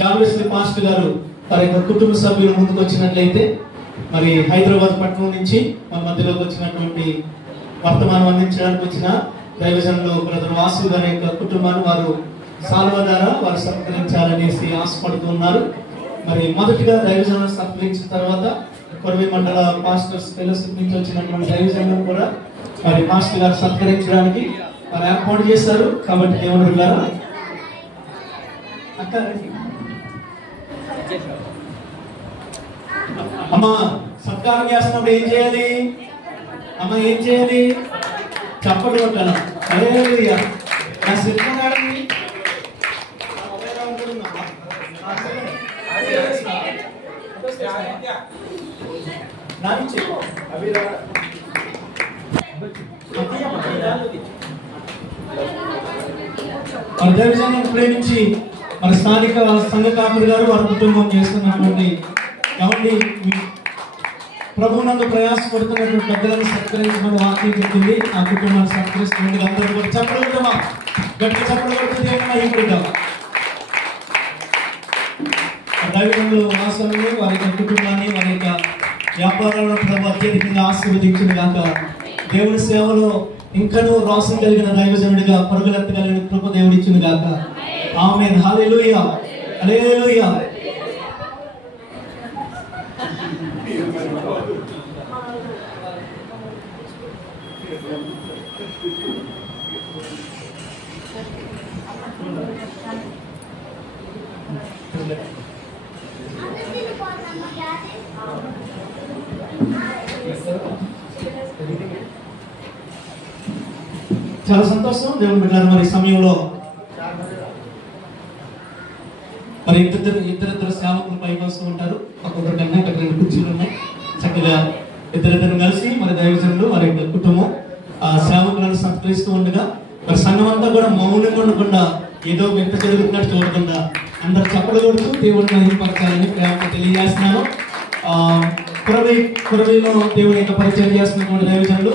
జాన్వేశ్వరి పాస్టర్ గారు వారి యొక్క కుటుంబ సభ్యులు ముందుకు వచ్చినట్లయితే, మరి హైదరాబాద్ పట్టణం నుంచి మన మధ్యలోకి వచ్చినటువంటి వర్తమానం అందించడానికి వచ్చిన దైవజనులు బ్రదర్ వాసు గారి యొక్క కుటుంబాన్ని వారు సాల్వ ద్వారా వారు సత్కరించాలనేసి ఆశపడుతున్నారు. మరి మొదటిగా దైవజనులు సత్కరించిన తర్వాత కొరవి మండల పాస్టర్స్ ఫెలోషిప్ నుంచి వచ్చినటువంటి దైవజనులు కూడా మరి పాస్టర్ గారు సత్కరించడానికి వారు ఏర్పాటు చేశారు. కాబట్టి దేవుని బిడ్డలారా, అమ్మా సత్కారం చేస్తున్నప్పుడు ఏం చేయాలి? అమ్మ ఏం చేయాలి? చప్పట్లు కొట్టాలి. హల్లెలూయా. నా సిద్ధంగాడండి మన దైవజనాన్ని ప్రేమించి మన స్థానిక సంఘ కాపురి గారు వారి కుటుంబం చేస్తున్నటువంటి కాబట్టి ప్రభువునందు ప్రయాసపడుతున్నటువంటి పెద్దలను సత్కరించమని వాక్యం చెప్పింది. ఆ కుటుంబాన్ని సత్కరిస్తుంది. అందరూ కూడా చప్పట్లు కొడతామా? గట్టి చప్పట్లు కొడుతుంది. దైవజనులు వాసనలు వారి యొక్క కుటుంబాన్ని వారి యొక్క వ్యాపారాలను ప్రభు అత్యధికంగా ఆశీర్వదించిన గాక. దేవుని సేవలో ఇంకనూ రాసం కలిగిన దైవజనుడిగా పరుగులెత్తగలిగిన కృప దేవుడిచ్చింది గాక. ఆమేన్. హల్లెలూయా, హల్లెలూయా. చాలా సంతోషం దేవుని బిడ్డలారా. మరి ఈ సమయంలో మరి ఇద్దరిద్దరు సేవకులు పైకి వస్తూ ఉంటారు. ఒక్కొక్కరి కన్నా ఇక్కడ 2 కుర్చీలు ఉన్నాయి. చక్కగా ఇద్దరిద్దరు కలిసి మరి దైవజనులు వారి యొక్క కుటుంబం ఆ సేవకులను సత్కరిస్తూ ఉండగా మరి సంఘం అంతా కూడా మౌనంగా ఉండకుండా ఏదో వింత జరుగుతున్నట్టు చూడకుండా అందరు చప్పలు కొడుతూ దేవుడిని మహిమపరచాలని ప్రేమతో తెలియజేస్తున్నాను. కురవిలో దేవుని యొక్క పరిచయం చేస్తున్నటువంటి దైవజనులు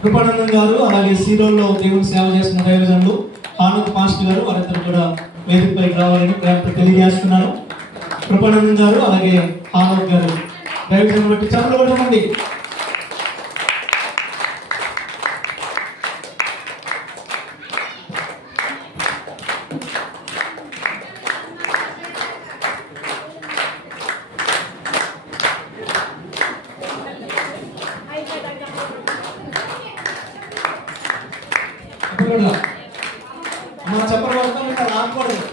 కృపానందం గారు, అలాగే సీరోల్లో దేవుని సేవ చేస్తున్న దైవజనులు ఆనంద్ పాస్టర్ గారు, వారిద్దరు కూడా వేదికపైకి రావాలని ప్రేమతో తెలియజేస్తున్నాను. కృపానందం గారు అలాగే ఆనంద్ గారు దైవజనులు బట్టి చప్పలు కొట్టమండి. మన చెప్పలు పడతాం ఆకూడదు,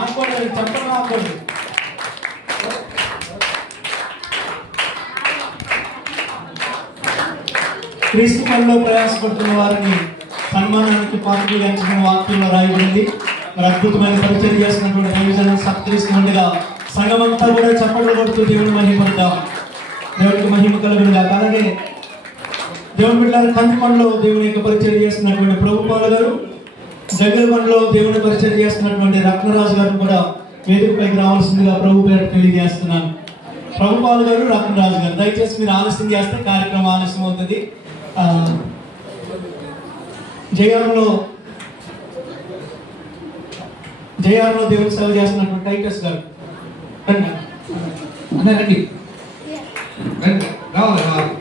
ఆకూడదు, చెప్పలు ఆకూడదు. క్రీస్తు పనిలో ప్రయాసపడుతున్న వారిని సన్మానానికి పాత్రలు ఎంచుకున్న వాక్యంలో రాయబడింది. మరి అద్భుతమైన పరిచయం చేసినటువంటి దైవజనులను సత్కరిస్తుండగా సంఘమంతా కూడా చప్పట్లు కొడుతూ దేవుని మహిమపడతాం. దేవునికి మహిమ కలుగునుగా. అలాగే దేవుని బిడ్డల కందికొండలో దేవుని యొక్క పరిచయం చేస్తున్నటువంటి ప్రభుపాల్ గారు, జగల్కొండలో దేవుని పరిచయం చేస్తున్నటువంటి రత్నరాజు గారు కూడా వేదికపైకి రావాల్సిందిగా ప్రభు పేరు తెలియజేస్తున్నాను. ప్రభుపాల్ గారు, రత్నరాజు గారు దయచేసి మీరు ఆలస్యం చేస్తే కార్యక్రమం ఆలస్యం అవుతుంది. జయారంలో దేవుని సేవ చేస్తున్నటువంటి టైటస్ గారు రండి. రండి రండి, రావాలి రావాలి.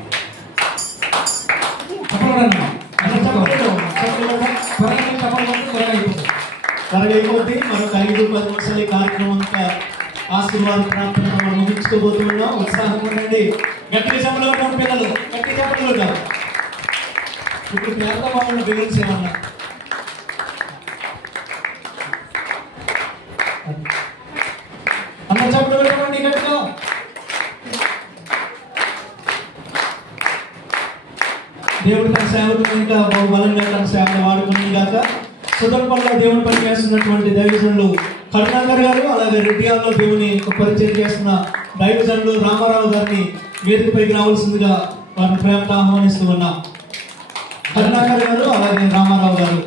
త్వరగా అయిపోతుంది. మరొక 5-10 నిమిషాలు ఈ కార్యక్రమం అంతా ఆశీర్వాద ప్రార్థన మనం ముగించుకోబోతున్నాం. ఉత్సాహంగా ఉండండి. గట్టిగా చెప్పలు కొట్టారు పిల్లలు, గట్టిగా చెప్పలు కొట్టారు. ఇప్పుడు పేద వాళ్ళు బిగిన్స్ ఏమన్నా అందరూ చెప్పలు కొట్టండి గట్టిగా. దేవుడు తన సేవకులు ఇంకా బలంగా తన సేవను వాడుకుని గాక. సుదర్పల్లో దేవుని పని చేస్తున్నటువంటి దైవజనులు కరుణాకర్ గారు, అలాగే రెడ్డియాల్లో దేవుని పరిచయం చేస్తున్న దైవజనులు రామారావు గారిని వేదికపైకి రావాల్సిందిగా వారిని ప్రేమతో ఆహ్వానిస్తూ ఉన్నాం. కరుణాకర్ గారు అలాగే రామారావు గారు.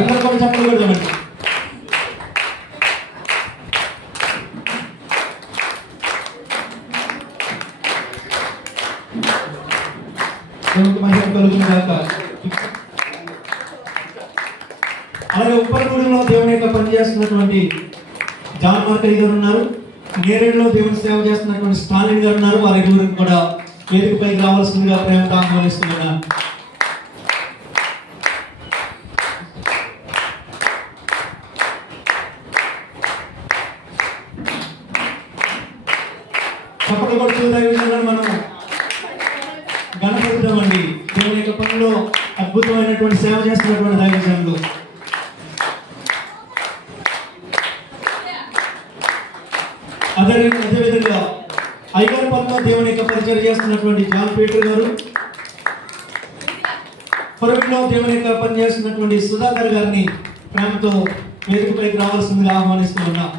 అందరూ కూడా చెప్పలు కొడదామండి. అలాగే ఉప్పలగూడెంలో దేవుని యొక్క పని చేస్తున్నటువంటి జాన్ మార్కయ్య గారు ఉన్నారు. నేరేడులో దేవుని సేవ చేస్తున్నటువంటి స్టాలిన్ గారు ఉన్నారు. వారి గురించి కూడా వేదికపైకి రావాల్సిందిగా ప్రేమతో ఆహ్వానిస్తున్నాను. చప్పట్లు కొడుతూ దైవజనులను మనం గణపడుతామండి. దేవుని యొక్క పనిలో అద్భుతమైనటువంటి సేవ చేస్తున్నటువంటి దైవజనులు. అదేవిధంగా ఐగారు పనిలో దేవుని యొక్క పరిచయం చేస్తున్నటువంటి జాన్ పీటర్ గారు, పొరవిలో దేవుని యొక్క పని చేస్తున్నటువంటి సుధాకర్ గారిని ప్రేమతో వేదికపైకి రావాల్సిందిగా ఆహ్వానిస్తూ ఉన్నాం.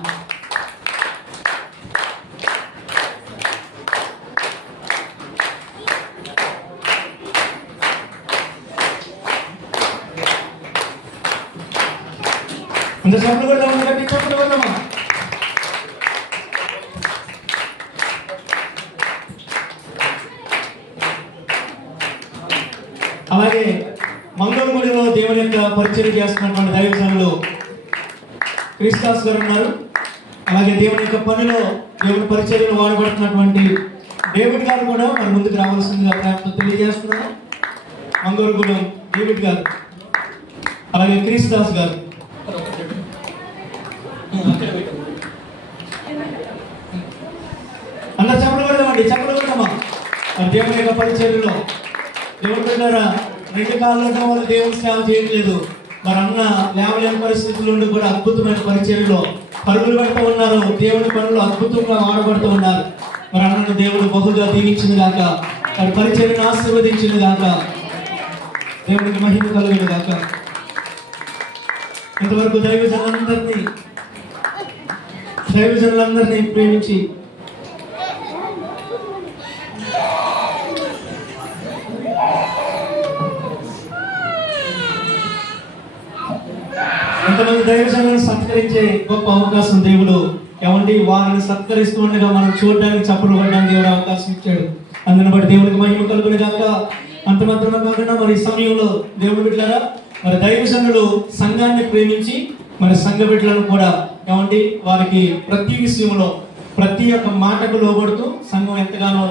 అంత చప్పట్లు కొడదామా, గట్టి చప్పట్లు కొడదామా. అలాగే మంగళగూడిలో దేవుని యొక్క పరిచయం చేస్తున్నటువంటి దైవజనులు క్రిస్టాస్ గారు ఉన్నారు. అలాగే దేవుని యొక్క పనిలో దేవుని పరిచర్యలో వాడబడుతున్నటువంటి డేవిడ్ గారు కూడా మన ముందుకు రావాల్సిందిగా ప్రేమతో తెలియజేస్తున్నాను. మంగళగూడెం డేవిడ్ గారు, అలాగే క్రిస్టాస్ గారు. అందరు చెప్పలు కొడదామండి, చెప్పలు కొడదామా. దేవుని యొక్క పరిచర్యలో దేవుడు పెట్టారా, 2 కాళ్ళతో వాళ్ళు దేవుని సేవ చేయట్లేదు. మరి అన్న లేవలేని పరిస్థితుల నుండి కూడా అద్భుతమైన పరిచర్యలో పరుగులు పెడుతూ ఉన్నారు. దేవుని పనులు అద్భుతంగా వాడబడుతూ ఉన్నారు. మరి అన్నను దేవుడు బహుగా దీవించింది గాక, వారి పరిచర్యను ఆశీర్వదించింది గాక, దేవునికి మహిమ కలుగును గాక. ఇంతవరకు దైవజనులందరినీ ప్రేమించి ఎంతమంది దైవజనులను సత్కరించే గొప్ప అవకాశం దేవుడు ఏమండి వారిని సత్కరిస్తూ ఉండగా మనం చూడడానికి చప్పులు పడడానికి దేవుడు అవకాశం ఇచ్చాడు. అందుని బట్టి దేవుడికి మహిమ కలుగును గాక. అంత మాత్రమే కాకుండా మరి ఈ సమయంలో దేవుడు బిడ్డలారా, మరి దైవజనులు సంఘాన్ని ప్రేమించి మరి సంఘ బిడ్డలను కూడా ఏమండి వారికి ప్రతి విషయంలో ప్రతి ఒక్క మాటకు లోబడుతూ సంఘం ఎంతగానో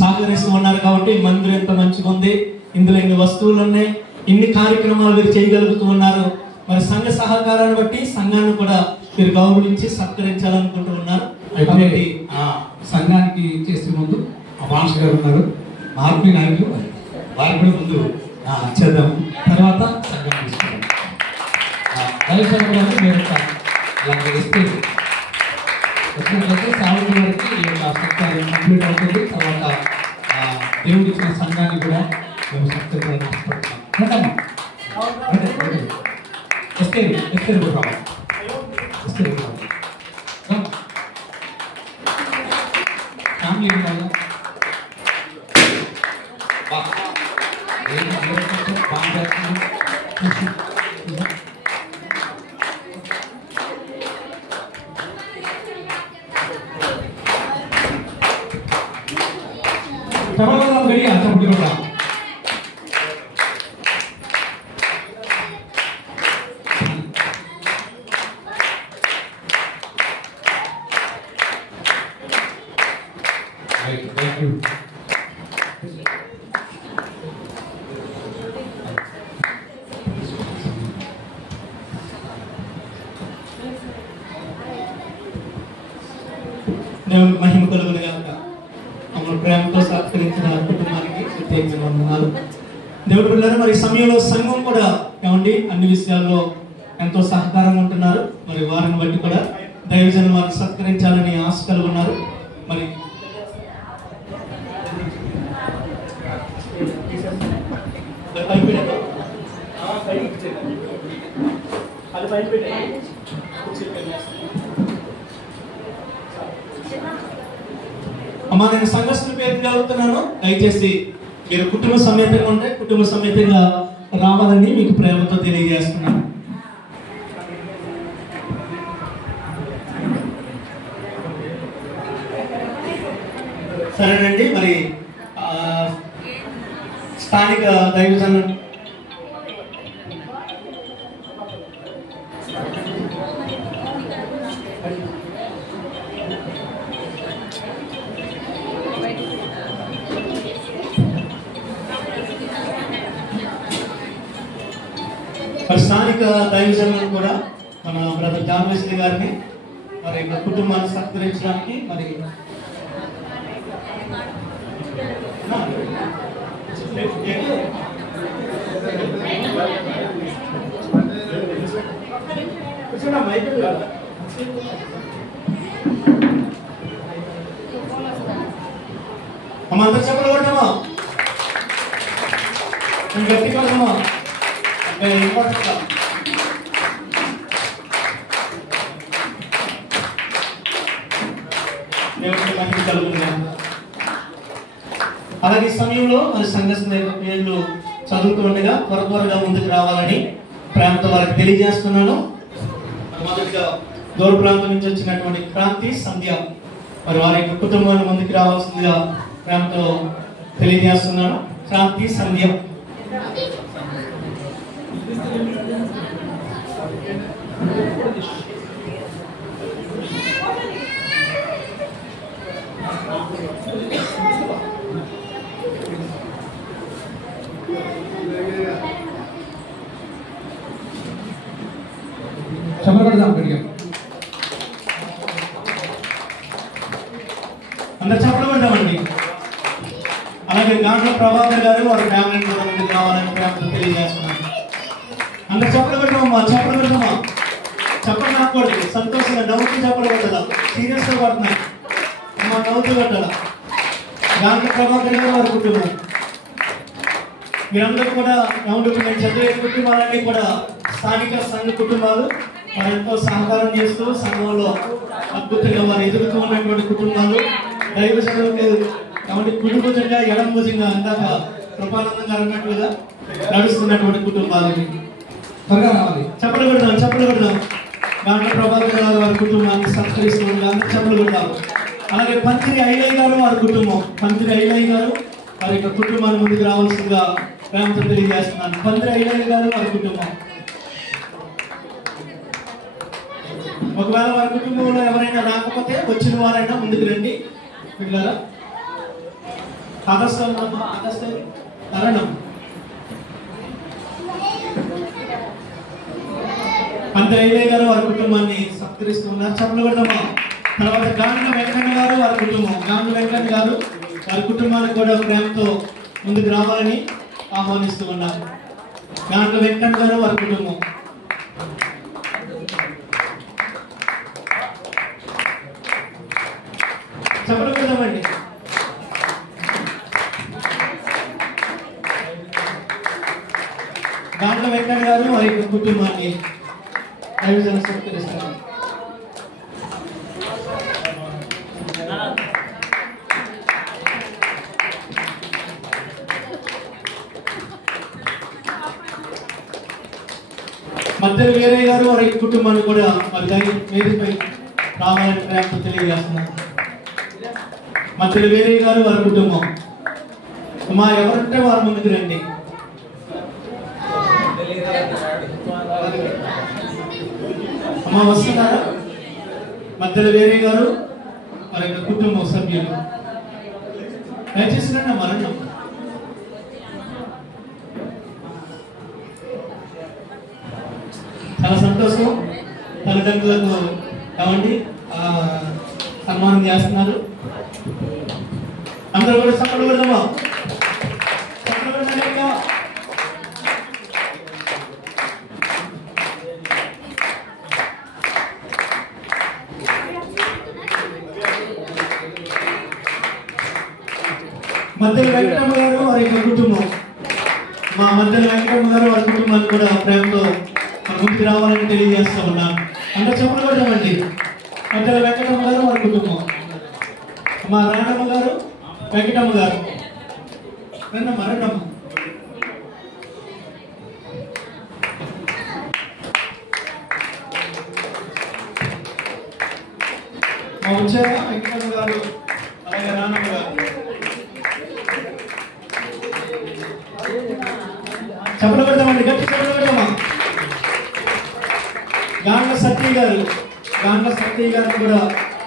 సహకరిస్తూ ఉన్నారు. కాబట్టి మందిరం ఎంత మంచిగా ఉంది, ఇందులో ఇన్ని వస్తువులు ఉన్నాయి, ఇన్ని కార్యక్రమాలు వీరు చేయగలుగుతూ ఉన్నారు. మరి సంఘ సహకారాన్ని బట్టి సంఘాన్ని కూడా మీరు గౌరవించి సత్కరించాలనుకుంటూ ఉన్నారు. అయితే సంఘానికి చేసే ముందు అమాంష గారు ఉన్నారు, మార్పి నాయకులు, వారి కూడా ముందు చేద్దాము, తర్వాత సంఘం తీసుకుంటాం. దైవజనులు మీరు అలాగే ఇస్తే వచ్చినట్లయితే సాయంత్రం వరకు ఈ యొక్క సత్కారం కంప్లీట్ అవుతుంది. తర్వాత దేవుడికి ఇచ్చిన సంఘాన్ని కూడా మేము సత్కారం తీసుకుంటాం. ఫ్యామిలీ ఉండాలి. తర్వాత గడియా చప్పుడు కూడా దేవునికి మహిమ కలుగును గాక. మమ్మల్ని ప్రేమతో సత్కరించిన కుటుంబానికి ప్రత్యేకంగా వందనాలు. దేవుడు పిల్లలు మరి ఈ సమయంలో సంఘం కూడా ఏమండి అన్ని విషయాల్లో ఎంతో సహకారంగా ఉంటున్నారు. మరి వారిని బట్టి కూడా దైవజనులు వారిని సత్కరించాలని ఆశ కలుగున్నారు. మరి అమ్మా నేను సంఘస్థుల పేరు చదువుతున్నాను. దయచేసి మీరు కుటుంబ సమేతంగా ఉంటే కుటుంబ సమేతంగా రావాలని మీకు ప్రేమతో తెలియజేస్తున్నాను. సరేనండి. మరి స్థానిక దైవజనులు స్థానిక దైవజనులను కూడా మన బ్రదర్ జాన్ వెస్లీ గారిని మరి కుటుంబాన్ని సత్కరించడానికి మరి అమ్మ అందరు చెప్పలు కొట్టమా, గట్టి కొడతామా. అలాగే ఈ సమయంలో మన సంఘ పేర్లు చదువుతుండగా త్వరగా ముందుకు రావాలని ప్రేమతో వారికి తెలియజేస్తున్నాను. మొదటిగా దూర ప్రాంతం నుంచి వచ్చినటువంటి క్రాంతి సంధ్య మరి వారి యొక్క కుటుంబాన్ని ముందుకు రావాల్సిందిగా ప్రేమతో తెలియజేస్తున్నాను. క్రాంతి సంధ్య చెప్పగలుగుతాం గట్టిగా. అందరు చెప్పగలుగుతామండి. అలాగే గాండ్ల ప్రభాకర్ గారు వారి ఫ్యామిలీ కూడా ముందుకు రావాలని ప్రేమతో తెలియజేస్తున్నాను. అందరు చెప్పగలుగుతామమ్మా, చెప్పగలుగుతామా, చెప్పండి. నాకూడదు సంతోషంగా నవ్వుతూ చెప్పగలుగుతా, సీరియస్గా పడుతున్నాయి అమ్మా, నవ్వుతూ పెట్టాలా. గాండ్ల ప్రభాకర్ గారు వారి కుటుంబం, మీరందరూ కూడా ఏమంటుంది, నేను చదివే కుటుంబాలన్నీ కూడా స్థానిక సంఘ కుటుంబాలు. వారు ఎంతో సహకారం చేస్తూ సంఘంలో అద్భుతంగా వారు ఎదుగుతూ ఉన్నటువంటి కుటుంబాలు. దైవ చదువుకు కాబట్టి కుడి భుజంగా ఎడం భుజంగా అందాక కృపానందం గారు అన్నట్లుగా నడుస్తున్నటువంటి కుటుంబాలు. త్వరగా రావాలి, చెప్పలు కొడదాం, చెప్పలు కొడదాం. గాండ్ల ప్రభాకర్ గారు వారి కుటుంబాన్ని సత్కరిస్తున్నారు, చెప్పలు కొడదాం. అలాగే పంత్రి ఐలయ్య గారు వారి కుటుంబం, పంత్రి ఐలయ్య గారు వారి యొక్క కుటుంబాన్ని ముందుకు రావాల్సిందిగా ప్రేమతో తెలియజేస్తున్నాను. పంత్రి ఐలయ్య గారు వారి కుటుంబం. ఒకవేళ వారి కుటుంబంలో ఎవరైనా రాకపోతే వచ్చిన వారైనా ముందుకు రండి. పిల్లల పంత్రి ఐలయ్య గారు వారి కుటుంబాన్ని సత్కరిస్తున్నారు, చెప్పలు కొడదామా. తర్వాత గాండ్ల వెంకన్న గారు వారి కుటుంబం, గాండ్ల వెంకన్న గారు వారి కుటుంబానికి కూడా ప్రేమతో ముందుకు రావాలని ఆహ్వానిస్తూ ఉన్నారు. గాండ్ల వెంకన్న గారు వారి కుటుంబం. చెప్పలు కొడదామండి. గాండ్ల వెంకన్న గారు వారి కుటుంబాన్ని దైవజన సత్కరిస్తారు. మధ్యలో వేరే గారు వారి కుటుంబాన్ని కూడా మరి వేదికపై రావాలని ప్రేమతో తెలియజేస్తున్నారు. మధ్యలో వేరే గారు వారి కుటుంబం. మా ఎవరంటే వారు ముందుకు రండి. అమ్మా వస్తున్నారా? మధ్యలో వేరే గారు వారి యొక్క కుటుంబం సభ్యులు దయచేసి రండి. మరణం చాలా సంతోషం. తల్లిదండ్రులకు కావండి సన్మానం చేస్తున్నారు. అందరూ కూడా సపోర్ట్ పెడదామా, సపోర్ట్ పెడదాం. మధ్యలో వెంకటమ్మ గారు వారి యొక్క కుటుంబం, మా మధ్యలో వెంకటమ్మ గారు వారి కుటుంబాన్ని కూడా ప్రేమతో ముందుకు రావాలని తెలియజేస్తూ ఉన్నాను. అంటే చెప్పలు కొడదామండి. మధ్యలో వెంకటమ్మ గారు వారి కుటుంబం, మా రాణమ్మ గారు వెంకటమ్మ గారు మరణమ్మ. మా వచ్చాక వెంకటమ్మ గారు అలాగే రాణమ్మ గారు. చెప్పలు పెడతామండి, గట్టి చెప్పలు పెడతామా. గాండ్ల సత్య గారు, గాండ్ల సత్య గారు కూడా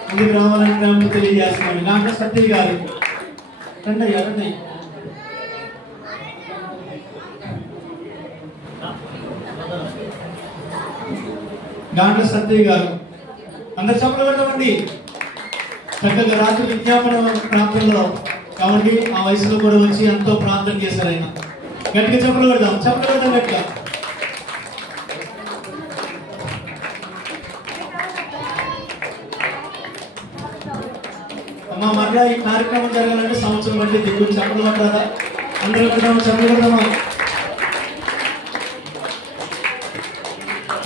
ముందుకు రావాలని ప్రేమతో తెలియజేస్తున్నాను. గాండ్ల సత్య గారు రండి, రండి. గాండ్ల సత్య గారు అందరు చెప్పలు పెడతామండి. చక్కగా రాత్రి విజ్ఞాపన ప్రాంతంలో కాబట్టి ఆ వయసులో కూడా వచ్చి ఎంతో ప్రార్థన చేశారు ఆయన. గట్టిగా చెప్పలు పెడదాం, చెప్పలు పెడదాం గట్టిగా. అమ్మ మరలా ఈ కార్యక్రమం జరగాలంటే సంవత్సరం బట్టి దిగులు చెప్పలు పట్టారా? అందరూ పెడదామా, చెప్పలు పెడదామా.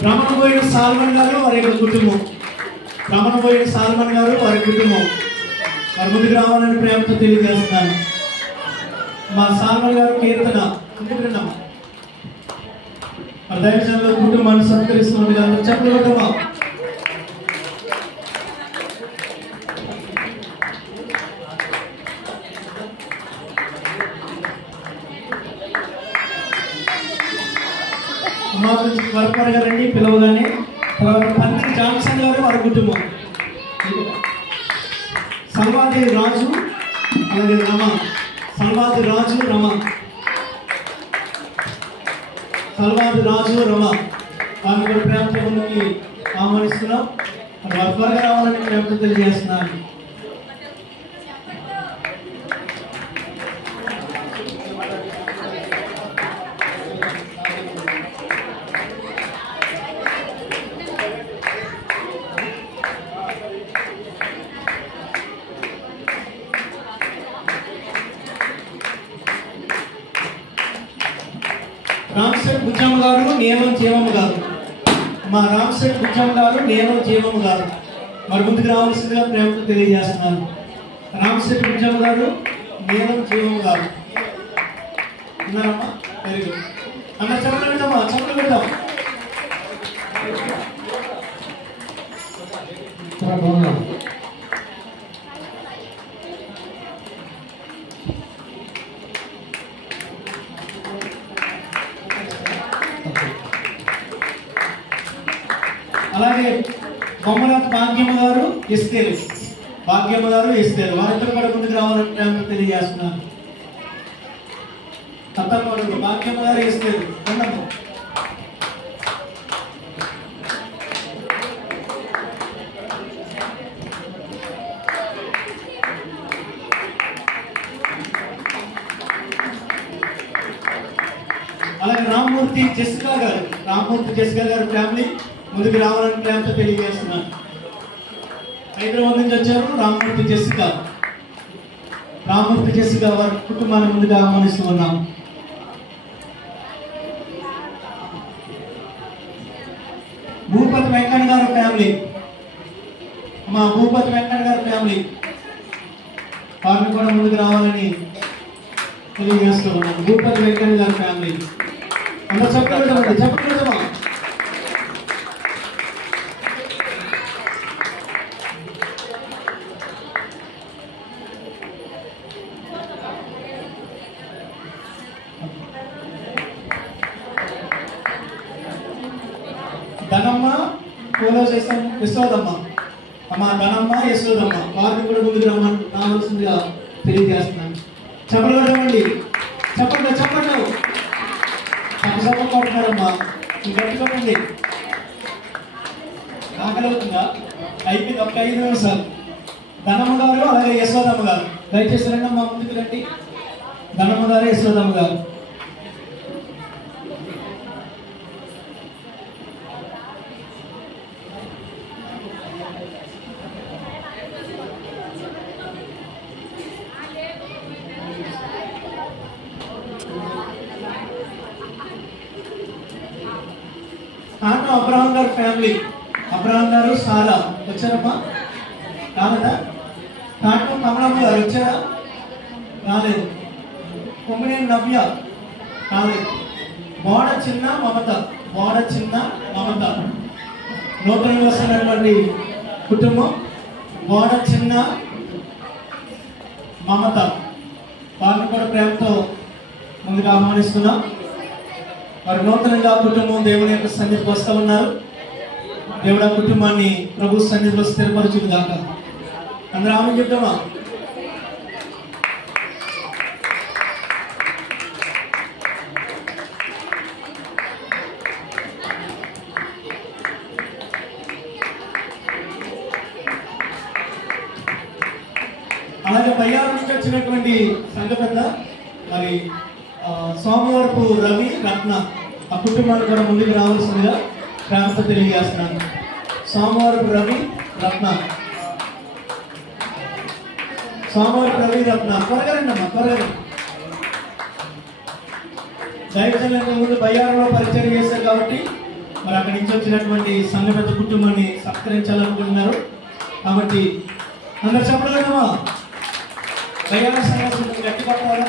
రమణబోయిన సాల్మన్ గారు వారి యొక్క కుటుంబం, రమణబోయిన సాల్మన్ గారు వారి కుటుంబం వారి ముందుకు రావాలని ప్రేమతో తెలియజేస్తున్నాను. మా సాల్మన్ గారు కీర్తన ఎందుకున్నామా మరి దైవజనుల కుటుంబాన్ని సత్కరిస్తున్నది కదా, చెప్పలు కొట్టమా. త్వరగా రండి పిలవగానే. తర్వాత పంత్రి జాన్సన్ గారు వారి కుటుంబం, సల్వాది రాజు అలాగే రమ, సల్వాది రాజు రమ, సల్వాది రాజు రమ వారిని కూడా ప్రేమతో ముందుకి ఆహ్వానిస్తున్నాం. వారు త్వరగా రావాలని ప్రేమతో తెలియజేస్తున్నాను. రామశెట్టి బుచ్చమ్మ గారు, నియమం జీవమ్మ గారు. మా రామశెట్టి బుచ్చమ్మ గారు, నియమం జీవమ్మ గారు మరి ముందుకు రావాల్సిందిగా ప్రేమతో తెలియజేస్తున్నాను. రామశెట్టి బుచ్చమ్మ గారు, నియమం జీవమ్మ గారు ఉన్నారమ్మా? Very good. అన్న చెప్పలు పెడతామా? చెప్పలు పెడతాం. అలాగే బొమ్మనాథ్ భాగ్యమ్మ గారు, ఎస్తేరు. భాగ్యమ్మ గారు, ఎస్తేరు వారిద్దరు కూడా ముందుకు రావాలని ప్రేమతో తెలియజేస్తున్నాను. తప్పకుండా భాగ్యమ్మ గారు, ఎస్తేరు ఉండము. అలాగే రామ్మూర్తి జెసికా గారు, రామ్మూర్తి జెసికా గారు ఫ్యామిలీ ముందుకు రావాలని ప్రేమతో తెలియజేస్తున్నాను. హైదరాబాద్ నుంచి వచ్చారు రామ్మూర్తి జెసికా. రామ్మూర్తి జెసికా వారి కుటుంబాన్ని ముందుకు ఆహ్వానిస్తూ ఉన్నాం. భూపతి వెంకన్న గారు ఫ్యామిలీ, మా భూపతి వెంకన్న గారి ఫ్యామిలీ వారిని కూడా ముందుకు రావాలని తెలియజేస్తూ ఉన్నాం. భూపతి వెంకన్న గారి ఫ్యామిలీ అందరూ చెప్పగలుగుతామా? ధనమ్మ, పోలో చేస్తాం యశోదమ్మ. అమ్మ ధనమ్మ, యశోదమ్మ వారిని కూడా ముందుకు రావాల్సిందిగా తెలియజేస్తున్నాను. చెప్పండి, చెప్పండి, చెప్పండి. చెప్పబడుతున్నారమ్మా, గట్టుకోండి. ఆకలివుతుందా? అయిపోయింది. ఒక 5 నిమిషాలు. ధనమ్మ గారు అలాగే యశోదమ్మ గారు దయచేసి రండి అమ్మా, ముందుకు రండి. ధనమ్మ గారు, యశోదమ్మ గారు. అబ్రహాం గారు ఫ్యామిలీ, అబ్రహాం గారు, సారా వచ్చారమ్మా? రాలేదా? కాటం కమలమ్మ గారు వచ్చారా? రాలేదు. కొమ్మినేని నవ్య రాలేదు. బోడ చిన్న మమత, బోడ చిన్న మమత నూతనంగా వస్తున్నటువంటి కుటుంబం. బోడ చిన్న మమత వారిని కూడా ప్రేమతో ముందుకు ఆహ్వానిస్తున్నాం. వారు నూతనంగా కుటుంబం దేవుని యొక్క సన్నిధికి వస్తూ ఉన్నారు. దేవుడు ఆ కుటుంబాన్ని ప్రభు సన్నిధిలో స్థిరపరచును గాక. అందరూ ఆమె చెప్తామా? అలాగే బయ్యారం నుంచి వచ్చినటువంటి సంఘ పెద్ద మరి సోమవారపు రవి, రత్న ఆ కుటుంబాన్ని కూడా ముందుకు రావాల్సిందిగా ప్రేమతో తెలియజేస్తున్నాను. సోమవారపు రవి, రత్న, సోమవారపు రవి, రత్న త్వరగా రండి అమ్మా, త్వరగా రండి. దైవజనుల ముందు బయ్యారంలో పరిచయం చేశారు కాబట్టి మరి అక్కడి నుంచి వచ్చినటువంటి సంఘ పెద్ద కుటుంబాన్ని సత్కరించాలనుకుంటున్నారు. కాబట్టి అందరు చెప్పగలమా? బయ్యార సంఘం గట్టి పట్టాలా?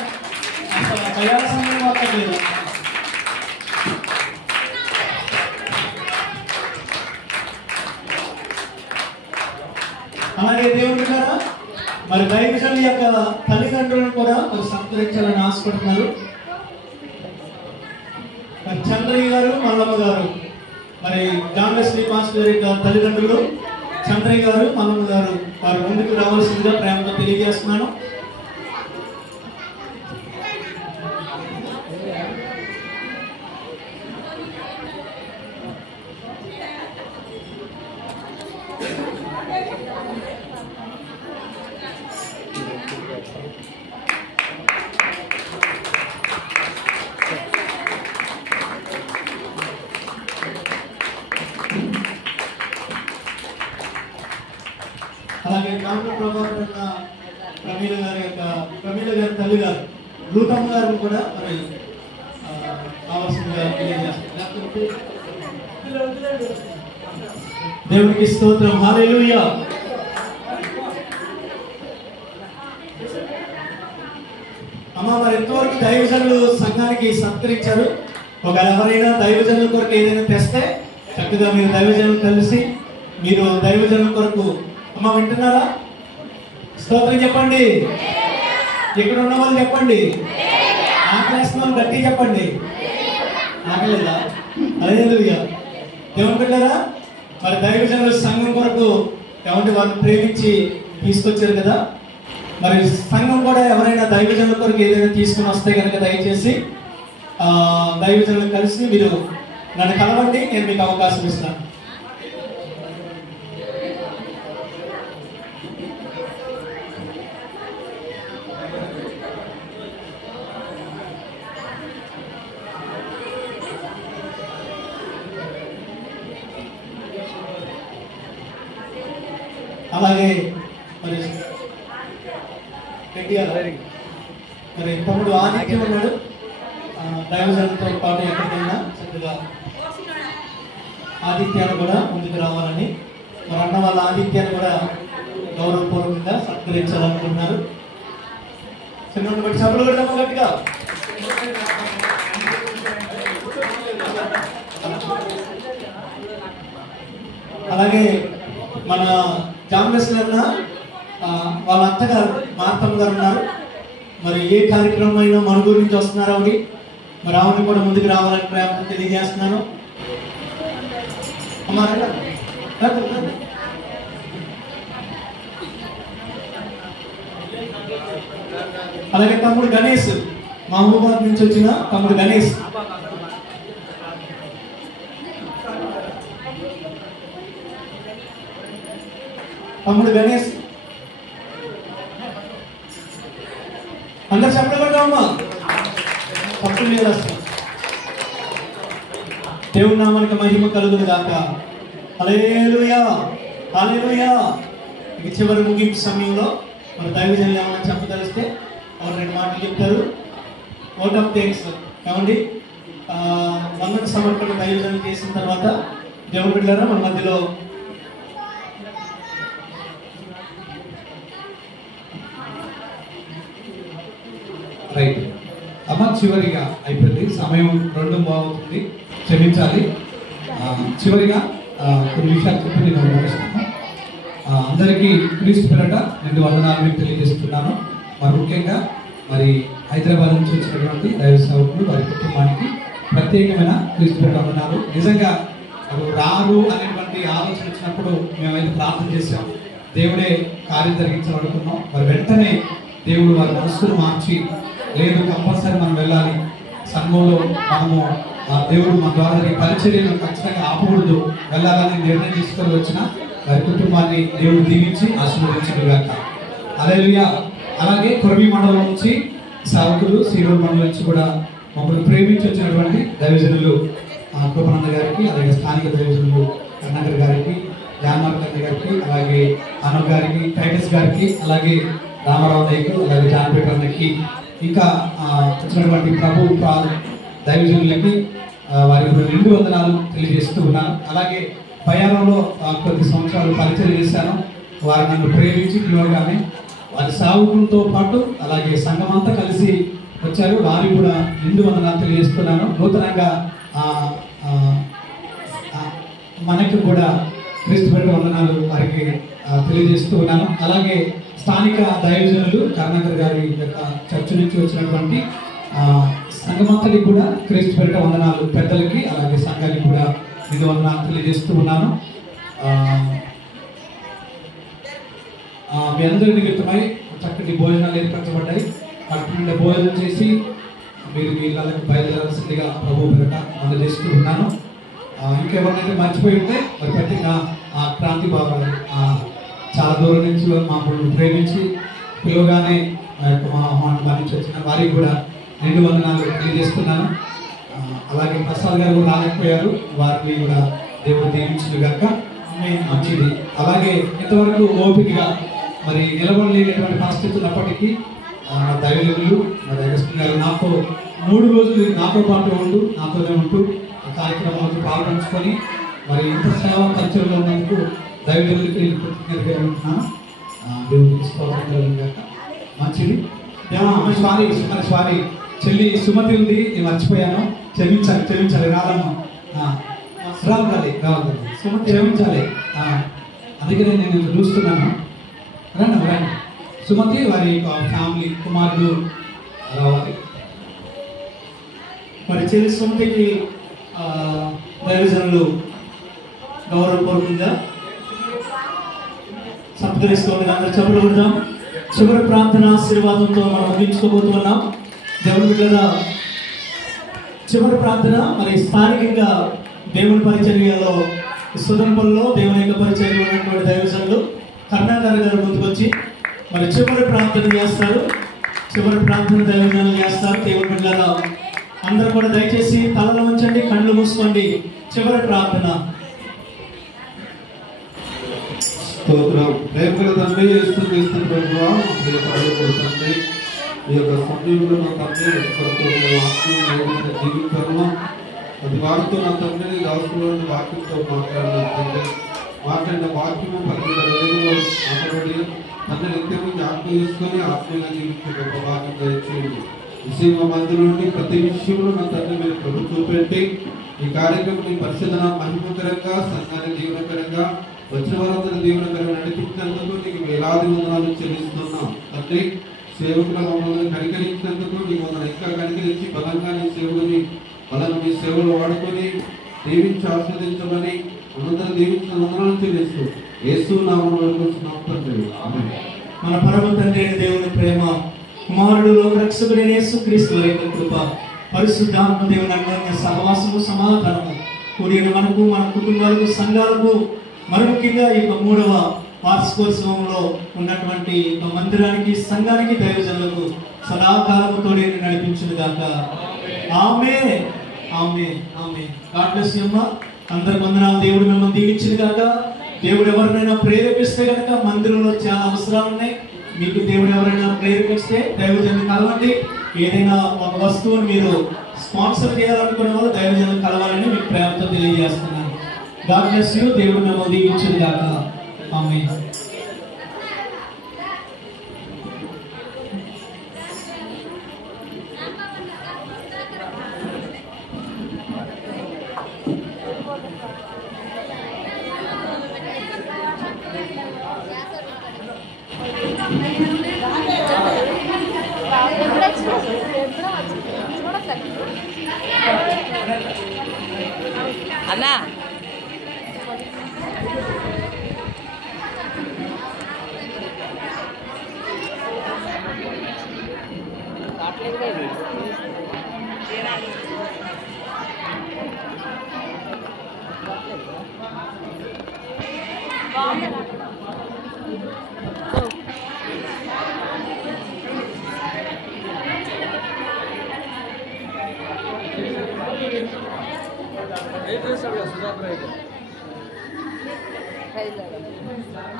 అసలు బయ్యార సంఘం పట్టలేదు. అలాగే దేవుడు కదా మరి దైవజనుల యొక్క తల్లిదండ్రులను కూడా మరి సత్కరించాలని ఆశపడుతున్నారు. మరి చంద్రయ్య గారు, మల్లమ్మ గారు మరి జాన్వెస్లీ మాస్టర్ యొక్క తల్లిదండ్రులు చంద్రయ్య గారు, మల్లమ్మ గారు వారు ముందుకు రావాల్సిందిగా ప్రేమతో తెలియజేస్తున్నాను. అలాగే డాక్టర్ ప్రభాకర్ అన్న ప్రమీల గారి తల్లి గారు లూతమ్మ గారు కూడా మరి కావాల్సిందిగా తెలియజేస్తారు. దేవునికి స్తోత్రం, హల్లెలూయా. అమ్మ మరి ఎంతవరకు దైవజనులు సంఘానికి సత్కరించారు. ఒకవేళ ఎవరైనా దైవజనుల కొరకు ఏదైనా తెస్తే చక్కగా మీరు దైవజనులు కలిసి మీరు దైవజనుల కొరకు అమ్మ వింటున్నారా? స్తోత్రం చెప్పండి. ఇక్కడ ఉన్న వాళ్ళు చెప్పండి. ఆకలేసిన వాళ్ళు గట్టి చెప్పండి. ఆకలేదా? హల్లెలూయా. దేవుని బిడ్డలారా, మరి దైవజనుల సంఘం కొరకు ఏమంటే వాళ్ళు ప్రేమించి తీసుకొచ్చారు కదా. మరి సంఘం కూడా ఎవరైనా దైవజనుల కొరకు ఏదైనా తీసుకుని వస్తే కనుక దయచేసి దైవజనులు కలిసి మీరు నన్ను కలవండి, నేను మీకు అవకాశం ఇస్తాను. అలాగే మరి మరి తమ్ముడు ఆదిత్యం ఉన్నాడు. దైవజనులతో పాటు ఎక్కడికైనా చక్కగా ఆదిత్యాన్ని కూడా ముందుకు రావాలని మరి అన్న వాళ్ళ ఆదిత్యాన్ని కూడా గౌరవపూర్వకంగా సత్కరించాలనుకుంటున్నారు. చిన్న బట్టి సభలు కూడా గట్టిగా. అలాగే మన జామేశ్వర అన్న వాళ్ళ అత్తగారు మార్తమ్మ గారు ఉన్నారు. మరి ఏ కార్యక్రమం అయినా మన గురించి వస్తున్నారు ఆవిడ. మరి ఆవిడని కూడా ముందుకు రావాలని ప్రయత్నం తెలియజేస్తున్నాను. అలాగే తమ్ముడు గణేష్, మహబూబాద్ నుంచి వచ్చిన తమ్ముడు గణేష్. తమ్ముడు గణేష్ అందరు చెప్పగలుగుతామమ్మా. తప్పు లేదు. దేవుని నామానికి మహిమ కలుగును గాక. హల్లెలూయా, హల్లెలూయా. ఇక చివరి ముగింపు సమయంలో మన దైవజనులు ఏమైనా చెప్పదలిస్తే వాళ్ళు 2 మాటలు చెప్తారు. ఓట్ ఆఫ్ థ్యాంక్స్ ఏమండి వందన సమర్పణ దైవజనులు చేసిన తర్వాత దేవుని బిడ్డలారా మన మధ్యలో రైట్ అమ్మ చివరిగా అయిపోయింది, సమయం 2 బాగుంటుంది, క్షమించాలి. చివరిగా కొన్ని విషయాలు చెప్పి నేను ముగిస్తాను. అందరికీ క్రీస్తు పేరట 2 వందనాలు తెలియజేస్తున్నాను. మరి ముఖ్యంగా మరి హైదరాబాద్ నుంచి వచ్చినటువంటి దైవ సేవకులు వారి కుటుంబానికి ప్రత్యేకమైన క్రీస్తు పేరట వందనాలు. నిజంగా రారు అనేటువంటి ఆలోచన వచ్చినప్పుడు మేమైతే ప్రార్థన చేసాం, దేవుడే కార్యం జరిగించాలనుకున్నాం. మరి వెంటనే దేవుడు వారి మనస్సును మార్చి లేదు కంపల్సరీ మనం వెళ్ళాలి, సంఘంలో మనము దేవుడు మన ద్వారా ఈ పరిచర్యను ఖచ్చితంగా ఆపకూడదు, వెళ్ళాలని నిర్ణయం తీసుకొని వచ్చిన వారి కుటుంబాన్ని దేవుడు దీవించి ఆశీర్వదించగాక. హల్లెలూయా. అలాగే కొరవి మండలం నుంచి సేవకులు, సీరోల్ మండలం నుంచి కూడా మమ్మల్ని ప్రేమించి వచ్చినటువంటి దైవజనులు కృపనంద గారికి, అలాగే స్థానిక దైవజనులు కన్నగర్ గారికి, జాన్మార్ కన్న గారికి, అలాగే అను గారికి, టైటస్ గారికి, అలాగే రామారావు నాయకు, అలాగే జాన్పేట అన్నకి, ఇంకా వచ్చినటువంటి ప్రభు దైవజనులకి వారికి 2 వందనాలు తెలియజేస్తూ ఉన్నాను. అలాగే పయానంలో కొద్ది సంవత్సరాలు పరిచయం చేశాను. వారు నన్ను ప్రేమించి పిలవగానే వారి సావుకులతో పాటు అలాగే సంఘం అంతా కలిసి వచ్చారు. వారికి కూడా 2 వందనాలు తెలియజేస్తున్నాను. నూతనంగా మనకి కూడా క్రీస్తు పేరట వందనాలు వారికి తెలియజేస్తూ ఉన్నాను. అలాగే స్థానిక దైవజనులు కరుణాకర్ గారి యొక్క చర్చ నుంచి వచ్చినటువంటి సంఘమంతటికి కూడా క్రీస్తు పేరట వందనాలు, పెద్దలకి అలాగే సంఘానికి కూడా 2 వందనాలు తెలియజేస్తూ ఉన్నాను. మీ అందరి నిమిత్తమై చక్కటి భోజనాలు ఏర్పరచబడ్డాయి. అటు నుండి భోజనం చేసి మీరు మీ ఇళ్ళకి బయలుదేరాల్సిందిగా ప్రభు పేరట అందజేస్తూ ఉన్నాను. ఇంకెవరినైతే మర్చిపోయి ఉంటే మరి ప్రత్యేకంగా క్రాంతి బాబు చాలా దూరం నుంచి మమ్మల్ని ప్రేమించి పిలువగానే మా నుంచి వచ్చిన వారికి కూడా 2 వందనాలు తెలియజేస్తున్నాను. అలాగే ప్రసాద్ గారు కూడా రాలేకపోయారు, వారిని కూడా దేవుడు దీవించును గాక. మంచిది. అలాగే ఇంతవరకు ఓపికగా మరి నిలబడలేనటువంటి పరిస్థితి ఉన్నప్పటికీ దైవజనులు మా దైవస్వామి గారు నాతో 3 రోజులు నాతో పాటు నాతోనే ఉంటూ కార్యక్రమాలకు పాల్గొంచుకొని మరి ఇంత సేవా కల్చర్లో ఉన్నందుకు దైవజనులకి కృతజ్ఞతగా ఉంటున్నాను. దేవుడికి స్తోత్రం గాక. మంచిది. సారీ చెల్లి సుమతి ఉంది, నేను మర్చిపోయాను, క్షమించాలి రాదమ్మా, రావాలి సుమతి క్షమించాలి. అందుకనే నేను చూస్తున్నాను. రండి సుమతి వారి ఫ్యామిలీ కుమారుడు రావాలి. మరి చెల్లి సుమతికి దైవజనులు గౌరవపూర్వకంగా సత్కరిస్తూ ఉండగా అందరూ చెప్పులు కొడదాం. చివరి ప్రార్థన ఆశీర్వాదంతో మనం ముగించుకోబోతున్నాం. దేవుని బిడ్డల చివరి ప్రార్థన మరి స్థానికంగా దేవుని పరిచర్యలో సుదంపల్లో దేవుని యొక్క పరిచర్య ఉన్నటువంటి దైవజనులు కరుణాకర్ గారు ముందుకొచ్చి మరి చివరి ప్రార్థన చేస్తారు. చివరి ప్రార్థన దైవజనులు చేస్తారు. దేవుని బిడ్డల అందరూ కూడా దయచేసి తలలో ఉంచండి, కళ్ళు మూసుకోండి. చివరి ప్రార్థన. స్తోత్రం. ప్రేమగల తండ్రి, యేసుక్రీస్తు ప్రభువా, తండ్రి ఈ యొక్క సమయంలో నా తండ్రి జీవితంలో అది వారితో నా తండ్రిని దాసులోని వాక్యంతో మాట్లాడిన వాక్యము మాట్లాడి తండ్రి నిత్యము జ్ఞాపకం చేసుకొని ఆత్మీయంగా జీవించే గొప్ప భాగ్యం దయచేయండి. విషయం మంది నుండి ప్రతి విషయంలో నా తండ్రి మీరు ప్రభు చూపెట్టి ఈ కార్యక్రమం పరిశోధన మహిమకరంగా సంఘాన్ని జీవనకరంగా వచ్చిన వారందరూ దీవెనకరంగా నడిపించినందుకు నీకు వేలాది వందనాలు చెల్లిస్తున్నాం తండ్రి. సేవకుల మమ్మల్ని కనికరించినందుకు నీకు మమ్మల్ని ఇంకా కనికరించి బలంగా నీ సేవకుని మీ సేవలు వాడుకొని దీవించి ఆస్వాదించమని అందరూ దీవించిన వందనాలు చెల్లిస్తూ యేసు నామములో వేడుకుంటున్నాం తండ్రి. ఆమేన్. మన పరమ తండ్రి దేవుని ప్రేమ, కుమారుడు లోకరక్షకుడైన యేసుక్రీస్తు యొక్క కృప, పరిశుద్ధాత్మ దేవుని అన్యోన్య సహవాసము సమాధానము కూడిన మనకు, మన కుటుంబాలకు, సంఘాలకు, మరి ముఖ్యంగా ఈ 3వ వార్షికోత్సవంలో ఉన్నటువంటి మందిరానికి, సంఘానికి, దైవజనులకు సదాకాలము తోడే నడిపించును గాక. ఆమేన్. ఆమేన్. ఆమేన్. గాడ్ బ్లెస్ యు అమ్మా. అందరి వందనాలు. దేవుడు మిమ్మల్ని దీవించును గాక. దేవుడు ఎవరినైనా ప్రేరేపిస్తే కనుక మందిరంలో చాలా అవసరాలు ఉన్నాయి. మీకు దేవుడు ఎవరైనా ప్రేరేపిస్తే దైవజనులు కలవండి. ఏదైనా ఒక వస్తువును మీరు స్పాన్సర్ చేయాలనుకునే వాళ్ళు దైవజనులు కలవాలని మీకు ప్రేమతో తెలియజేస్తున్నాను. God bless you. దేవుడు మిమ్మల్ని దీవించును గాక. ఆమేన్. అన్నా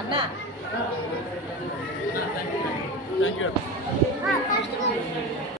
అన్నా